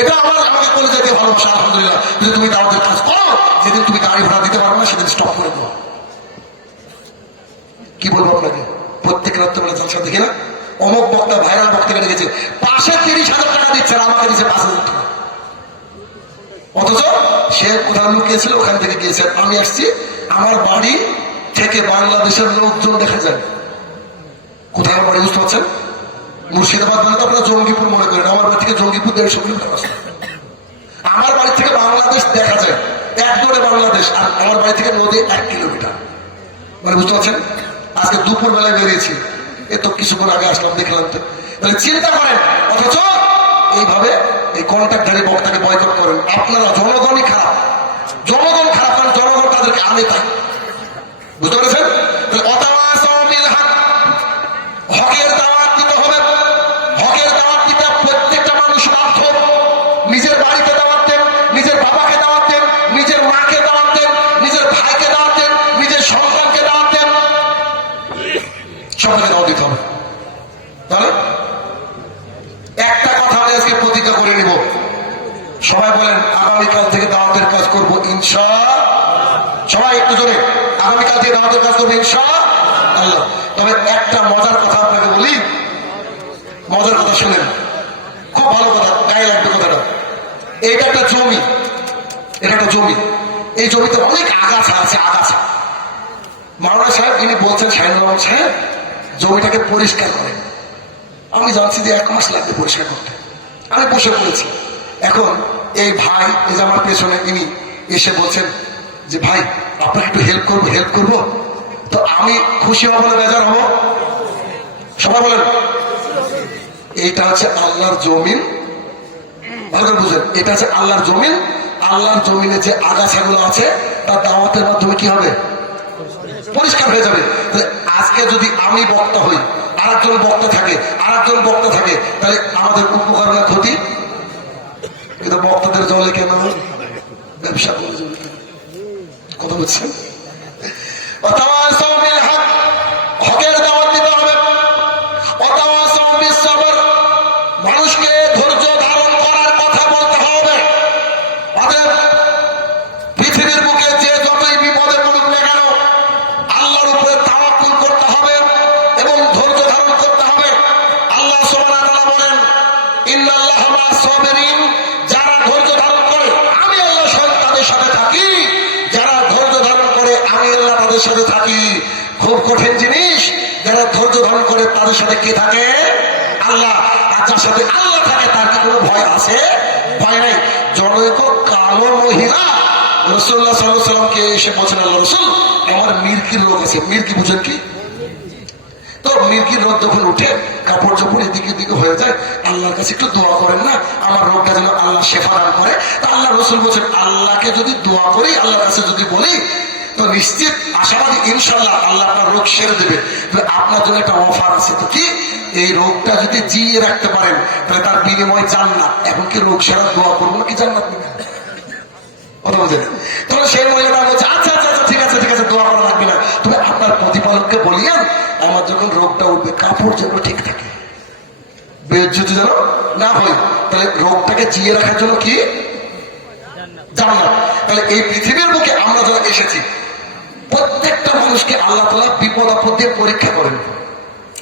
এটা আমাকে বলে যেতে ভালোবাসা, আলহামদুলিল্লাহ। যদি তুমি দাওয়াতের কাজ করো, যেদিন তুমি গাড়ি ভাড়া দিতে পারবে না সেদিন স্টপ করে দেবো। কি বলবো আপনাকে, প্রত্যেক রাত্রে জলসা দেখি না, অমুক বক্তা ভাইরাল বক্তাকে রেখেছে, পাশে 30,000 টাকা দিচ্ছে, আর আমাকে দিচ্ছে 5,000 টাকা। অথচ সে কোথাও লুকিয়েছিল, ওখান থেকে গিয়েছে। আমি আসছি, আমার বাড়ি থেকে বাংলাদেশের লোকজন দেখা যায়। কোথায় আমার বাড়ি বুঝতে পারছেন? মুর্শিদাবাদ বলে তো আপনারা জঙ্গিপুর মনে করেন, আমার বাড়ি থেকে জঙ্গিপুর 150 কিলোমিটার রাস্তা। আমার বাড়ি থেকে বাংলাদেশ দেখা যায়, একদরে বাংলাদেশ, আর আমার বাড়ি থেকে নদী 1 কিলোমিটার। মানে বুঝতে পারছেন? আজকে দুপুর বেলায় বেরিয়েছি, এ তো কিছুক্ষণ আগে আসলাম, দেখলাম তো। তাহলে চিন্তা করেন, অথচ এইভাবে এই কন্ট্যাক্টধারী বক্তাকে বয়কট করেন আপনারা। জনগণই খারাপ, জনগণ খারাপ, কারণ জনগণ তাদেরকে আনে তাই, বুঝতে পেরেছেন? হকের দাওয়াত দিতে হবে, হকের দাওয়াত দিতে প্রত্যেকটা মানুষ বাধ্য। নিজের বাড়িতে দাওয়াত দেন, নিজের বাবাকে দাওয়াত দেন, নিজের মাকে দাওয়াত দেন, নিজের ভাইকে দাওয়াত দেন, নিজের সন্তানকে দাওয়াত দেন, সবাইকে দাওয়াত দিতে হবে। তাহলে একটা কথা আমি আজকে প্রতিজ্ঞা করে নিব, সবাই বলেন আগামীকাল থেকে দাওয়াতের কাজ করবো ইনশাআল্লাহ। সবাই একটু জোরে, আগামীকাল থেকে দাওয়াতের কাজ করবো ইনশাআল্লাহ। তবে একটা মজার কথা আপনাকে বলি, মজার কথা শুনেন, খুব ভালো কথা, গায়ে লাগবে কথাটা। এইটা একটা জমি, এটা একটা জমি, এই জমিতে অনেক আগাছা আছে, আগাছা। মাওলানা সাহেব যিনি বলছেন, শাহিনুর রহমান সাহেব, জমিটাকে পরিষ্কার করেন। আমি জানছি যে 1 মাস লাগবে পরিষ্কার করতে। আমি বসে পড়েছি। এখন এই ভাই, এই যে আমার পেছনে, ইনি এসে বলছেন যে ভাই আপনাকে একটু হেল্প করবো। তো আমি খুশি হবো না বেজার হবো? সবাই বলেন, এইটা হচ্ছে আল্লাহর জমিন, ভালো করে বুঝেন, এটা হচ্ছে আল্লাহর জমিন। আল্লাহর জমিনে যে আগাছাগুলো আছে তার দাওয়াতের মাধ্যমে কি হবে? পরিষ্কার হয়ে যাবে। আজকে যদি আমি বক্তা হই, আরেকজন বক্তা থাকে, আরেকজন বক্তা থাকে, তাহলে আমাদের উপকার না ক্ষতি? কিন্তু বক্তাদের জলে কেন ব্যবসা করে জলে কেন? কথা বলছেন? হকের দাওয়াত কঠিন জিনিস। যারা ধৈর্য ধারণ করে তাদের সাথে কে থাকে? আল্লাহ। আর যার সাথে আল্লাহ থাকে তার কি কোনো ভয় আছে? ভয় নাই। জনৈক কালো মহিলা রাসূলুল্লাহ সাল্লাল্লাহু আলাইহি ওয়াসাল্লামকে এসে বলছেন, আল্লাহ রাসূল, আমার মির্কির রোগ আছে। মির্কি বুঝেন কি? তো মির্কির রোগ যখন উঠে, কাপড় চোপড় এদিকে এদিকে হয়ে যায়, আল্লাহর কাছে একটু দোয়া করেন না, আমার রোগটা যেন আল্লাহ শেফা দান করে। তা আল্লাহ রাসূল বলছেন, আল্লাহকে যদি দোয়া করি, আল্লাহর কাছে যদি বলি, তো নিশ্চিত আশাবাদী ইনশাল্লাহ আল্লাহ আপনার রোগ সেরে দেবে। আপনার জন্য একটা অফার আছে। তো কি? এই রোগটা যদি জিয়ে রাখতে পারেন তাহলে তার বিনিময় জান্নাত। এখন কি রোগ সেরা দোয়া করবো নাকি জান্নাত নিবেন? কথা বলছেন? তখন সেই মহিলাটা বলছে, আচ্ছা আচ্ছা আচ্ছা, ঠিক আছে ঠিক আছে, দোয়া করা লাগবে না, তবে আপনার প্রতিপালককে বলিয়েন আমার যখন রোগটা উঠবে কাপড় যেন ঠিক থাকে, বেজ্জতি যেন না হয়। তাহলে রোগটাকে জিয়ে রাখার জন্য কি? জান্নাত। তাহলে এই পৃথিবীর বুকে আমরা যারা এসেছি, প্রত্যেকটা মানুষকে আল্লাহ তাআলা বিপদ আপদ দিয়ে পরীক্ষা করেন,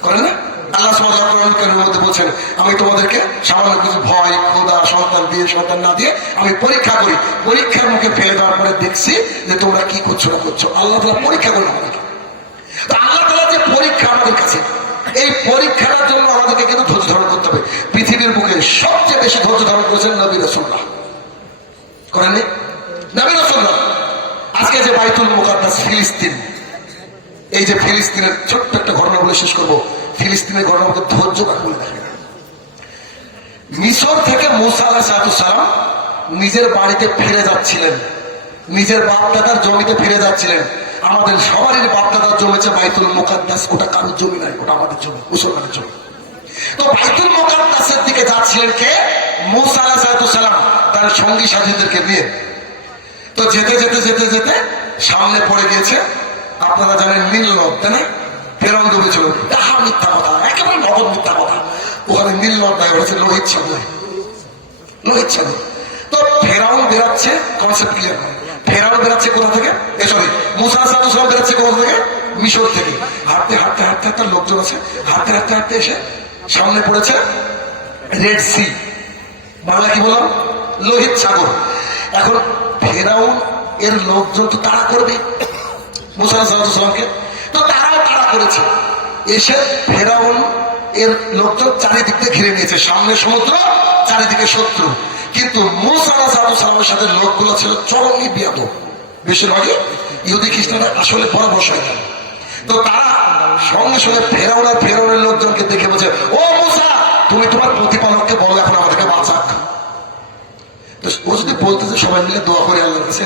করেন না? আল্লাহ সুবহানাহু ওয়া তাআলা কোরআনের মধ্যে বলছেন, আমি তোমাদেরকে সামান্য কিছু ভয়, ক্ষুধা, সন্তান দিয়ে সন্তান না দিয়ে আমি পরীক্ষা করি। পরীক্ষার মুখে ফেলে দেওয়ার পরে দেখছি যে তোমরা কি করছো না করছো। আল্লাহ তাআলা পরীক্ষা করেন আমাদেরকে। তো আল্লাহ তাআলা যে পরীক্ষা আমাদের কাছে, এই পরীক্ষার জন্য আমাদেরকে কিন্তু ধৈর্য ধারণ করতে হবে। পৃথিবীর বুকে সবচেয়ে বেশি ধৈর্য ধারণ করেছেন নবী রাসূলুল্লাহ, করেননি? নবী রাসূলুল্লাহ। আজকে যে বাইতুল মুকাদ্দাস ফিলিস্তিন, এই যে ফিলিস্তিনের ছোট্ট একটা ঘটনা বলে শেষ করবো। ফিলিস্তিনের ঘটনার মধ্যে ধৈর্য কাকে বলে দেখেন। মিশর থেকে মুসা আলাইহিস সালাম নিজের বাড়িতে ফিরে যাচ্ছিলেন, নিজের বাপদাদার জমিতে ফিরে যাচ্ছিলেন। আমাদের সবারই বাপদাদার জমেছে বাইতুল মুকাদ্দাস, ওটা কারোর জমি নাই, ওটা আমাদের জমি, মুসলমানের জমি। তো বাইতুল মুকাদ্দাসের দিকে যাচ্ছিলেন কে? মুসা আলাইহিস সালাম তার সঙ্গী সাথীদেরকে নিয়ে। তো যেতে যেতে যেতে যেতে সামনে পড়ে গিয়েছে, আপনারা জানেন, নীল নদ, তাই না? ফেরাউন ডুবেছিল। তাহা মিথ্যা কথা, একেবারে নগদ মিথ্যা কথা। ওখানে নীল নদ নাই, ওটা ছিল লোহিত সাগর, লোহিত সাগর। তো ফেরাউন বেরাচ্ছে, কনসেপ্ট ক্লিয়ার করে। ফেরাউন বেরাচ্ছে কোথা থেকে? সরি, মুসা আলাইহিস সালাম বেরাচ্ছে কোথা থেকে? মিশর থেকে। হাঁটতে হাঁটতে হাঁটতে হাঁটতে লোকজন আছে, হাঁটতে হাঁটতে হাঁটতে এসে সামনে পড়েছে রেড সি, বাংলা কি বললাম? লোহিত সাগর। এখন ফেরাউন এর লোকজন তো তাড়া করবে মুসা আলাইহিস সালামকে, তো তারাও তাড়া করেছে। এসে ফেরাউন এর লোকজন চারিদিক থেকে ঘিরে নিয়েছে, সামনে সমুদ্র, চারিদিকে শত্রু। কিন্তু মুসা আলাইহিস সালামের সাথে লোকগুলো ছিল চরমই বিয়াদব, বেশিরভাগই ইহুদি খ্রিস্টানরা আসলে বড় বসায় দেয়। তো তারা সঙ্গে সঙ্গে ফেরাউনের লোকজনকে দেখে বলছে, ও মুসা, তুমি তোমার প্রতিপালককে বলো এখন আমাদেরকে বাঁচাক। তো ও যদি বলতেছে সবাই মিলে দোয়া করে আল্লাহর কাছে,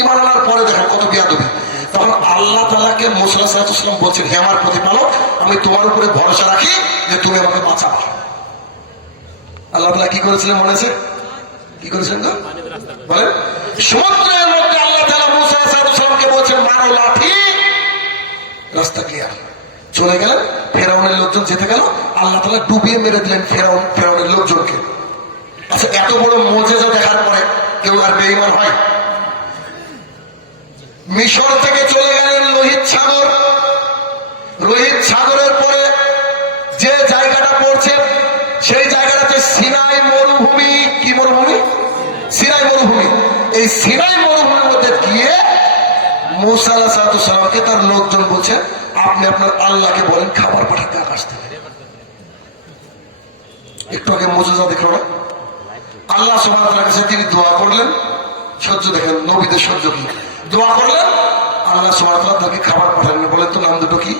ঈমান আনার পরে দেখেন কত বিয়াদবি। তখন আল্লাহ তাআলাকে মুসা আলাইহিস সালাম বলছেন, হে আমার প্রতিপালক, আমি তোমার উপরে ভরসা রাখি যে তুমি আমাকে বাঁচাবে। আল্লাহ তাআলা কি করেছিলেন মনে আছে? কি করেছিলেন তো বলেন? সমুদ্রের মধ্যে আল্লাহ তাআলা মুসা আলাইহিস সালামকে বলছেন, মারো লাঠি, রাস্তা ক্লিয়ার। চলে গেলেন, ফেরাউনের লোকজন যেতে গেল, আল্লাহ তাআলা ডুবিয়ে মেরে দিলেন ফেরাউনের লোকজনকে। আচ্ছা, এত বড় মুজিজা দেখার পরে কেউ আর বেঈমান হয়? মিশর থেকে চলে গেলেন লোহিত সাগর। লোহিত সাগরের পরে যে জায়গাটা পড়ছে সেই জায়গাটাতে সিনাই মরুভূমি। কি মরুভূমি? সিনাই মরুভূমি। এই সিনাই মরুভূমির মধ্যে গিয়ে মুসা আলাইহিস সালামকে তার লোকজন বলছে, আপনি আপনার আল্লাহকে বলেন খাবার পাঠাতে আকাশ থেকে। একটু আগে মুজিজা দেখলো না? আল্লাহ সুবহানাহু ওয়া তাআলার কাছে তিনি দোয়া করলেন, সহ্য দেখেন নবীদের সহ্য কি, দোয়া করলেন, আল্লাহ সুবহানাহু ওয়া তাআলা তাকে খাবার পাঠালেন। বলেন তো নাম দুটো কি?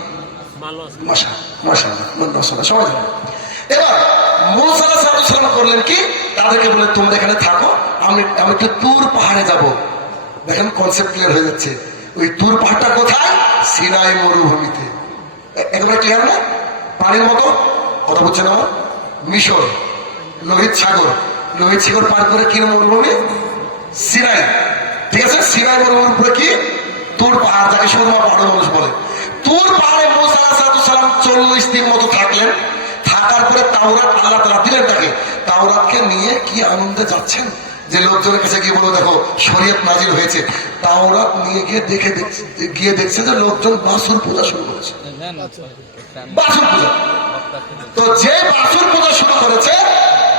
মাশাআল্লাহ, সবাই জানেন। এবার মুসা আলাইহিস সালাম করলেন কি, তাদেরকে বলে তোমরা এখানে থাকো, আমি একটু তুর পাহাড়ে যাব। দেখেন কনসেপ্ট ক্লিয়ার হয়ে যাচ্ছে। ওই তুর পাহাড়টা কোথায়? সিনাই মরুভূমিতে। একেবারে ক্লিয়ার না? পানির মতো কথা বলছেন আমার। মিশর, লোহিত সাগর, লোহিত সাগর পার করে কি মরুভূমি? সিনাই। ঠিক আছে, সিনাই মরুভূমির উপরে কি? তুর পাহাড়, যাকে সুরমা পাহাড় মানুষ বলে। তুর পাহাড়ে মুসা আলাইহিস সালাম 40 দিন মতো থাকলেন। থাকার পরে তাওরাত আল্লাহ তাআলা দিলেন তাকে। তাওরাতকে নিয়ে কি আনন্দে যাচ্ছেন যে লোকজনের কাছে গিয়ে বলো দেখো শরীয়ত নাজিল হয়েছে। তাওরাত নিয়ে গিয়ে দেখছে যে লোকজন বাছুর পূজা শুরু করেছে। বাছুর পূজা। তো যে বাছুর পূজা শুরু করেছে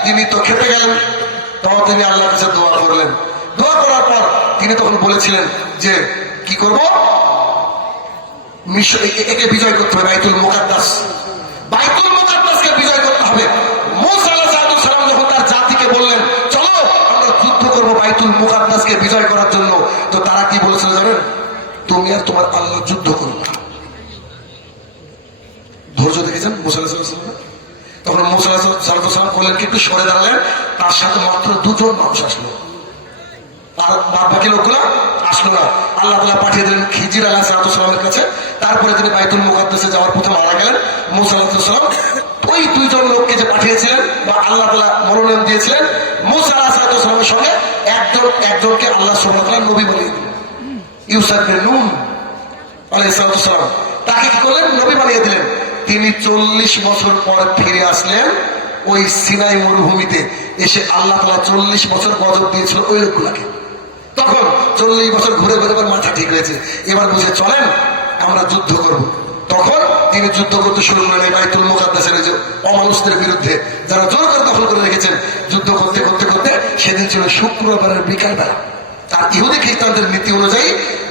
তিনি তো খেতে গেলেন। তখন তিনি আল্লাহর কাছে দোয়া করলেন। দোয়া করার পর তিনি তখন বলেছিলেন যে কি করব? একে বিজয় করতে হবে। বাইতুল মুকাদ্দাস, বাইতুল মুকাদ্দাসকে বিজয় করতে হবে। মুসা আলাইহিস সালাম যখন তার জাতিকে বললেন চলো আমরা যুদ্ধ করবো বাইতুল মুকাদ্দাসকে বিজয় করার জন্য, তো তারা কি বলেছিল জানেন? তুমি আর তোমার আল্লাহ যুদ্ধ করো না। ধৈর্য দেখেছেন মুসা আলাইহিস সালাম? তখন মুসা আলাইহিস সালাম করলেন কি, একটু সরে দাঁড়ালেন, তার সাথে মাত্র দুজন মানুষ আসলো, আর বাদ বাকি লোকগুলা আসলো না। আল্লাহ তাআলা পাঠিয়ে দিলেন খিজির আলাইহিস সালামের কাছে। তারপরে তিনি বাইতুল মুকাদ্দাসে যাওয়ার পথে মারা গেলেন। মুসা আলাইহিস সালাম ওই দুইজন লোককে যে পাঠিয়েছিলেন বা আল্লাহ তাআলা মনোনয়ন দিয়েছিলেন, মুসা আলাইহিস সালামের সঙ্গে একজনকে আল্লাহ সুবহানাহু ওয়া তাআলা নবী বানিয়ে দিলেন, ইউসা ইবনে নূন আলাইহিস সালাম। তাকে কি করলেন? নবী বানিয়ে দিলেন। তিনি 40 বছর পর ফিরে আসলেন ওই সিনাই মরুভূমিতে এসে। আল্লাহ তাআলা 40 বছর গজব দিয়েছিল ওই লোকগুলাকে। তখন 40 বছর ঘুরে ঘুরে মাথা ঠিক হয়েছে, এবার বুঝে চলেন আমরা যুদ্ধ করব। তখন তিনি যুদ্ধ করতে শুরু করলেন এই বাইতুল মুকাদ্দাসের যে অমানুষদের বিরুদ্ধে, যারা জোর করে দখল করে রেখেছেন। যুদ্ধ করতে করতে করতে সেদিন ছিল শুক্রবারের বিকালবেলা। আর ইহুদি খ্রিস্টানদের নীতি অনুযায়ী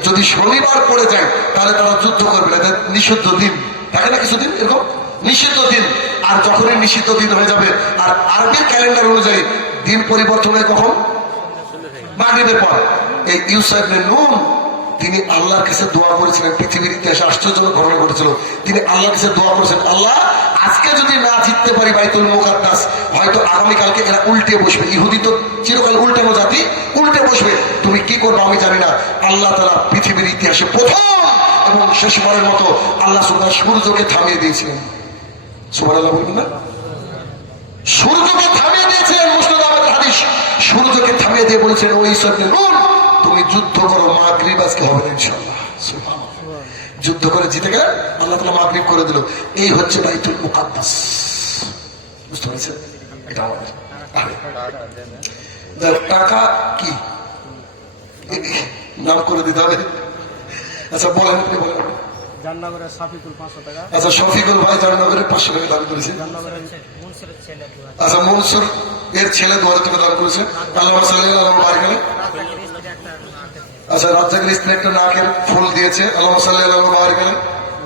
যদি শনিবার পড়ে যায় তাহলে তারা যুদ্ধ করবে না, নিষিদ্ধ দিন থাকে না কিছুদিন এরকম নিষিদ্ধ দিন। আর যখনই নিষিদ্ধ দিন হয়ে যাবে, আর আরবির ক্যালেন্ডার অনুযায়ী দিন পরিবর্তন হয় কখন? মাগরিবের পর। এই ইউসা ইবনে নূন তিনি আল্লাহর কাছে দোয়া করেছিলেন। পৃথিবীর ইতিহাসে আশ্চর্যজনক ঘটনা ঘটেছিল। তিনি আল্লাহর কাছে দোয়া করেছেন, আল্লাহ আজকে যদি না জিততে পারি বাইতুল মুকাদ্দাস, হয়তো আগামীকালকে এরা উল্টে বসবে। ইহুদি তো চিরকাল উল্টানো জাতি, উল্টে বসবে। তুমি কি করবো আমি জানি না। আল্লাহ তাআলা পৃথিবীর ইতিহাসে প্রথম এবং শেষবারের মতো আল্লাহ সুবহানাহু সূর্যকে থামিয়ে দিয়েছিলেন। সুবহানাল্লাহ বলবেন না? সূর্যকে থামিয়ে দিয়েছিলেন। মুসনাদ আহমদের হাদিস। সূর্যকে থামিয়ে দিয়ে বলেছেন, ওই ইউসা ইবনে নূন তুমি যুদ্ধ করো, মাগরিব আজকে হবে না ইনশাআল্লাহ। সুবহানাল্লাহ। যুদ্ধ করে জিতে গেলেন, আল্লাহ তাআলা মাগরিব করে দিল। এই হচ্ছে বাইতুল মুকাদ্দাস। বুঝতে পেরেছেন? এটা আমাদের টাকা কি নাম করে দিতে হবে? আচ্ছা বলেন, আপনি বলেন। জামনগরের শফিকুল 500 টাকা। আচ্ছা শফিকুল ভাই জামনগরে 500 টাকা দান করেছে। জামনগরের মনসুরের ছেলে 2000। আচ্ছা মনসুর এর ছেলে 2000 টাকা দান করেছে। আল্লাহ সাল্লাল্লাহু আলাইহি আচ্ছা রাজ্জাকের স্ত্রী একটা নাকের ফুল দিয়েছে। আল্লাহ সাল্লাল্লাহু আলাইহি